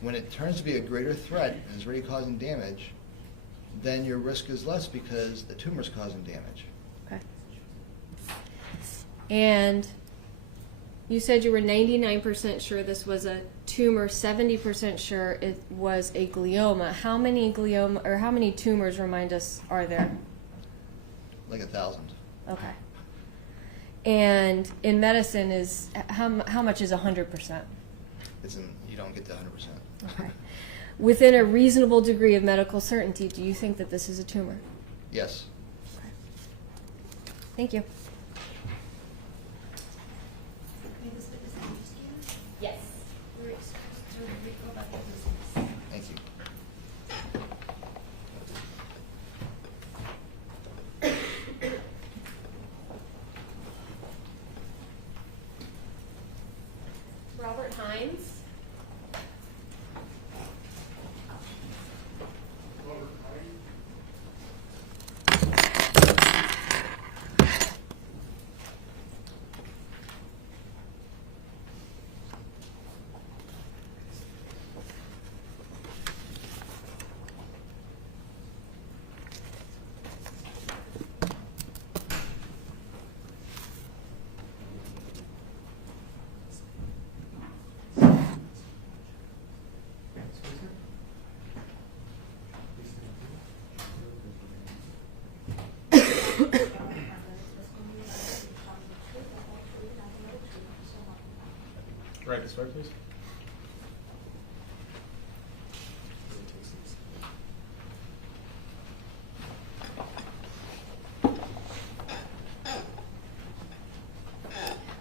When it turns to be a greater threat and is already causing damage, then your risk is less because the tumor's causing damage. Okay. And you said you were 99% sure this was a tumor, 70% sure it was a glioma. How many glioma, or how many tumors, remind us, are there? Like 1,000. Okay. And in medicine, is how much is 100%? You don't get to 100%. Okay. Within a reasonable degree of medical certainty, do you think that this is a tumor? Yes. Okay. Thank you. Yes. Thank you. Robert Hines. Right this way, please.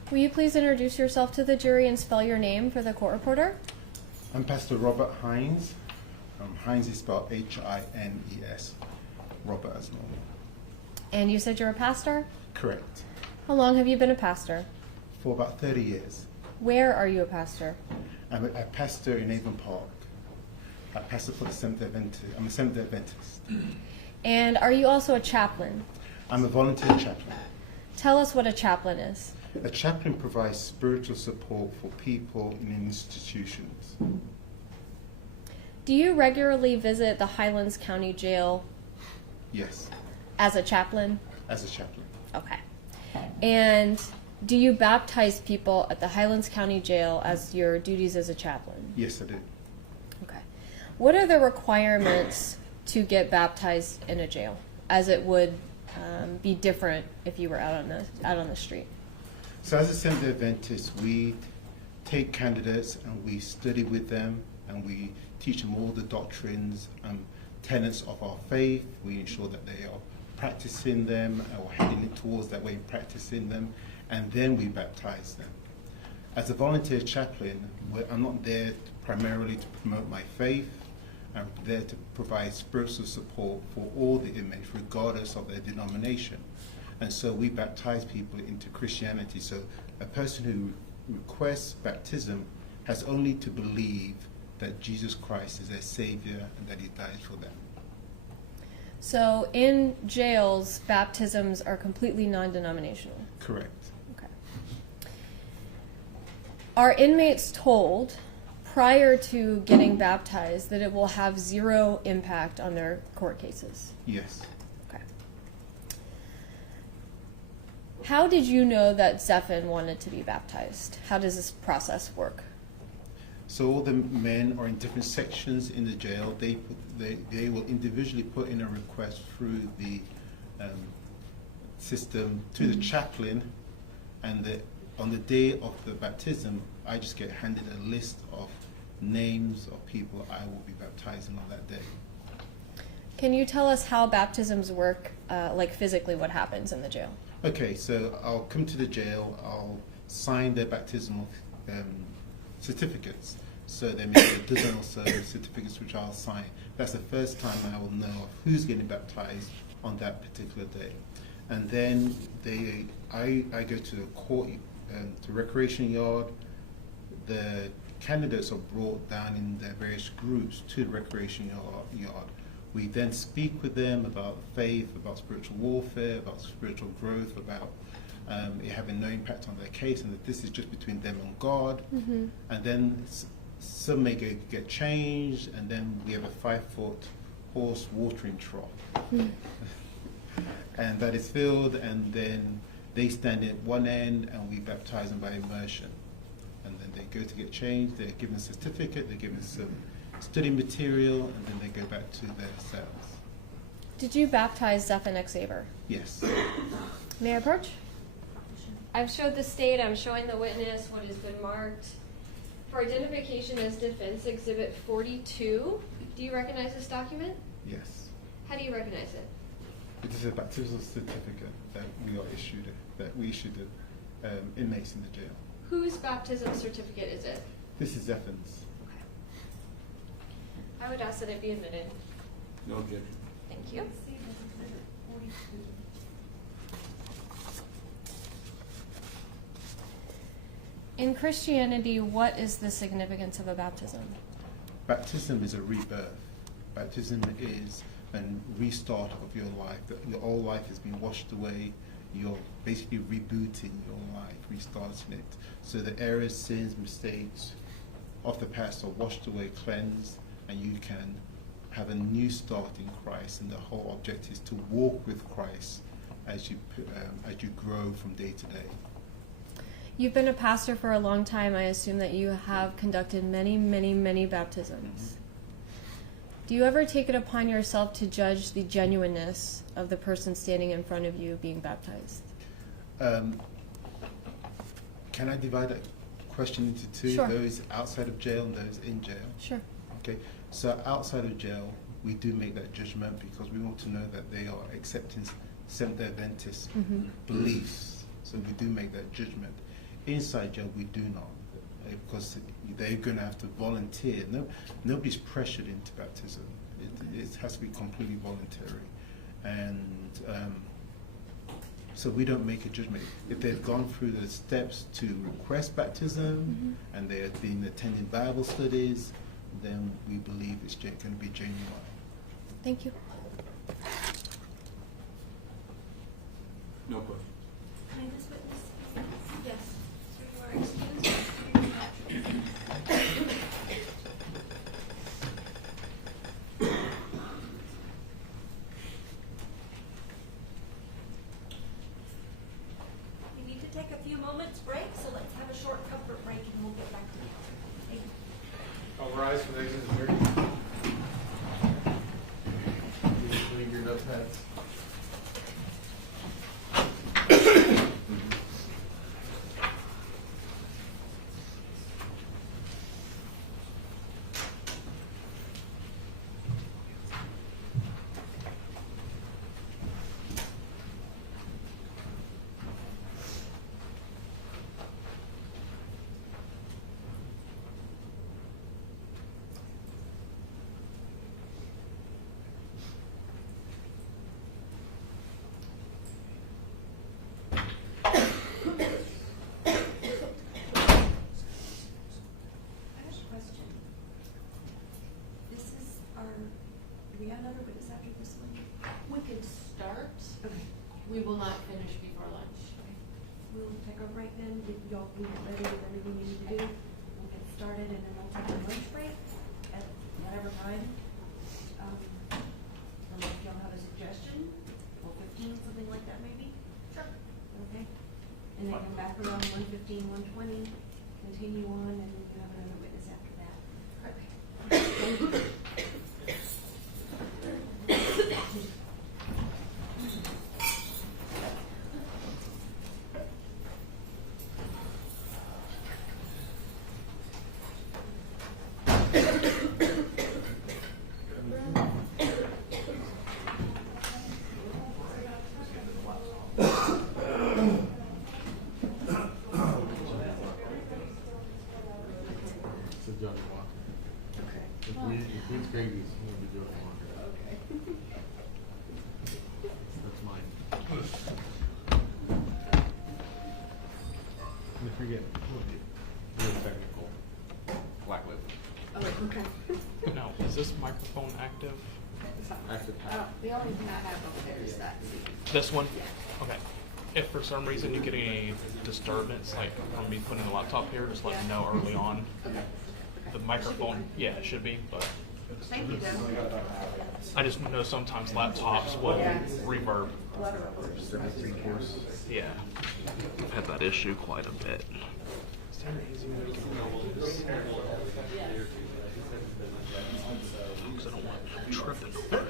Will you please introduce yourself to the jury and spell your name for the court reporter? I'm Pastor Robert Hines. Hines is spelled H-I-N-E-S. Robert as normal. And you said you're a pastor? Correct. How long have you been a pastor? For about 30 years. Where are you a pastor? I'm a pastor in Avon Park. I pastor for the Seventh-day Adventist. I'm a Seventh-day Adventist. And are you also a chaplain? I'm a volunteer chaplain. Tell us what a chaplain is. A chaplain provides spiritual support for people in institutions. Do you regularly visit the Highlands County Jail Yes, as a chaplain? as a chaplain. Okay. And Do you baptize people at the Highlands County Jail as your duties as a chaplain? Yes, I do. Okay. What are the requirements to get baptized in a jail, as it would be different if you were out on the street? So as a Seventh-day Adventist, we take candidates and we study with them and we teach them all the doctrines and tenets of our faith. We ensure that they are practicing them or heading towards that way, practicing them, and then we baptize them. As a volunteer chaplain, I'm not there primarily to promote my faith. I'm there to provide spiritual support for all the inmates, regardless of their denomination. And so we baptize people into Christianity. So a person who requests baptism has only to believe that Jesus Christ is their Savior and that He died for them. So in jails, baptisms are completely non-denominational. Correct. Okay. Are inmates told prior to getting baptized that it will have zero impact on their court cases? Yes. Okay. How did you know that Zephan wanted to be baptized? How does this process work? So all the men are in different sections in the jail. They will individually put in a request through the system to the chaplain, and on the day of the baptism, I just get handed a list of names of people I will be baptizing on that day. Can you tell us how baptisms work, like physically what happens in the jail? Okay, so I'll come to the jail, I'll sign their baptismal certificates. So there may be a dozen or so certificates which I'll sign. That's the first time I will know of who's getting baptized on that particular day. And then I go to the court, to recreation yard. The candidates are brought down in their various groups to the recreation yard. We then speak with them about faith, about spiritual warfare, about spiritual growth, about it having no impact on their case, and that this is just between them and God. Mm-hmm. And then some may get changed, and then we have a 5-foot horse watering trough. And that is filled, and then they stand at one end, and we baptize them by immersion. And then they go to get changed, they're given a certificate, they're given some study material, and then they go back to their cells. Did you baptize Zephan Xavier? Yes. May I approach? I've showed the state, I'm showing the witness what has been marked. For identification as defense exhibit 42, do you recognize this document? Yes. How do you recognize it? It is a baptismal certificate that we issued to inmates in the jail. Whose baptism certificate is it? This is Zephan's. Okay. I would ask that it be admitted. No objection. Thank you. In Christianity, what is the significance of a baptism? Baptism is a rebirth. Baptism is a restart of your life. Your old life has been washed away. You're basically rebooting your life, restarting it. So the errors, sins, mistakes of the past are washed away, cleansed, and you can have a new start in Christ. And the whole objective is to walk with Christ as you grow from day to day. You've been a pastor for a long time. I assume that you have conducted many, many, many baptisms. Mm-hmm. Do you ever take it upon yourself to judge the genuineness of the person standing in front of you being baptized? Can I divide that question into two? Sure. Those outside of jail and those in jail? Sure. Okay, so outside of jail, we do make that judgment because we want to know that they are accepting Seventh-day Adventist beliefs. So we do make that judgment. Inside jail, we do not, because they're going to have to volunteer. Nobody's pressured into baptism. It has to be completely voluntary. And so we don't make a judgment. If they've gone through the steps to request baptism and they have been attending Bible studies, then we believe it's going to be genuine. Thank you. No question. May this witness? Yes. So you are excused. You need to take a few moments short comfort break and we'll get back to you. Thank you. All rise for the exit of the hearing. Please leave your notepads. I have a question. This is our, do we have another witness after this one? We could start. Okay. We will not finish before lunch. We'll take our break then. Y'all can get ready with everything you need to do. We'll get started and then we'll take a lunch break at whatever time. I don't know if y'all have a suggestion, 4:15, something like that maybe? Sure. Okay. And then come back around 1:15, 1:20, continue on, and then you have another witness after that. So Johnny Walker. If we grade these, I'm gonna be Johnny Walker. That's mine. And if we get real technical, black lip. Oh, okay. Now, is this microphone active? Active. The only thing I have over there is that. This one? Okay. If for some reason you get any disturbance, like from me putting the laptop here, just let me know early on. The microphone, yeah, it should be, but Thank you, Joe. I just know sometimes laptops will reverb. Yeah. I've had that issue quite a bit. Is there an easy way we can handle this? Because I don't want them tripping over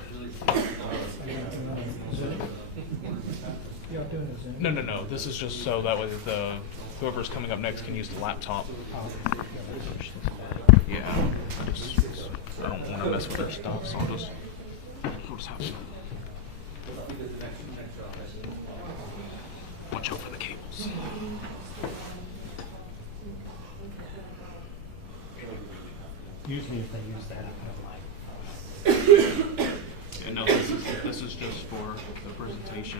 it. No. This is just so that way whoever's coming up next can use the laptop. Yeah. I don't want to mess with their stuff, so I'll just have some. Watch out for the cables. Usually if they use that, it like. Yeah, no, this is just for the presentation.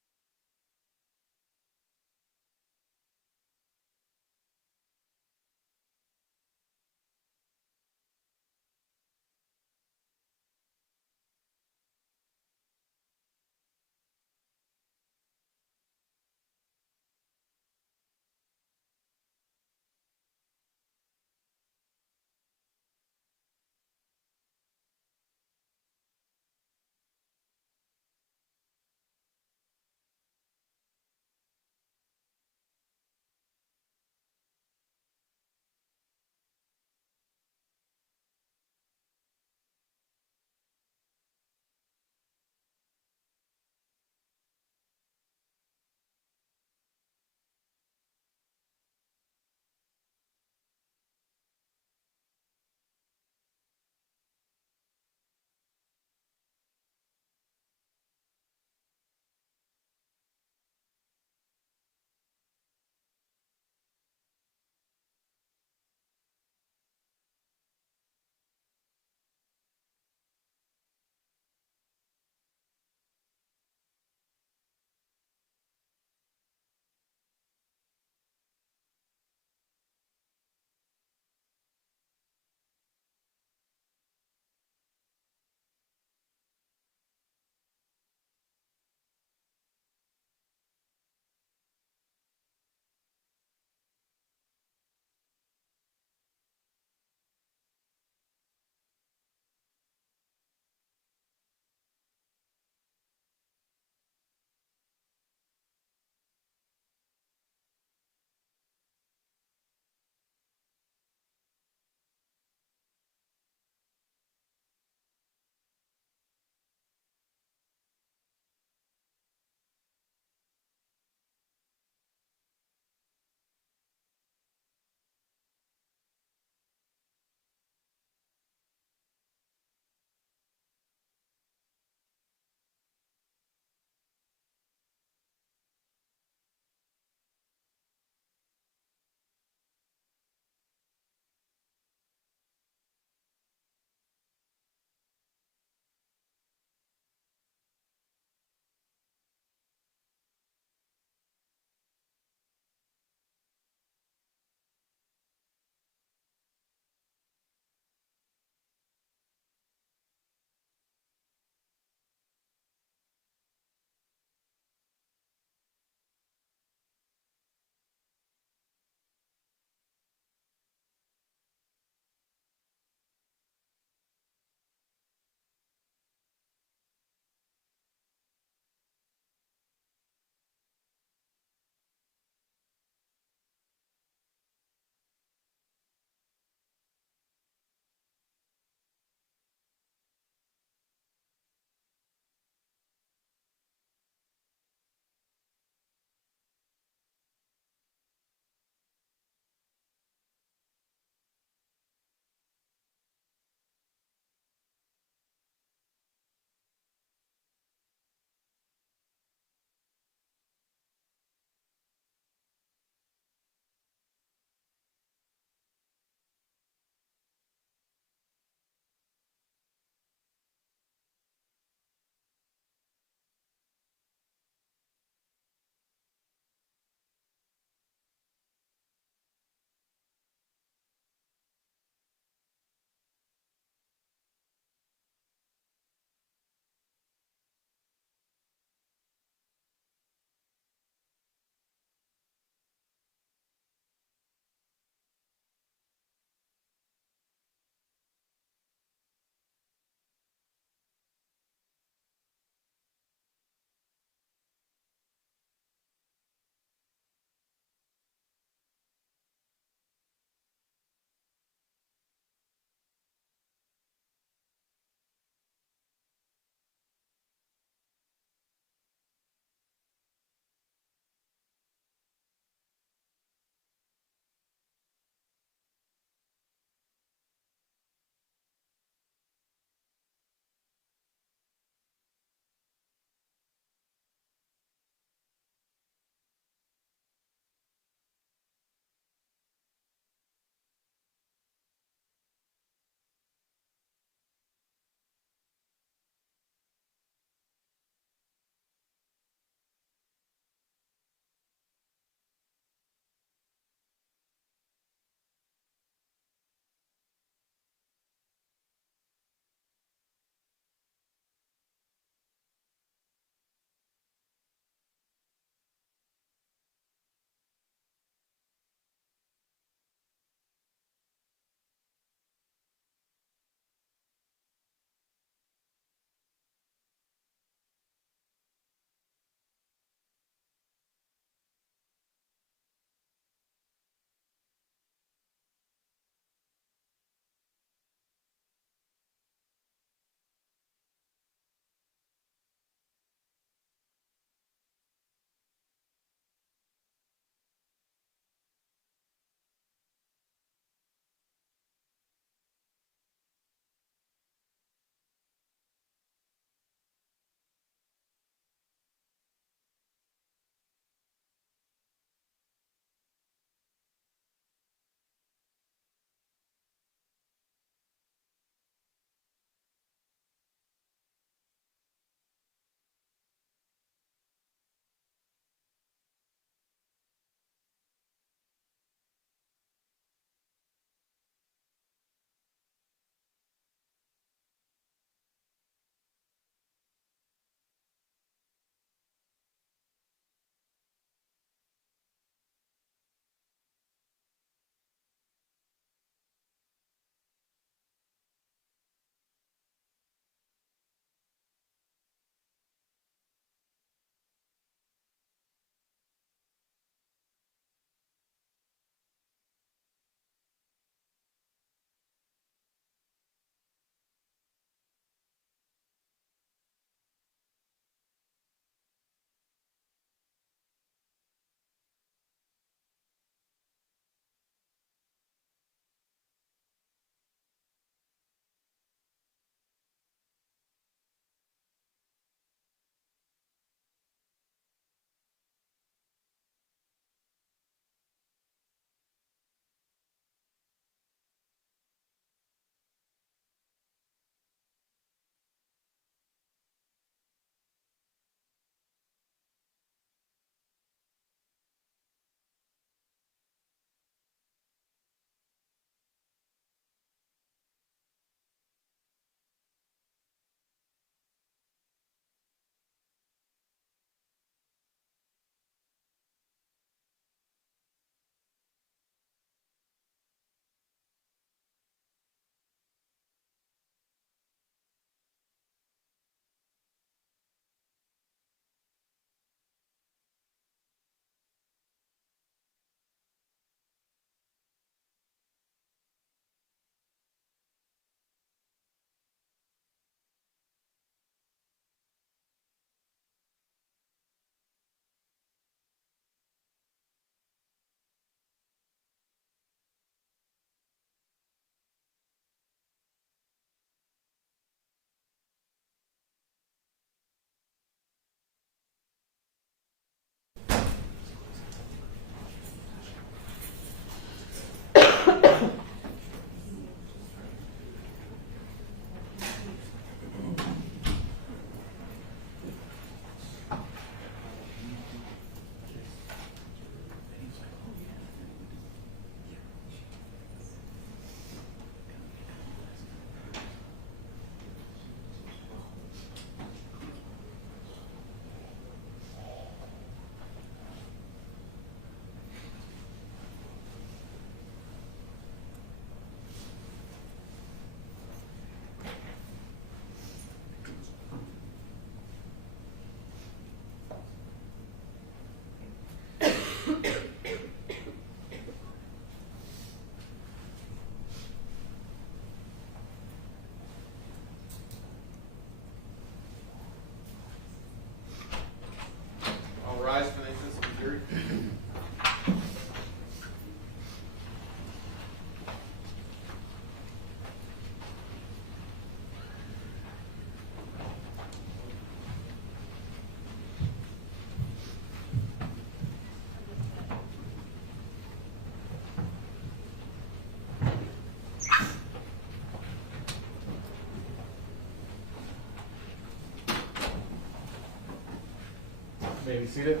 May be seated.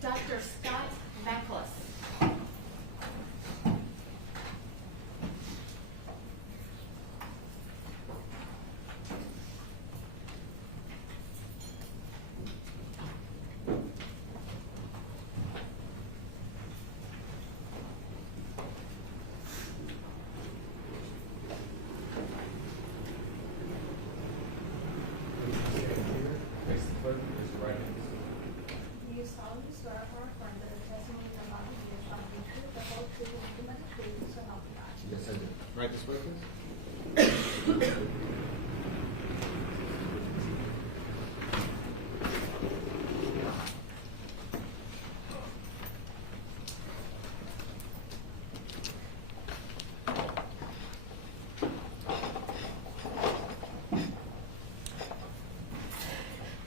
Dr. Scott Mackless. Do you solemnly swear or affirm that the testimony you're about to give shall be true, the whole truth, and nothing but the truth, so help you God? Yes, I do. Right this way, please.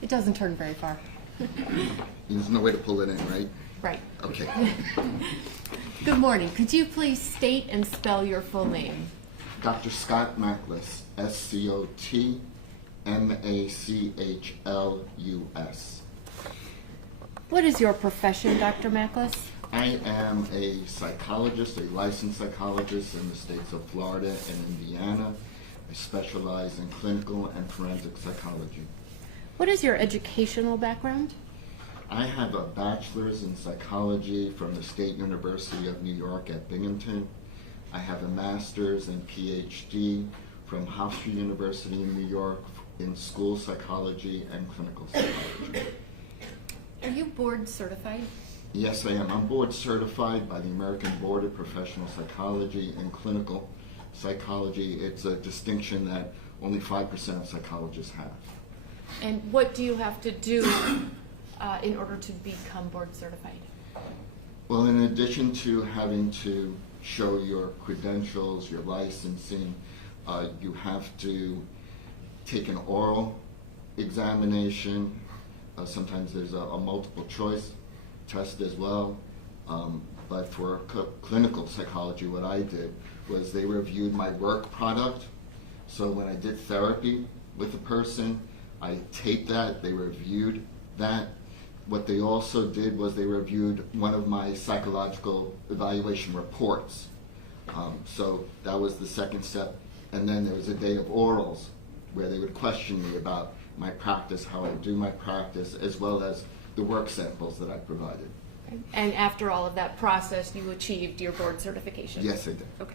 It doesn't turn very far. There's no way to pull it in, right? Right. Okay. Good morning. Could you please state and spell your full name? Dr. Scott Mackless, SCOTMACHLUS. What is your profession, Dr. Mackless? I am a psychologist, a licensed psychologist in the states of Florida and Indiana. I specialize in clinical and forensic psychology. What is your educational background? I have a bachelor's in psychology from the State University of New York at Binghamton. I have a master's and PhD from Hofstra University in New York in school psychology and clinical psychology. Are you board certified? Yes, I am. I'm board certified by the American Board of Professional Psychology and Clinical Psychology. It's a distinction that only 5% of psychologists have. And what do you have to do in order to become board certified? Well, in addition to having to show your credentials, your licensing, you have to take an oral examination. Sometimes there's a multiple choice test as well. But for clinical psychology, what I did was they reviewed my work product. So when I did therapy with a person, I taped that, they reviewed that. What they also did was they reviewed one of my psychological evaluation reports. So that was the second step. And then there was a day of orals where they would question me about my practice, how I do my practice, as well as the work samples that I provided. And after all of that process, you achieved your board certification? Yes, I did. Okay.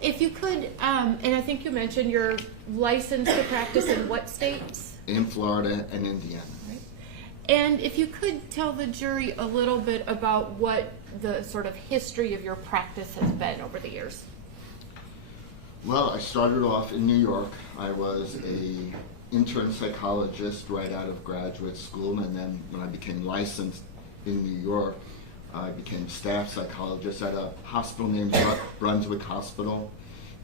If you could, and I think you mentioned you're licensed to practice in what states? In Florida and Indiana. Right. And if you could tell the jury a little bit about what the sort of history of your practice has been over the years. Well, I started off in New York. I was a intern psychologist right out of graduate school, and then when I became licensed in New York, I became staff psychologist at a hospital named Brunswick Hospital.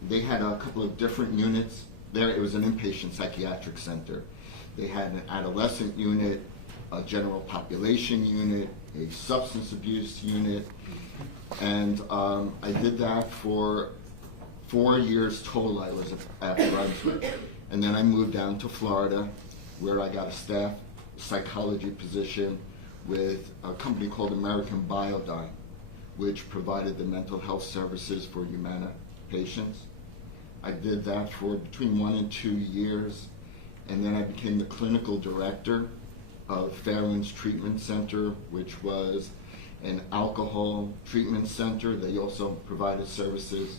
They had a couple of different units there. It was an inpatient psychiatric center. They had an adolescent unit, a general population unit, a substance abuse unit, and I did that for 4 years total. I was at Brunswick. And then I moved down to Florida, where I got a staff psychology position with a company called American Biodyne, which provided the mental health services for Humana patients. I did that for between 1 and 2 years, and then I became the clinical director of Fairlands Treatment Center, which was an alcohol treatment center. They also provided services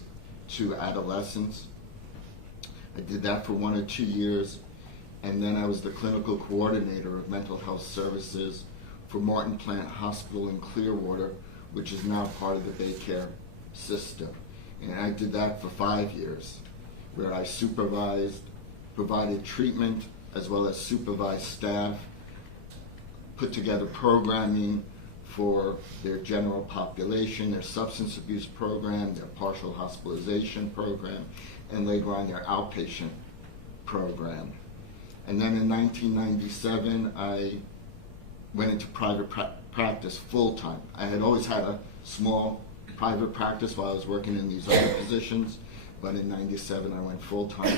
to adolescents. I did that for 1 or 2 years, and then I was the clinical coordinator of mental health services for Martin Plant Hospital in Clearwater, which is now part of the Baycare system. And I did that for 5 years, where I supervised, provided treatment, as well as supervised staff, put together programming for their general population, their substance abuse program, their partial hospitalization program, and later on their outpatient program. And then in 1997, I went into private practice full-time. I had always had a small private practice while I was working in these other positions, but in '97 I went full-time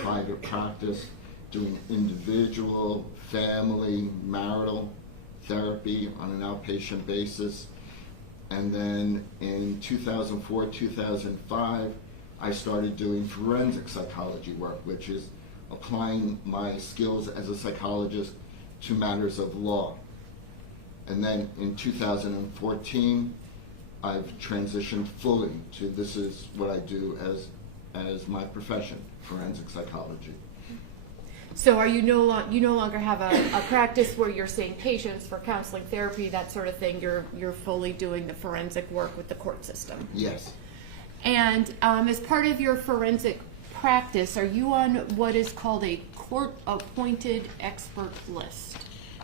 private practice, doing individual, family, marital therapy on an outpatient basis. And then in 2004, 2005, I started doing forensic psychology work, which is applying my skills as a psychologist to matters of law. And then in 2014, I've transitioned fully to this is what I do as my profession, forensic psychology. So are you no longer have a practice where you're seeing patients for counseling, therapy, that sort of thing? You're fully doing the forensic work with the court system. Yes. And as part of your forensic practice, are you on what is called a court-appointed expert list?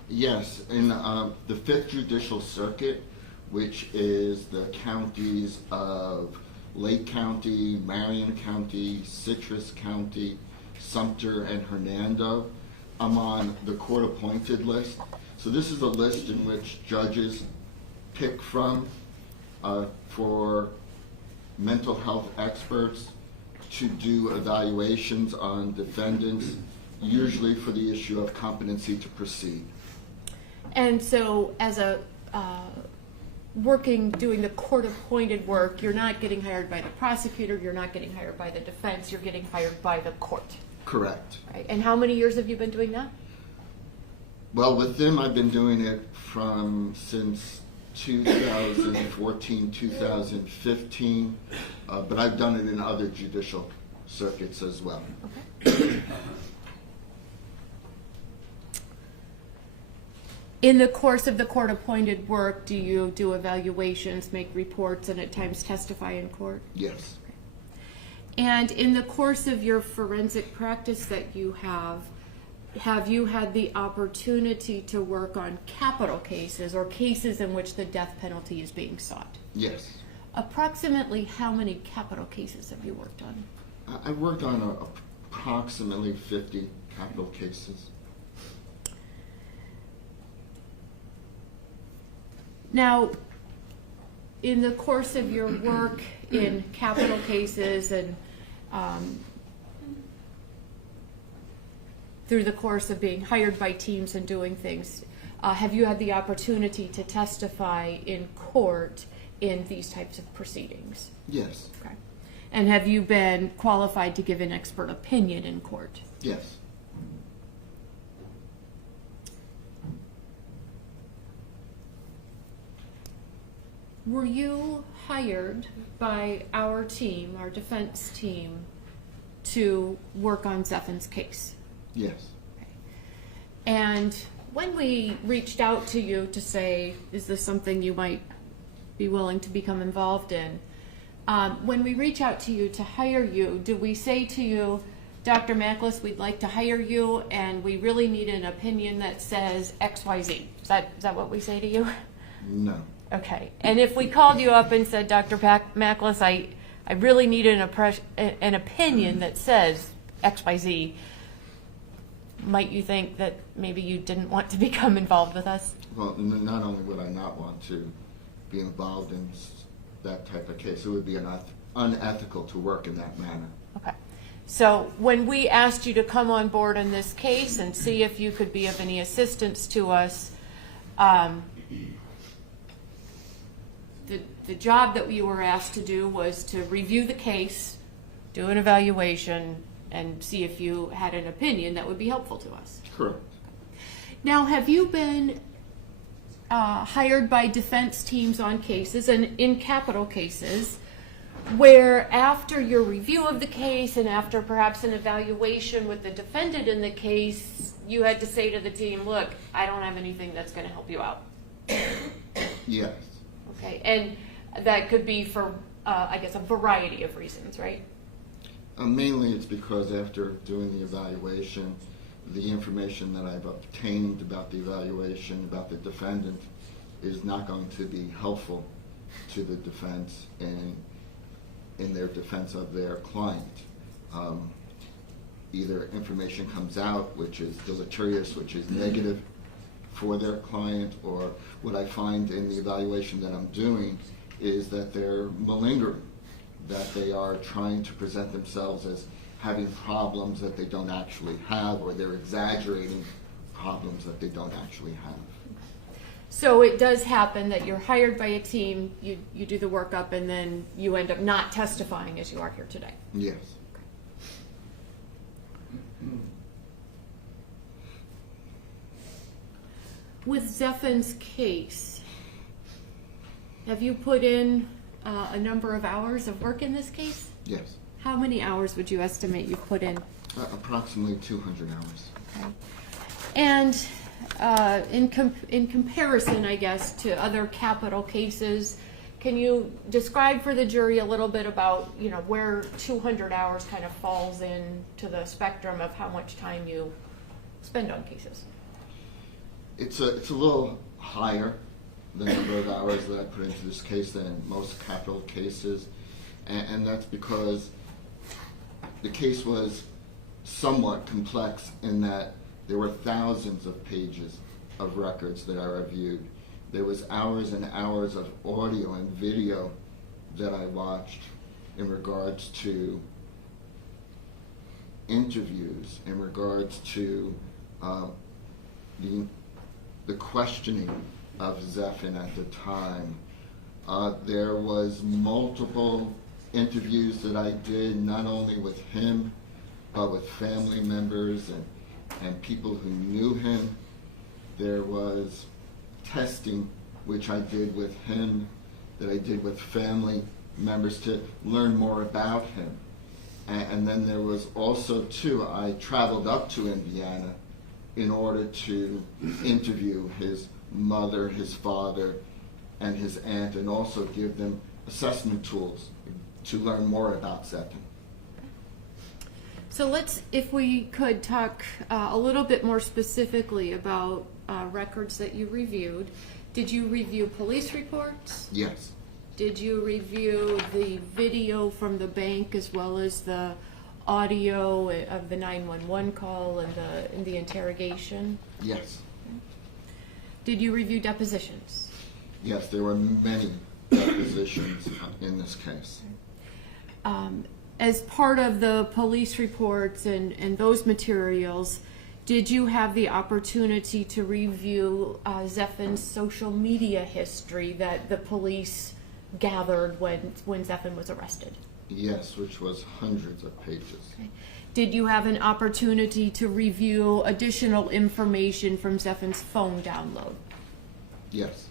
Yes, in the 5th Judicial Circuit, which is the counties of Lake County, Marion County, Citrus County, Sumter, and Hernando, I'm on the court-appointed list. So this is a list in which judges pick from for mental health experts to do evaluations on defendants, usually for the issue of competency to proceed. And so as a doing the court-appointed work, you're not getting hired by the prosecutor, you're not getting hired by the defense, you're getting hired by the court. Correct. Right. And how many years have you been doing that? Well, with them, I've been doing it since 2014, 2015, but I've done it in other judicial circuits as well. Okay. In the course of the court-appointed work, do you do evaluations, make reports, and at times testify in court? Yes. And in the course of your forensic practice that you have you had the opportunity to work on capital cases or cases in which the death penalty is being sought? Yes. Approximately how many capital cases have you worked on? I've worked on approximately 50 capital cases. Now, in the course of your work in capital cases and through the course of being hired by teams and doing things, have you had the opportunity to testify in court in these types of proceedings? Yes. Okay. And have you been qualified to give an expert opinion in court? Yes. Were you hired by our team, our defense team, to work on Zephin's case? Yes. Okay. And when we reached out to you to say, is this something you might be willing to become involved in, when we reach out to you to hire you, do we say to you, Dr. Macklis, we'd like to hire you and we really need an opinion that says XYZ? Is that what we say to you? No. Okay. And if we called you up and said, Dr. Macklis, I really need an opinion that says XYZ, might you think that maybe you didn't want to become involved with us? Well, not only would I not want to be involved in that type of case, it would be unethical to work in that manner. Okay. So when we asked you to come on board in this case and see if you could be of any assistance to us, the job that we were asked to do was to review the case, do an evaluation, and see if you had an opinion that would be helpful to us. Correct. Now, have you been hired by defense teams on cases, and in capital cases, where after your review of the case and after perhaps an evaluation with the defendant in the case, you had to say to the team, look, I don't have anything that's going to help you out? Yes. Okay, and that could be for, I guess, a variety of reasons, right? Mainly it's because after doing the evaluation, the information that I've obtained about the evaluation, about the defendant, is not going to be helpful to the defense in their defense of their client. Either information comes out which is deleterious, which is negative for their client, or what I find in the evaluation that I'm doing is that they're malingering that they are trying to present themselves as having problems that they don't actually have, or they're exaggerating problems that they don't actually have. So it does happen that you're hired by a team, you do the workup, and then you end up not testifying as you are here today. Yes. With Zephin's case, have you put in a number of hours of work in this case? Yes. How many hours would you estimate you've put in? Approximately 200 hours. Okay. And in comparison, I guess, to other capital cases, can you describe for the jury a little bit about, you know, where 200 hours kind of falls into the spectrum of how much time you spend on cases? It's a little higher the number of hours that I put into this case than in most capital cases, and that's because the case was somewhat complex in that there were thousands of pages of records that I reviewed. There was hours and hours of audio and video that I watched in regards to interviews, in regards to the questioning of Zephin at the time. There was multiple interviews that I did, not only with him, but with family members and people who knew him. There was testing, which I did with him, that I did with family members to learn more about him. And then there was also, too, I traveled up to Indiana in order to interview his mother, his father, and his aunt, and also give them assessment tools to learn more about Zephin. So let's, if we could talk a little bit more specifically about records that you reviewed. Did you review police reports? Yes. Did you review the video from the bank as well as the audio of the 911 call and the interrogation? Yes. Did you review depositions? Yes, there were many depositions in this case. As part of the police reports and those materials, did you have the opportunity to review Zephin's social media history that the police gathered when Zephin was arrested? Yes, which was hundreds of pages. Okay. Did you have an opportunity to review additional information from Zephin's phone download? Yes.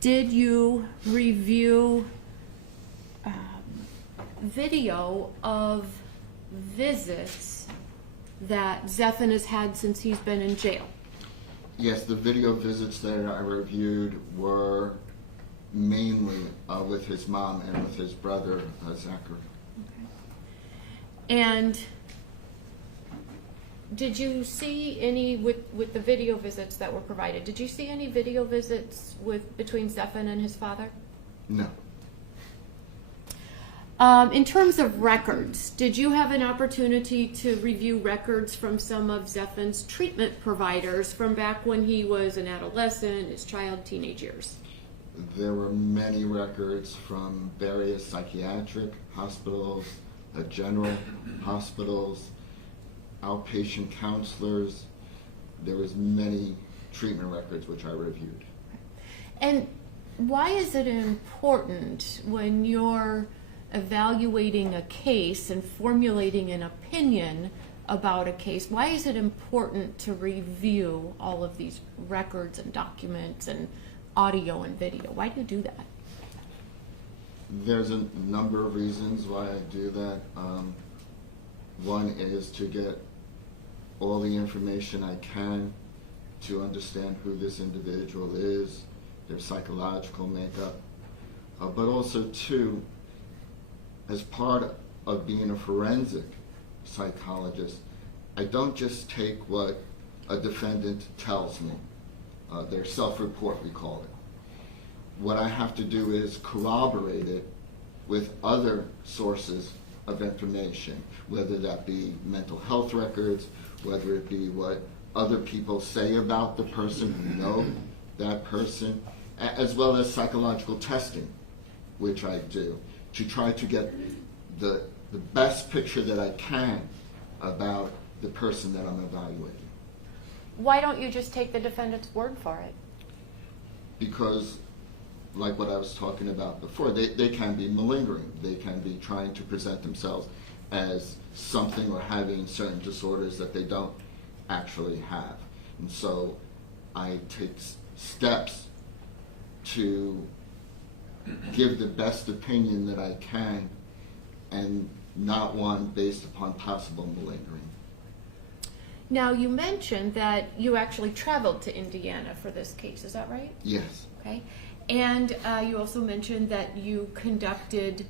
Did you review video of visits that Zephin has had since he's been in jail? Yes, the video visits that I reviewed were mainly with his mom and with his brother, Zachary. Okay. And did you see any, with the video visits that were provided, did you see any video visits between Zephin and his father? No. In terms of records, did you have an opportunity to review records from some of Zephin's treatment providers from back when he was an adolescent, his child, teenage years? There were many records from various psychiatric hospitals, general hospitals, outpatient counselors. There was many treatment records which I reviewed. And why is it important when you're evaluating a case and formulating an opinion about a case, why is it important to review all of these records and documents and audio and video? Why do you do that? There's a number of reasons why I do that. One is to get all the information I can to understand who this individual is, their psychological makeup, but also, two, as part of being a forensic psychologist, I don't just take what a defendant tells me, their self-report, we call it. What I have to do is corroborate it with other sources of information, whether that be mental health records, whether it be what other people say about the person who know that person, as well as psychological testing which I do, to try to get the best picture that I can about the person that I'm evaluating. Why don't you just take the defendant's word for it? Because, like what I was talking about before, they can be malingering. They can be trying to present themselves as something or having certain disorders that they don't actually have. And so I take steps to give the best opinion that I can, and not one based upon possible malingering. Now, you mentioned that you actually traveled to Indiana for this case. Is that right? Yes. Okay. And you also mentioned that you conducted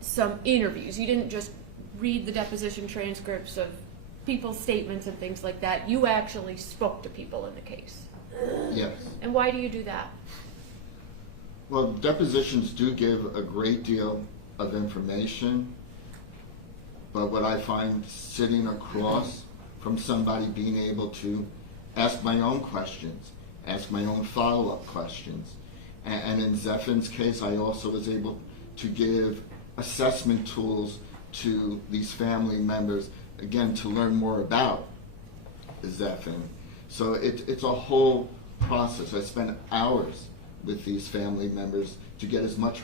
some interviews. You didn't just read the deposition transcripts of people's statements and things like that. You actually spoke to people in the case. Yes. And why do you do that? Well, depositions do give a great deal of information, but what I find sitting across from somebody being able to ask my own questions, ask my own follow-up questions, and in Zephin's case, I also was able to give assessment tools to these family members, again, to learn more about Zephin. So it's a whole process. I spent hours with these family members to get as much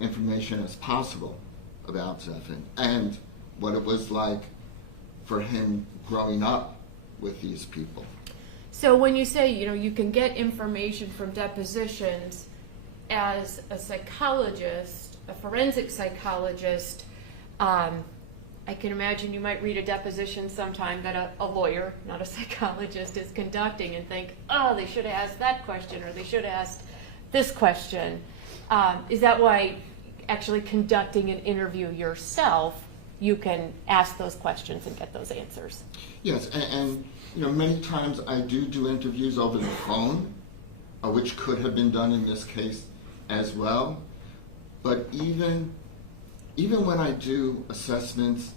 information as possible about Zephin and what it was like for him growing up with these people. So when you say, you can get information from depositions, as a psychologist, a forensic psychologist, I can imagine you might read a deposition sometime that a lawyer, not a psychologist, is conducting and think, oh, they should have asked that question or they should have asked this question. Is that why actually conducting an interview yourself, you can ask those questions and get those answers? Yes, and many times I do interviews over the phone, which could have been done in this case as well. But even when I do assessments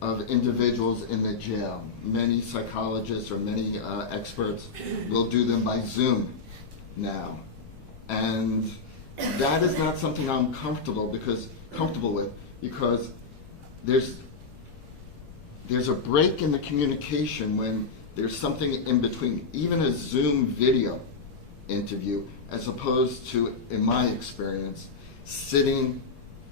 of individuals in the jail, many psychologists or many experts will do them by Zoom now. And that is not something I'm comfortable with because there's a break in the communication when there's something in between, even a Zoom video interview, as opposed to, in my experience, sitting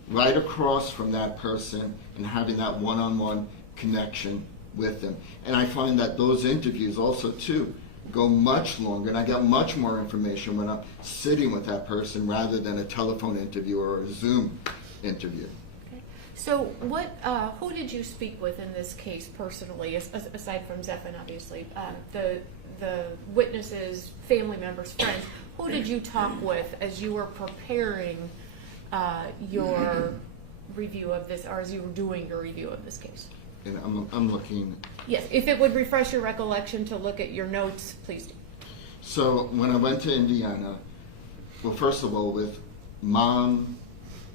right across from that person and having that one-on-one connection with them. And I find that those interviews also, too, go much longer, and I get much more information when I'm sitting with that person rather than a telephone interview or a Zoom interview. Okay. So who did you speak with in this case personally, aside from Zephin, obviously? The witnesses, family members, friends, who did you talk with as you were preparing your review of this, or as you were doing your review of this case? And I'm looking. Yes, if it would refresh your recollection to look at your notes, please do. So when I went to Indiana, well, first of all, with Mom,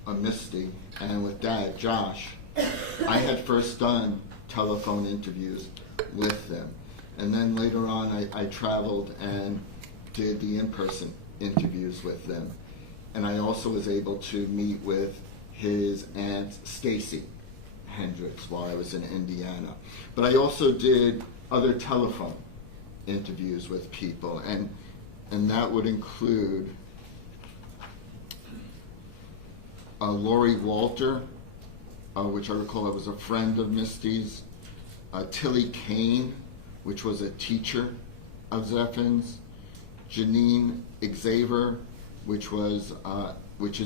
Misty, and with Dad, Josh, I had first done telephone interviews with them. And then later on, I traveled and did the in-person interviews with them. And I also was able to meet with his aunt, Stacy Hendricks, while I was in Indiana. But I also did other telephone interviews with people, and that would include Lori Walter, which I recall was a friend of Misty's, Tilly Kane, which was a teacher of Zephin's, Janine Xavier, which is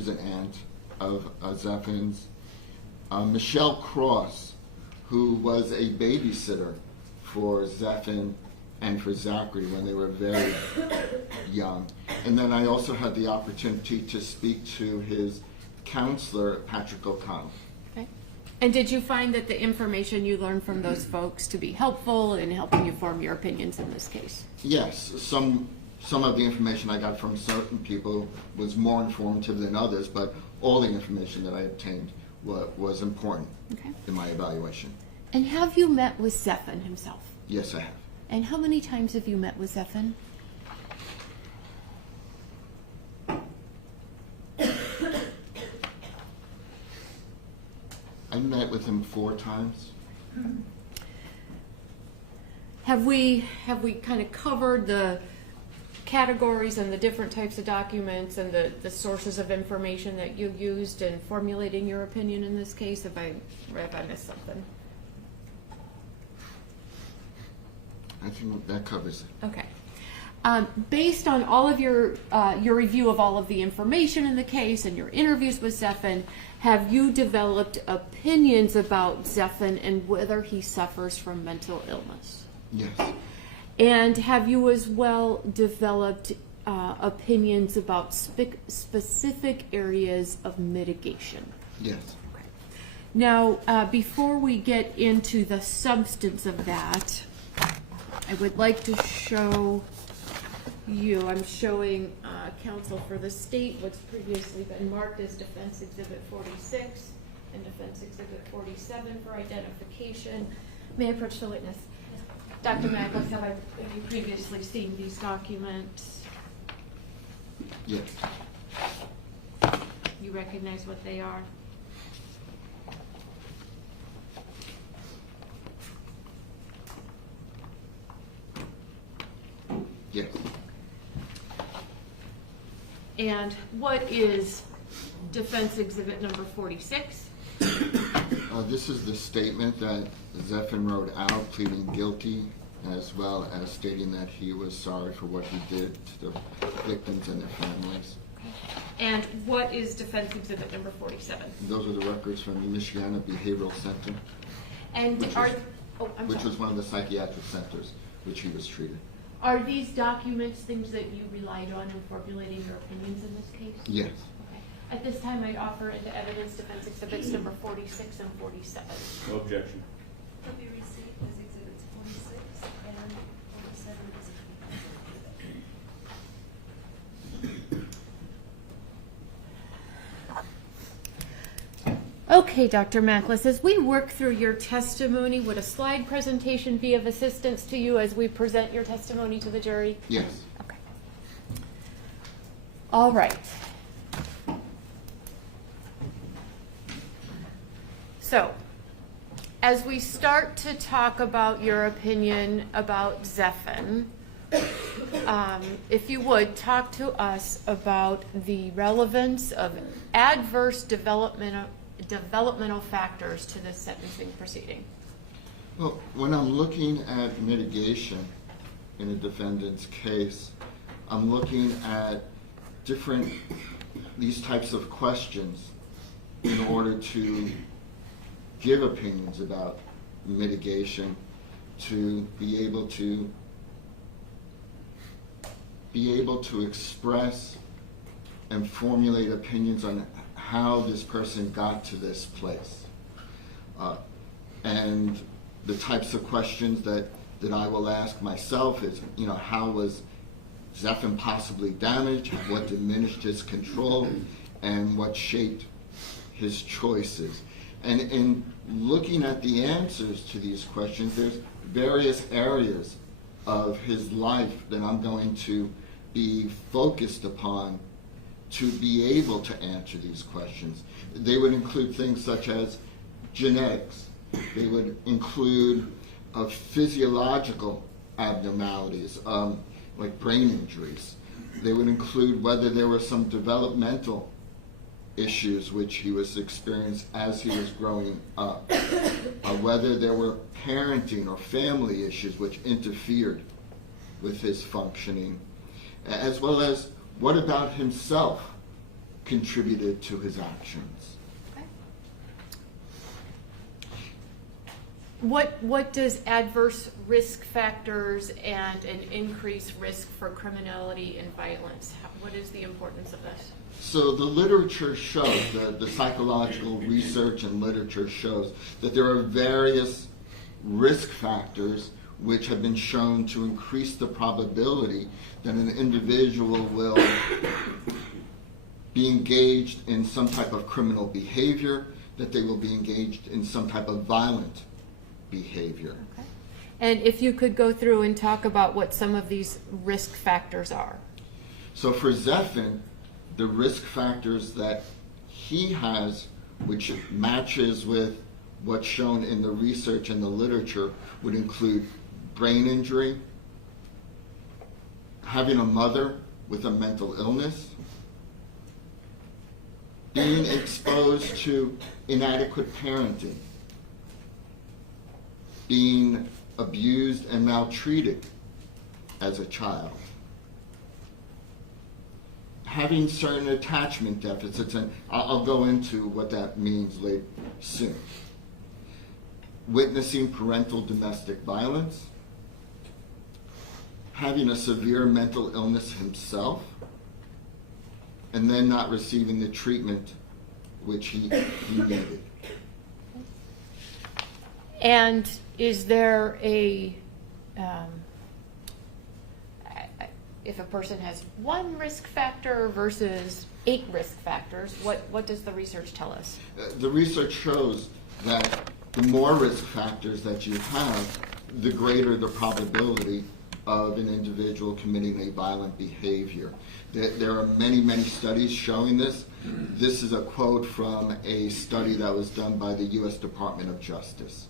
an aunt of Zephin's, Michelle Cross, who was a babysitter for Zephin and for Zachary when they were very young. And then I also had the opportunity to speak to his counselor, Patrick O'Connell. Okay. And did you find that the information you learned from those folks to be helpful in helping you form your opinions in this case? Yes, some of the information I got from certain people was more informative than others, but all the information that I obtained was important in my evaluation. And have you met with Zephin himself? Yes, I have. And how many times have you met with Zephin? met with him 4 times. Have we kind of covered the categories and the different types of documents and the sources of information that you used in formulating your opinion in this case? Have I missed something? I think that covers it. Okay. Based on all of your review of all of the information in the case and your interviews with Zephyr, have you developed opinions about Zephyr and whether he suffers from mental illness? Yes. And have you as well developed opinions about specific areas of mitigation? Yes. Okay. Now, before we get into the substance of that, I would like to show you, I'm showing counsel for the state what's previously been marked as Defense Exhibit 46 and Defense Exhibit 47 for identification. May I approach the witness? Dr. Mackles, have you previously seen these documents? Yes. You recognize what they are? Yes. And what is Defense Exhibit number 46? This is the statement that Zephyr wrote out, pleading guilty, as well as stating that he was sorry for what he did to the victims and their families. And what is Defense Exhibit number 47? Those are the records from the Michiana Behavioral Center, And which was one of the psychiatric centers which he was treated. Are these documents things that you relied on in formulating your opinions in this case? Yes. Okay. At this time, I'd offer into evidence Defense Exhibits number 46 and 47. No objection. To be received as exhibits 46 and 47 as Okay, Dr. Mackles, as we work through your testimony, would a slide presentation be of assistance to you as we present your testimony to the jury? Yes. Okay. All right. So, as we start to talk about your opinion about Zephyr, if you would, talk to us about the relevance of adverse developmental factors to this sentencing proceeding. Well, when I'm looking at mitigation in a defendant's case, I'm looking at these types of questions in order to give opinions about mitigation, to be able to express and formulate opinions on how this person got to this place. And the types of questions that I will ask myself is, how was Zephyr possibly damaged? What diminished his control? And what shaped his choices? And in looking at the answers to these questions, there's various areas of his life that I'm going to be focused upon to be able to answer these questions. They would include things such as genetics. They would include physiological abnormalities, like brain injuries. They would include whether there were some developmental issues which he was experiencing as he was growing up, whether there were parenting or family issues which interfered with his functioning, as well as what about himself contributed to his actions. Okay. What does adverse risk factors and an increased risk for criminality and violence, what is the importance of this? So the literature shows, the psychological research and literature shows that there are various risk factors which have been shown to increase the probability that an individual will be engaged in some type of criminal behavior, that they will be engaged in some type of violent behavior. Okay. And if you could go through and talk about what some of these risk factors are. So for Zephyr, the risk factors that he has, which matches with what's shown in the research and the literature would include brain injury, having a mother with a mental illness, being exposed to inadequate parenting, being abused and maltreated as a child, having certain attachment deficits, and I'll go into what that means later soon, witnessing parental domestic violence, having a severe mental illness himself, and then not receiving the treatment which he needed. And is there if a person has one risk factor versus 8 risk factors, what does the research tell us? The research shows that the more risk factors that you have, the greater the probability of an individual committing a violent behavior. There are many, many studies showing this. This is a quote from a study that was done by the U.S. Department of Justice.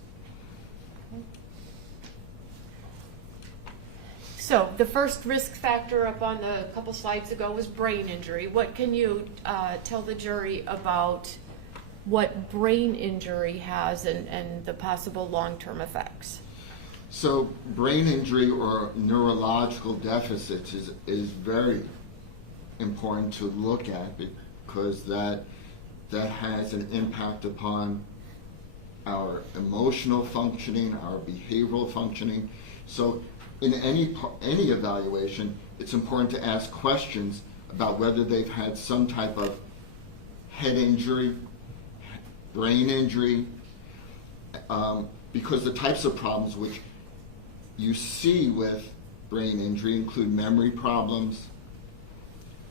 So the first risk factor up on the couple slides ago was brain injury. What can you tell the jury about what brain injury has and the possible long-term effects? So brain injury or neurological deficits is very important to look at, because that has an impact upon our emotional functioning, our behavioral functioning. So in any evaluation, it's important to ask questions about whether they've had some type of head injury, brain injury, because the types of problems which you see with brain injury include memory problems,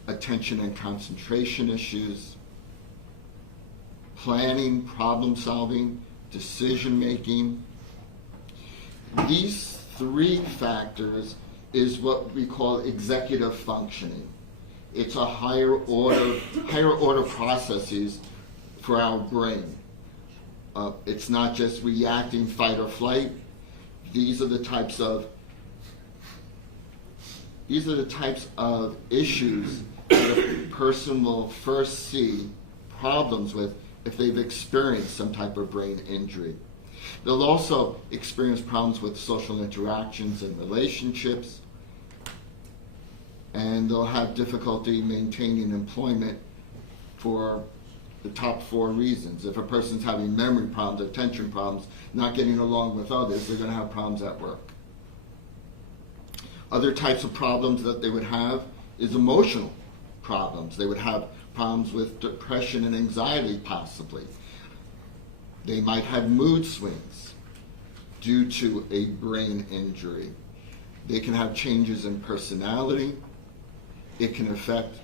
attention and concentration issues, planning, problem solving, decision making. These 3 factors is what we call executive functioning. It's a higher order processes for our brain. It's not just reacting fight or flight. These are the types of issues that a person will first see problems with if they've experienced some type of brain injury. They'll also experience problems with social interactions and relationships, and they'll have difficulty maintaining employment for the top 4 reasons. If a person's having memory problems, attention problems, not getting along with others, they're going to have problems at work. Other types of problems that they would have is emotional problems. They would have problems with depression and anxiety, possibly. They might have mood swings due to a brain injury. They can have changes in personality. It can affect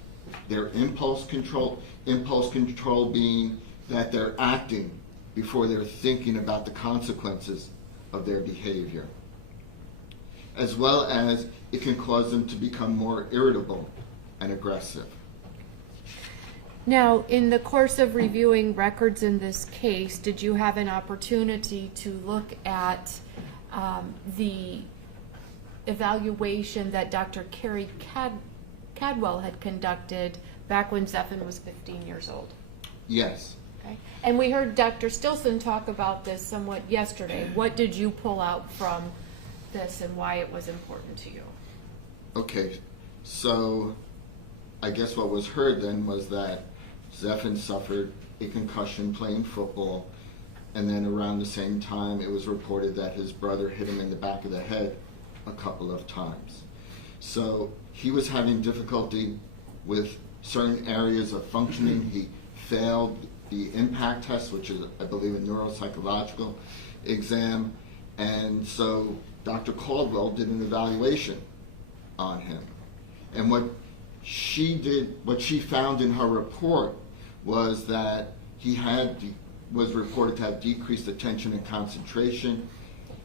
their impulse control being that they're acting before they're thinking about the consequences of their behavior. As well as it can cause them to become more irritable and aggressive. Now, in the course of reviewing records in this case, did you have an opportunity to look at the evaluation that Dr. Carrie Cadwell had conducted back when Zephyr was 15 years old? Yes. Okay. And we heard Dr. Stilson talk about this somewhat yesterday. What did you pull out from this and why it was important to you? Okay, so I guess what was heard then was that Zephyr suffered a concussion playing football, and then around the same time it was reported that his brother hit him in the back of the head a couple of times. So he was having difficulty with certain areas of functioning. He failed the impact test, which is, I believe, a neuropsychological exam, and so Dr. Caldwell did an evaluation on him. And what she found in her report was that he was reported to have decreased attention and concentration.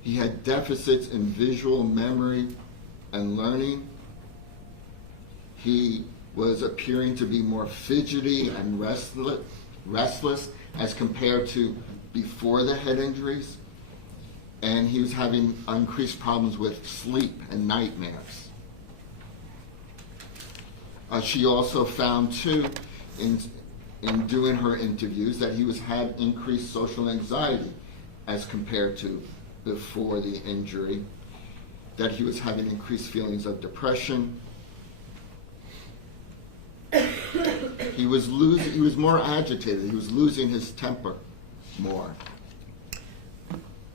He had deficits in visual memory and learning. He was appearing to be more fidgety and restless restless as compared to before the head injuries, and he was having increased problems with sleep and nightmares. She also found, too, in doing her interviews, that he had increased social anxiety as compared to before the injury, that he was having increased feelings of depression. He was more agitated. He was losing his temper more.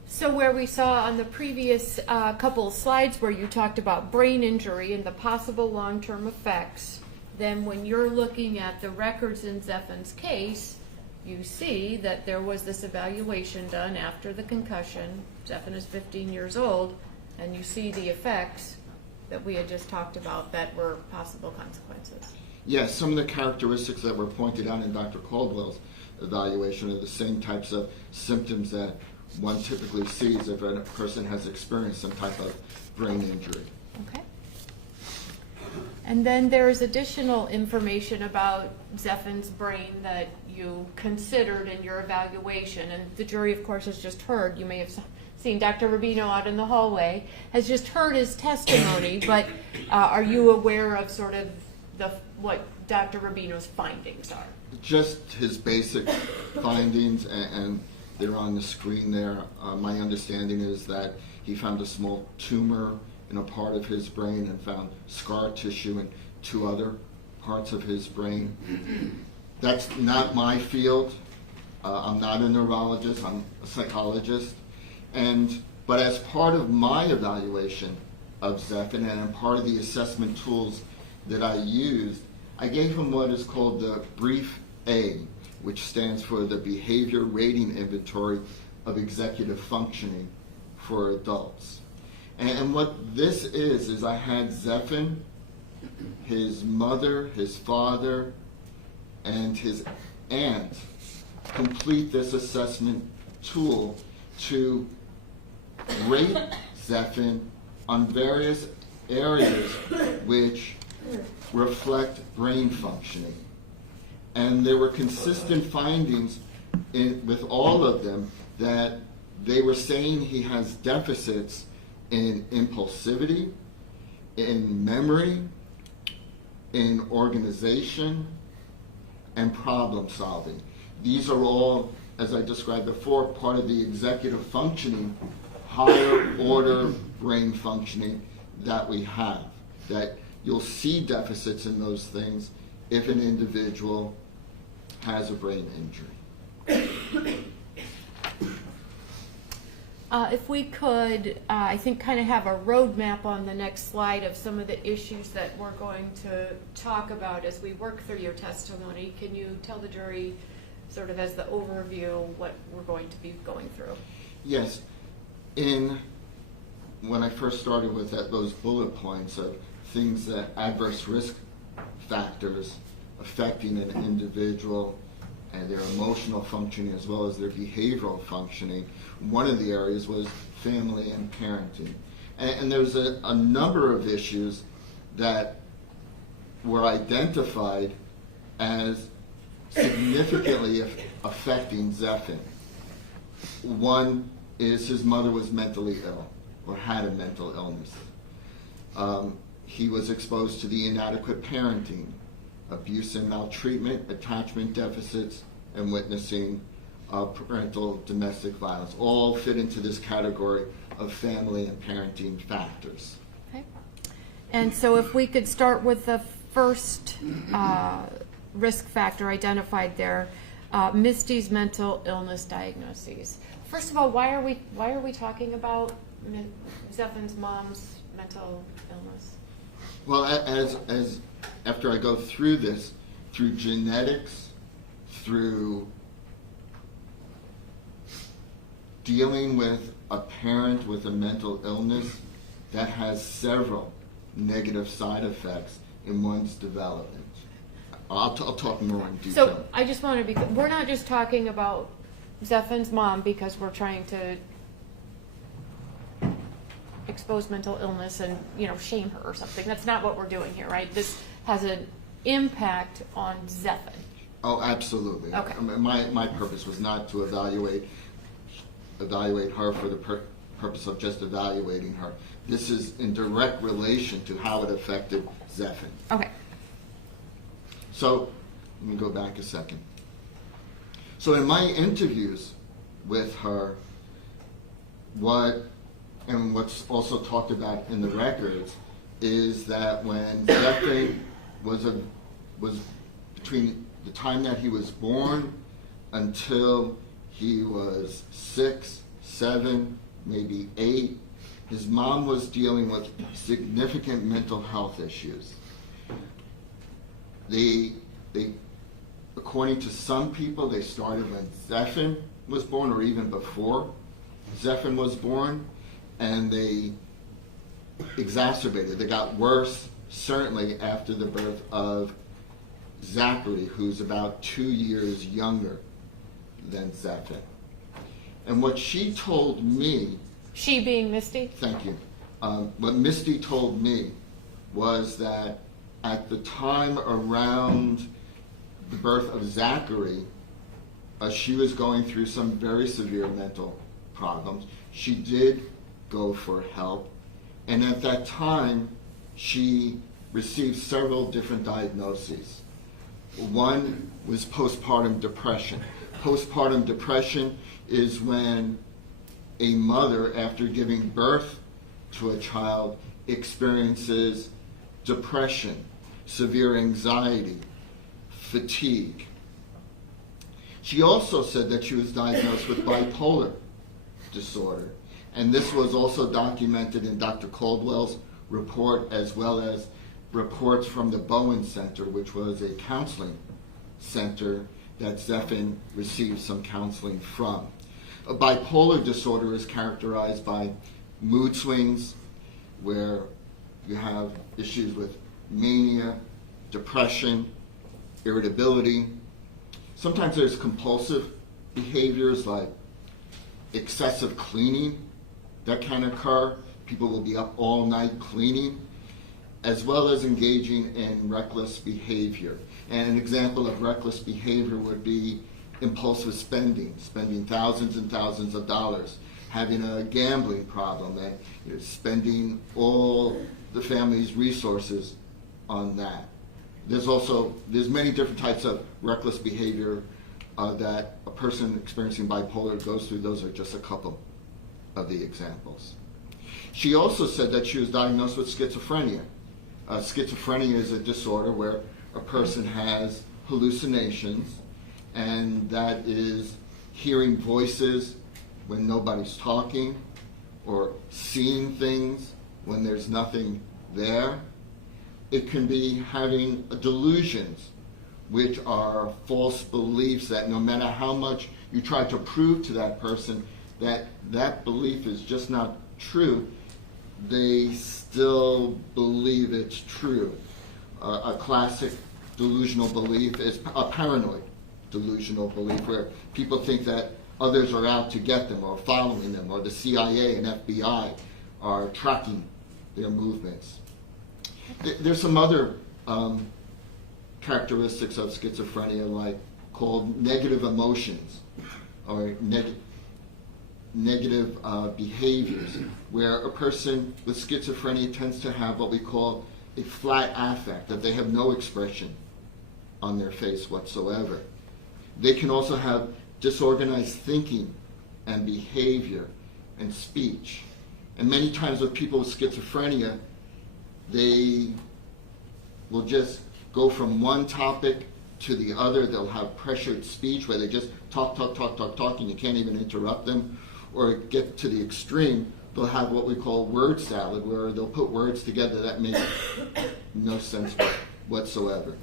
So where we saw on the previous couple of slides where you talked about brain injury and the possible long-term effects, then when you're looking at the records in Zephin's case, you see that there was this evaluation done after the concussion. Zephin is 15 years old, and you see the effects that we had just talked about that were possible consequences. Yes, some of the characteristics that were pointed out in Dr. Caldwell's evaluation are the same types of symptoms that one typically sees if a person has experienced some type of brain injury. Okay. And then there is additional information about Zephin's brain that you considered in your evaluation. And the jury, of course, has just heard, you may have seen Dr. Rubino out in the hallway, has just heard his testimony, but are you aware of sort of what Dr. Rubino's findings are? Just his basic findings, and they're on the screen there. My understanding is that he found a small tumor in a part of his brain and found scar tissue in 2 other parts of his brain. That's not my field. I'm not a neurologist, I'm a psychologist. But as part of my evaluation of Zephin and part of the assessment tools that I used, I gave him what is called the Brief A, which stands for the Behavior Rating Inventory of Executive Functioning for Adults. And what this is I had Zephin, his mother, his father, and his aunt complete this assessment tool to rate Zephin on various areas which reflect brain functioning. And there were consistent findings with all of them that they were saying he has deficits in impulsivity, in memory, in organization, and problem solving. These are all, as I described before, part of the executive functioning, higher order brain functioning that we have. That you'll see deficits in those things if an individual has a brain injury. If we could, I think, kind of have a roadmap on the next slide of some of the issues that we're going to talk about as we work through your testimony. Can you tell the jury, sort of as the overview, what we're going to be going through? Yes. When I first started with those bullet points of things that adverse risk factors affecting an individual and their emotional functioning as well as their behavioral functioning, one of the areas was family and parenting. And there's a number of issues that were identified as significantly affecting Zephin. One is his mother was mentally ill or had a mental illness. He was exposed to the inadequate parenting, abuse and maltreatment, attachment deficits, and witnessing parental domestic violence. All fit into this category of family and parenting factors. Okay. And so if we could start with the first risk factor identified there, Misty's mental illness diagnoses. First of all, why are we talking about Zephin's mom's mental illness? Well, as after I go through this, through genetics, through dealing with a parent with a mental illness, that has several negative side effects in one's development. I'll talk more in detail. So I just want to be, we're not just talking about Zephin's mom because we're trying to expose mental illness and, shame her or something. That's not what we're doing here, right? This has an impact on Zephin. Oh, absolutely. Okay. I mean, my purpose was not to evaluate her for the purpose of just evaluating her. This is in direct relation to how it affected Zephyr. Okay. So, let me go back a second. So in my interviews with her, what's also talked about in the records is that when Zephyr was between the time that he was born until he was 6, 7, maybe 8, his mom was dealing with significant mental health issues. According to some people, they started when Zephyr was born or even before Zephyr was born, and they exacerbated. They got worse, certainly after the birth of Zachary, who's about 2 years younger than Zephyr. And what she told me... She being Misty? Thank you. What Misty told me was that at the time around the birth of Zachary, she was going through some very severe mental problems. She did go for help, and at that time she received several different diagnoses. One was postpartum depression. Postpartum depression is when a mother, after giving birth to a child, experiences depression, severe anxiety, fatigue. She also said that she was diagnosed with bipolar disorder, and this was also documented in Dr. Caldwell's report, as well as reports from the Bowen Center, which was a counseling center that Zephyr received some counseling from. A bipolar disorder is characterized by mood swings, where you have issues with mania, depression, irritability. Sometimes there's compulsive behaviors like excessive cleaning that can occur. People will be up all night cleaning, as well as engaging in reckless behavior. And an example of reckless behavior would be impulsive spending thousands and thousands of dollars, having a gambling problem, and spending all the family's resources on that. There's many different types of reckless behavior that a person experiencing bipolar goes through. Those are just a couple of the examples. She also said that she was diagnosed with schizophrenia. Schizophrenia is a disorder where a person has hallucinations, and that is hearing voices when nobody's talking, or seeing things when there's nothing there. It can be having delusions, which are false beliefs that no matter how much you try to prove to that person that that belief is just not true, they still believe it's true. A classic delusional belief is a paranoid delusional belief, where people think that others are out to get them or following them, or the CIA and FBI are tracking their movements. There's some other characteristics of schizophrenia, like called negative emotions or negative behaviors, where a person with schizophrenia tends to have what we call a flat affect, that they have no expression on their face whatsoever. They can also have disorganized thinking and behavior and speech. And many times with people with schizophrenia, they will just go from one topic to the other. They'll have pressured speech where they just talk, and you can't even interrupt them. Or get to the extreme, they'll have what we call word salad, where they'll put words together that make no sense whatsoever.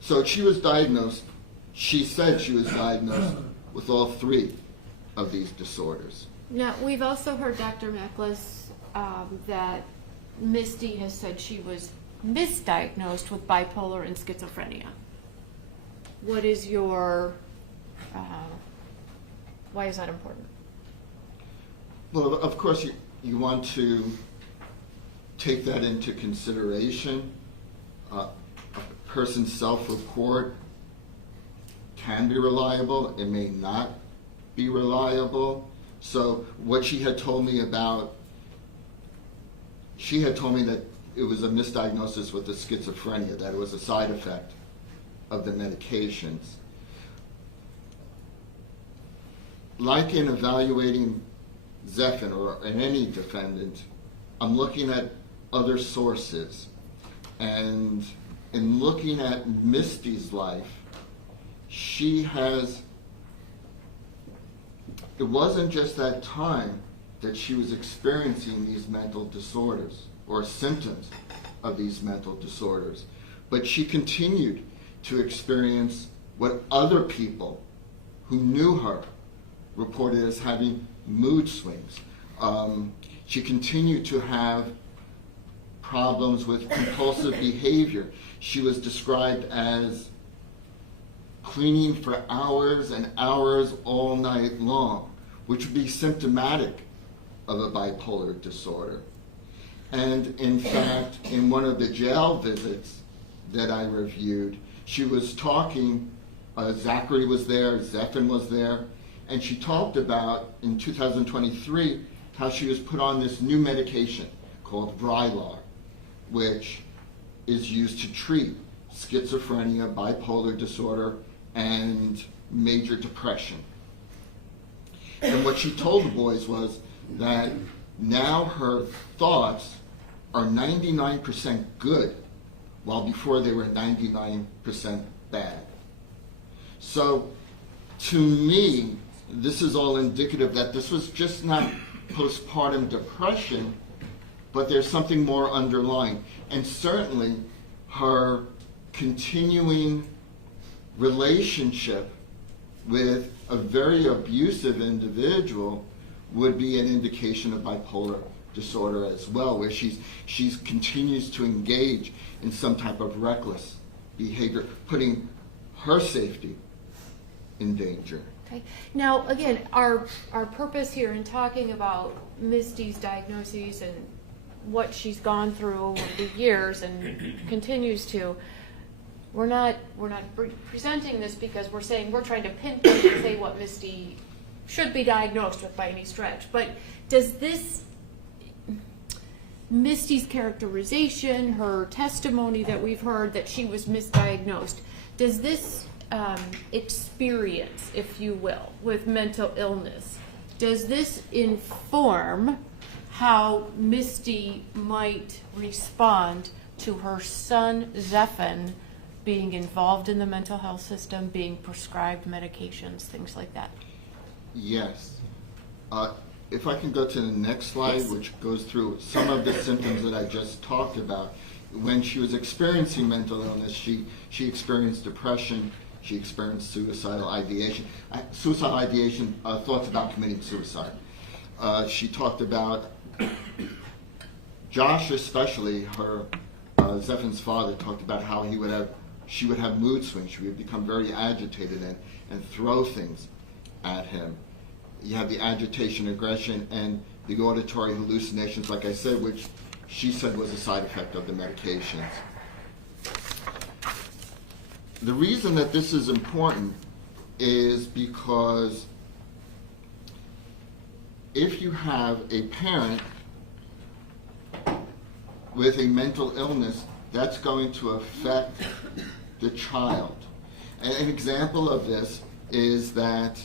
So she was diagnosed, she said she was diagnosed with all three of these disorders. Now, we've also heard, Dr. Meklis, that Misty has said she was misdiagnosed with bipolar and schizophrenia. What is your, why is that important? Well, of course, you want to take that into consideration. A person's self-report can be reliable, it may not be reliable. So what she had told me that it was a misdiagnosis with the schizophrenia, that it was a side effect of the medications. Like in evaluating Zephyr or in any defendant, I'm looking at other sources. And in looking at Misty's life, it wasn't just that time that she was experiencing these mental disorders or symptoms of these mental disorders, but she continued to experience what other people who knew her reported as having mood swings. She continued to have problems with compulsive behavior. She was described as cleaning for hours and hours all night long, which would be symptomatic of a bipolar disorder. And in fact, in one of the jail visits that I reviewed, she was talking, Zachary was there, Zephyr was there, and she talked about, in 2023, how she was put on this new medication called Vraylar, which is used to treat schizophrenia, bipolar disorder, and major depression. And what she told the boys was that now her thoughts are 99% good, while before they were 99% bad. So to me, this is all indicative that this was just not postpartum depression, but there's something more underlying. And certainly her continuing relationship with a very abusive individual would be an indication of bipolar disorder as well, where she continues to engage in some type of reckless behavior, putting her safety in danger. Okay. Now, again, our purpose here in talking about Misty's diagnoses and what she's gone through over the years and continues to, we're not presenting this because we're saying we're trying to pinpoint and say what Misty should be diagnosed with by any stretch. But does this Misty's characterization, her testimony that we've heard that she was misdiagnosed, does this experience, if you will, with mental illness, does this inform how Misty might respond to her son Zephyr being involved in the mental health system, being prescribed medications, things like that? Yes. If I can go to the next slide, yes, which goes through some of the symptoms that I just talked about. When she was experiencing mental illness, she experienced depression, she experienced suicidal ideation, thoughts about committing suicide. She talked about, Josh especially, her Zephyr's father, talked about how she would have mood swings. She would become very agitated and throw things at him. You have the agitation, aggression, and the auditory hallucinations, like I said, which she said was a side effect of the medications. The reason that this is important is because if you have a parent with a mental illness, that's going to affect the child. And an example of this is that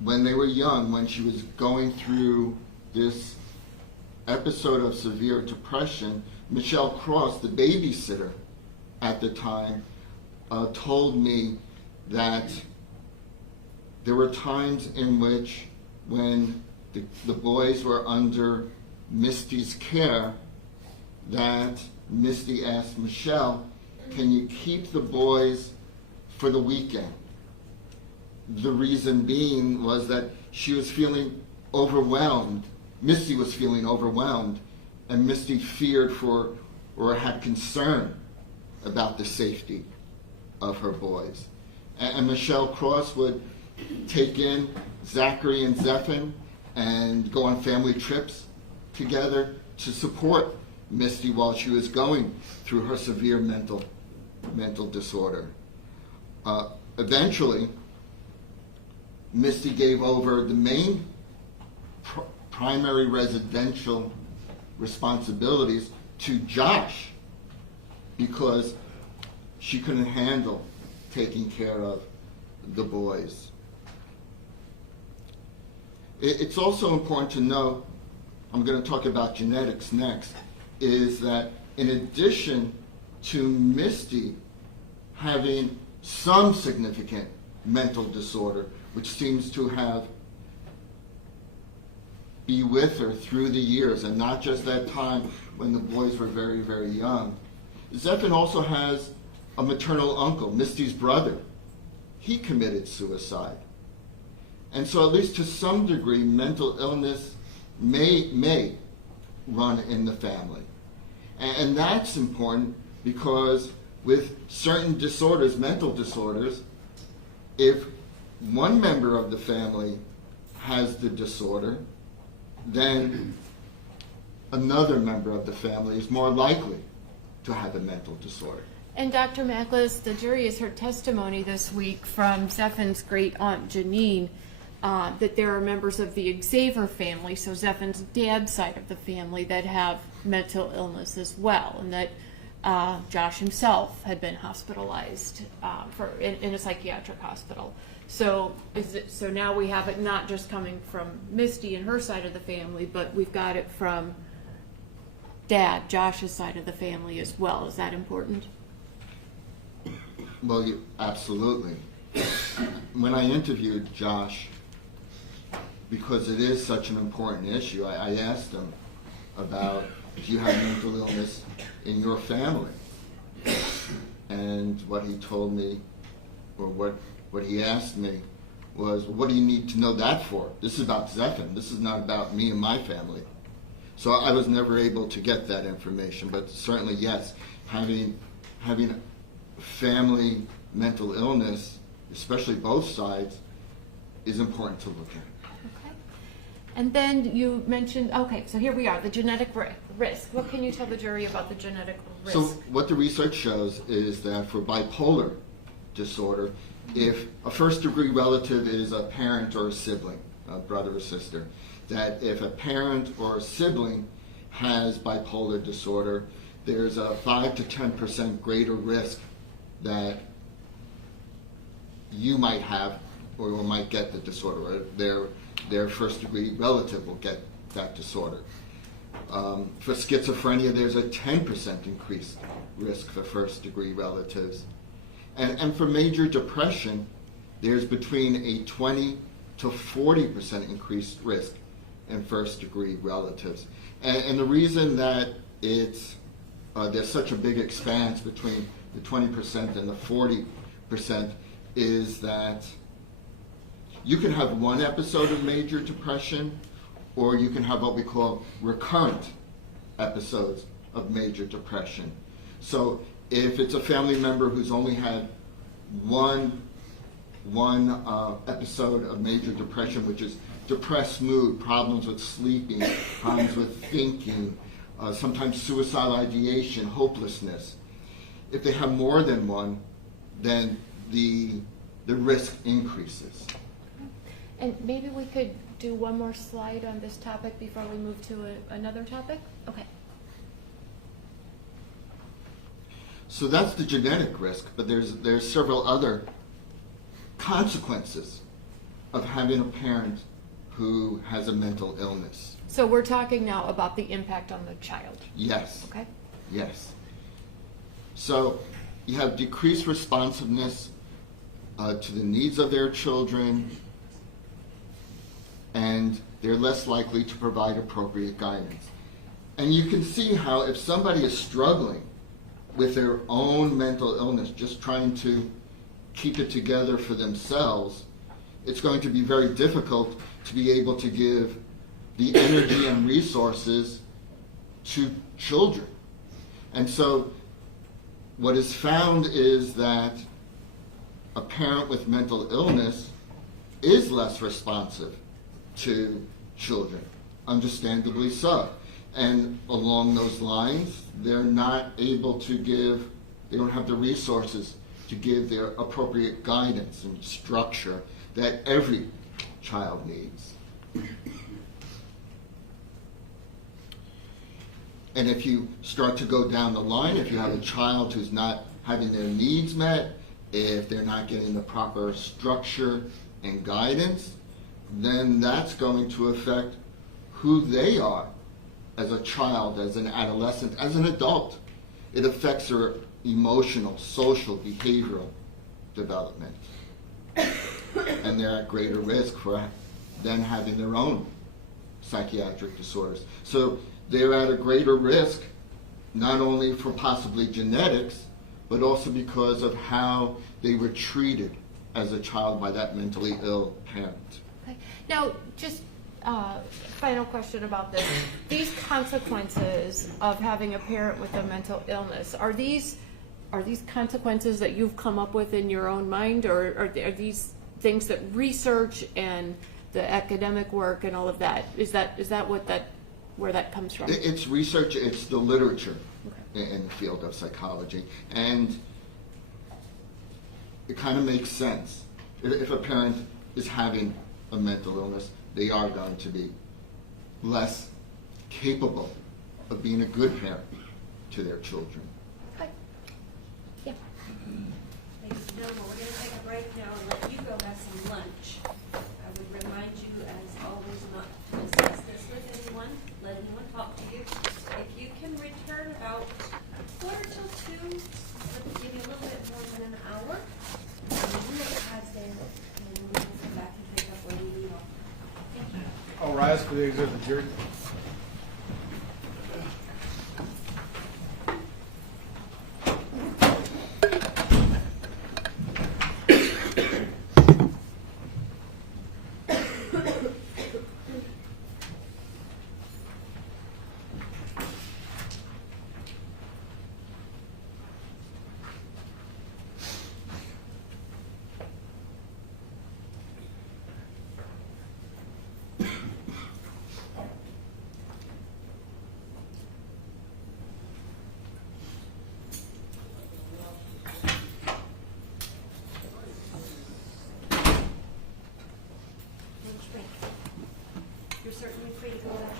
when they were young, when she was going through this episode of severe depression, Michelle Cross, the babysitter at the time, told me that there were times in which when the boys were under Misty's care, that Misty asked Michelle, can you keep the boys for the weekend? The reason being was that she was feeling overwhelmed. Misty was feeling overwhelmed, and Misty feared for or had concern about the safety of her boys. And Michelle Cross would take in Zachary and Zephyr and go on family trips together to support Misty while she was going through her severe mental disorder. Eventually, Misty gave over the main primary residential responsibilities to Josh because she couldn't handle taking care of the boys. It's also important to know, I'm going to talk about genetics next, is that in addition to Misty having some significant mental disorder, which seems to be with her through the years, and not just that time when the boys were very, very young. Zephyr also has a maternal uncle, Misty's brother. He committed suicide. And so at least to some degree, mental illness may run in the family. And that's important because with certain disorders, mental disorders, if one member of the family has the disorder, then another member of the family is more likely to have a mental disorder. And Dr. Maklis, the jury has heard testimony this week from Zephyn's great aunt Janine that there are members of the Xavier family, so Zephyn's dad's side of the family, that have mental illness as well, and that Josh himself had been hospitalized in a psychiatric hospital. So now we have it not just coming from Misty and her side of the family, but we've got it from Dad, Josh's side of the family as well. Is that important? Well, absolutely. When I interviewed Josh, because it is such an important issue, I asked him about, do you have mental illness in your family? And what he told me, or what he asked me, was, what do you need to know that for? This is about Zephyr. This is not about me and my family. So I was never able to get that information, but certainly, yes, having family mental illness, especially both sides, is important to look at. Okay. And then you mentioned, okay, so here we are, the genetic risk. What can you tell the jury about the genetic risk? So what the research shows is that for bipolar disorder, if a first-degree relative is a parent or a sibling, a brother or sister, that if a parent or a sibling has bipolar disorder, there's a 5 to 10% greater risk that you might have or might get the disorder, or their first-degree relative will get that disorder. For schizophrenia, there's a 10% increased risk for first-degree relatives. And for major depression, there's between a 20 to 40% increased risk in first-degree relatives. And the reason that there's such a big expanse between the 20% and the 40% is that you can have one episode of major depression, or you can have what we call recurrent episodes of major depression. So if it's a family member who's only had one episode of major depression, which is depressed mood, problems with sleeping, problems with thinking, sometimes suicidal ideation, hopelessness. If they have more than one, then the risk increases. And maybe we could do one more slide on this topic before we move to another topic? Okay. So that's the genetic risk, but there's several other consequences of having a parent who has a mental illness. So we're talking now about the impact on the child. Yes. Okay. Yes. So you have decreased responsiveness to the needs of their children, and they're less likely to provide appropriate guidance. And you can see how if somebody is struggling with their own mental illness, just trying to keep it together for themselves, it's going to be very difficult to be able to give the energy and resources to children. And so what is found is that a parent with mental illness is less responsive to children, understandably so. And along those lines, they're not able to they don't have the resources to give their appropriate guidance and structure that every child needs. And if you start to go down the line, if you have a child who's not having their needs met, if they're not getting the proper structure and guidance, then that's going to affect who they are as a child, as an adolescent, as an adult. It affects their emotional, social, behavioral development. And they're at greater risk for then having their own psychiatric disorders. So they're at a greater risk, not only for possibly genetics, but also because of how they were treated as a child by that mentally ill parent. Okay. Now, just final question about this. These consequences of having a parent with a mental illness, are these consequences that you've come up with in your own mind, or are these things that research and the academic work and all of that, is that where that comes from? It's research, it's the literature in the field of psychology, and it kind of makes sense. If a parent is having a mental illness, they are going to be less capable of being a good parent to their children. Okay. Yeah. Ladies and gentlemen, we're going to take a break now and let you go have some lunch. I would remind you, as always, not to discuss this with anyone, let anyone talk to you. If you can return about 1:45, let's give you a little bit more than an hour. You make a pass there, and then we'll come back and pick up where we leave off. Thank you. All rise for the exit of the jury. Lunch break. You're certainly free to go back